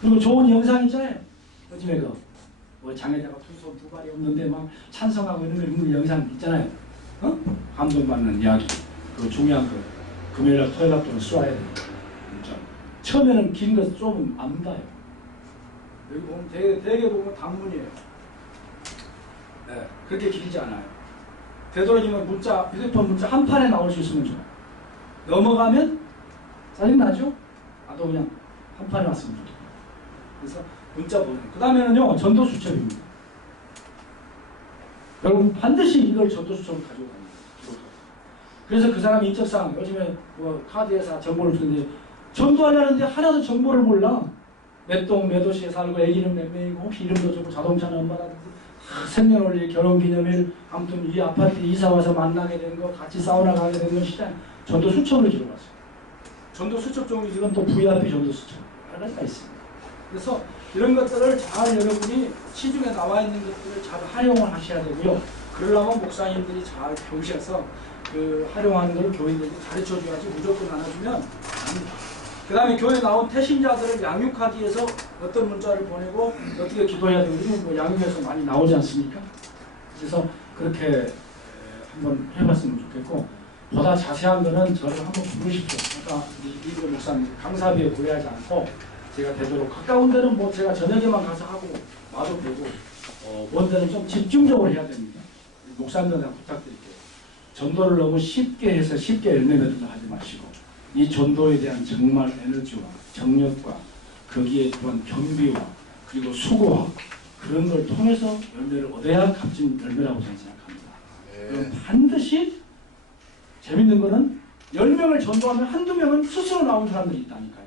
그리고 좋은 영상 있잖아요. 요즘에 뭐 장애자가 두 손 두 발이 없는데 막 찬성하고 이런 거 영상 있잖아요. 어? 감동받는 이야기. 그 중요한 거. 금요일날 토요일날 좀 쏴야 돼. 진짜. 처음에는 긴 거 쏘면 안 봐요. 여기 보면 대개 보면 단문이에요. 네, 그렇게 길지 않아요. 되도록이면 문자, 휴대폰 문자 한 판에 나올 수 있으면 좋아요. 넘어가면 짜증나죠? 나도 그냥 한 판에 왔으면 좋겠어요. 그래서 문자 보내요. 그 다음에는요, 전도 수첩입니다. 여러분 반드시 이걸 전도 수첩을 가지고 다닙니다. 그래서 그 사람이 인적사항, 요즘에 뭐 카드회사 정보를 주는데 전도하려는데 하나도 정보를 몰라. 몇 동, 몇 도시에 살고 애기는 몇 명이고 혹시 이름도 적고 자동차는 얼마나 생년월일, 결혼기념일, 아무튼 이 아파트 이사와서 만나게 된 거, 같이 사우나 가게 된 거 시장 전도 수첩을 들어갔어요. 전도 수첩 종류 이건 또 VIP 전도 수첩 여러 가지가 있습니다. 그래서 이런 것들을 잘 여러분이 시중에 나와 있는 것들을 잘 활용을 하셔야 되고요. 그러려면 목사님들이 잘 배우셔서 그 활용하는 걸 교인들에게 가르쳐 줘야지 무조건 나눠주면 아닙니다. 그 다음에 교회에 나온 태신자들을 양육하기 위해서 어떤 문자를 보내고 어떻게 기도해야 되고 뭐 양육에서 많이 나오지 않습니까? 그래서 그렇게 한번 해봤으면 좋겠고 보다 자세한 거는 저를 한번 부르십시오. 아까 이거 목사님 강사비에 구애하지 않고 제가 되도록 가까운 데는 뭐 제가 저녁에만 가서 하고 와도 되고 먼 데는 좀 집중적으로 해야 됩니다. 목사님들한테 부탁드릴게요. 전도를 너무 쉽게 해서 쉽게 열매 맺으려 하지 마시고 이 전도에 대한 정말 에너지와 정력과 거기에 또한 경비와 그리고 수고와 그런 걸 통해서 열매를 얻어야 값진 열매라고 저는 생각합니다. 그럼 반드시 재밌는 거는 10명을 전도하면 한두 명은 스스로 나온 사람들이 있다니까요.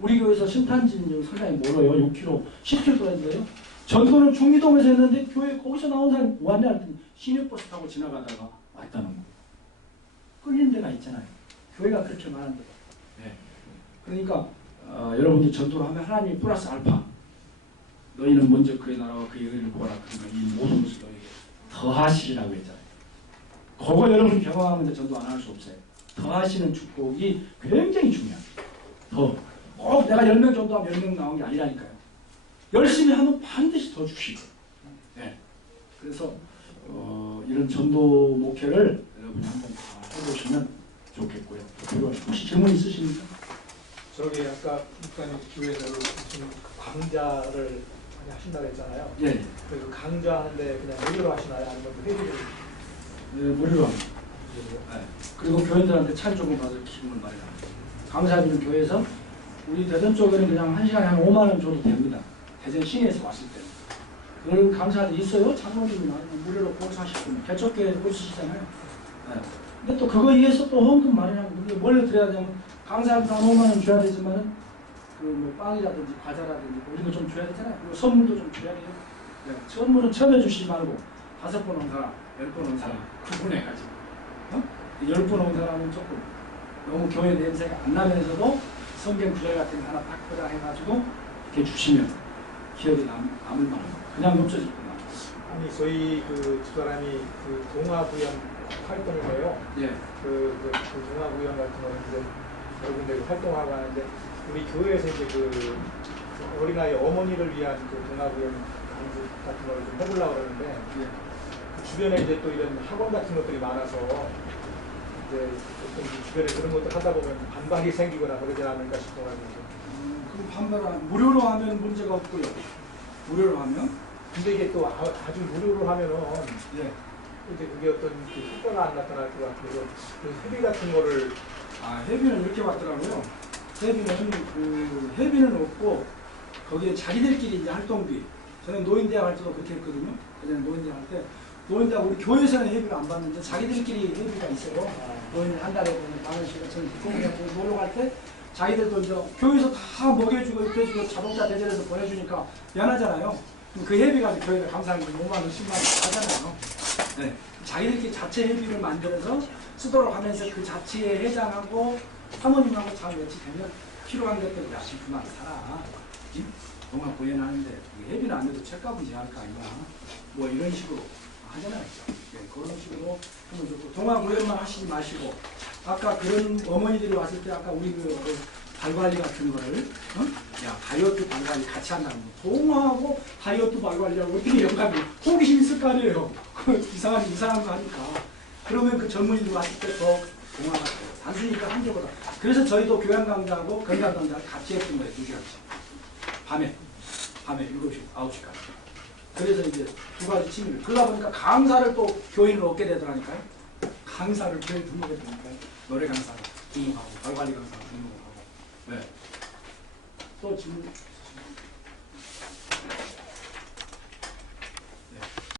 우리 교회에서 신탄진 상당히 멀어요. 6km, 10km 했는데요. 전도는 중미동에서 했는데 교회 거기서 나온 사람이 왔냐 했더니 시내버스 타고 지나가다가 왔다는 거. 끌리는 데가 있잖아요. 교회가 그렇게 많은 데가. 네. 그러니까 여러분들 전도를 하면 하나님이 플러스 알파. 너희는 먼저 그의 나라와 그의 의를 구하라. 그러니까 이 모든 것을 너희에게 더하시라고 했잖아요. 그거 여러분 경험하면 전도 안 할 수 없어요. 더하시는 축복이 굉장히 중요합니다. 꼭 내가 10명 전도하면 10명 나온 게 아니라니까요. 열심히 하면 반드시 더 주시고. 네. 그래서 이런 전도 목회를 여러분이 한번 다 해보시면 좋겠고요. 그리고 혹시 질문 있으십니까? 저기 아까 목사님 교회에서 지금 강좌를 많이 하신다고 했잖아요. 예. 그 강좌하는데 그냥 무료로 하시나요? 아니면 회비를? 네, 무료로 합니다. 네. 그리고 교인들한테 차를 조금 받을 기금을 마련합니다. 강사비는 교회에서 우리 대전 쪽에는 그냥 1시간에 한 5만 원 줘도 됩니다. 대전 시내에서 왔을 때. 그런 강사들이 있어요. 장로님이나 무료로 봉사하시고 개척교회 보시잖아요. 네. 근데 또 그거 위해서 또 헌금 마련하고 뭘 드려야 되면 강사한테 한 5만 원 줘야 되지만은 그 뭐 빵이라든지 과자라든지 우리도 좀 줘야 되잖아요. 그리고 선물도 좀 줘야 돼요. 네. 선물은 처음에 주시지 말고 5번 온 사람, 10번 온 사람 구분해가지고 10번 온 사람은 조금 너무 교회 냄새가 안 나면서도 성경 구절 같은 거 하나 딱 포장해가지고 이렇게 주시면 기억에 남을 만한 그냥 넘쳐질 거나. 아니 저희 그 집사람이 그 동아구연 활동을 해요. 예. 그 동아구연 같은 거는 이제 여러 군데 활동하고 하는데 우리 교회에서 이제 그 어린아이 어머니를 위한 그 동아구연 강주 같은 거를 좀 해보려고 그러는데 예. 그 주변에 이제 또 이런 학원 같은 것들이 많아서 이제 어떤 주변에 그런 것들 하다 보면 반발이 생기거나 그러지 않을까 싶어가지고. 그럼 반발은 무료로 하면 문제가 없고요. 무료로 하면 근데 이게 또 아주 무료로 하면은 예. 이제 그게 어떤 그 효과가 안 나타날 것 같아서 그 회비 같은 거를 회비는 이렇게 왔더라고요. 회비는 회비는 없고 거기에 자기들끼리 이제 활동비. 저는 노인대학 할 때도 그렇게 했거든요. 그전에 노인대학 할 때 노인대학 우리 교회에서는 회비가 안 받는데 자기들끼리 회비가 있어요. 노인 한 달에 보면 만 원씩 저는 부모님하고 놀러 갈 때 자기들도 이제 교회에서 다 먹여주고 입혀주고 자동차 대절해서 보내주니까 미안하잖아요. 그 회비가 교회가 감사하게 5만 원, 10만 원 하잖아요. 네. 자기들끼리 자체 회비를 만들어서 쓰도록 하면서 그 자체에 회장하고 사모님하고 잘 매치되면 필요한 것들 야식 그만 사라. 동학 구현하는데 회비는 안 내도 책값은 제할 거 아니야. 뭐 이런 식으로 하잖아요. 네, 그런 식으로 하면 좋고 동학 구현만 하시지 마시고 아까 그런 어머니들이 왔을 때 아까 우리 그 발관리 같은 거를 야 다이어트 발관리 같이 한다는 거 동화하고 다이어트 발관리하고 어떻게 연관이 호기심 있을 거 아니에요. 이상한 거 하니까 그러면 그 전문의들 왔을 때 더 동화가 돼요. 단순히 그 한 개보다. 그래서 저희도 교양 강좌하고 건강 강좌를 같이 했던 거예요. 2시간씩 밤에 7시 9시까지. 그래서 이제 두 가지 취미를 그러다 보니까 강사를 또 교인을 얻게 되더라니까요. 강사를 교인 등록해 되니까요. 노래 강사 등록하고 발관리 강사 등록하고 네. 또 질문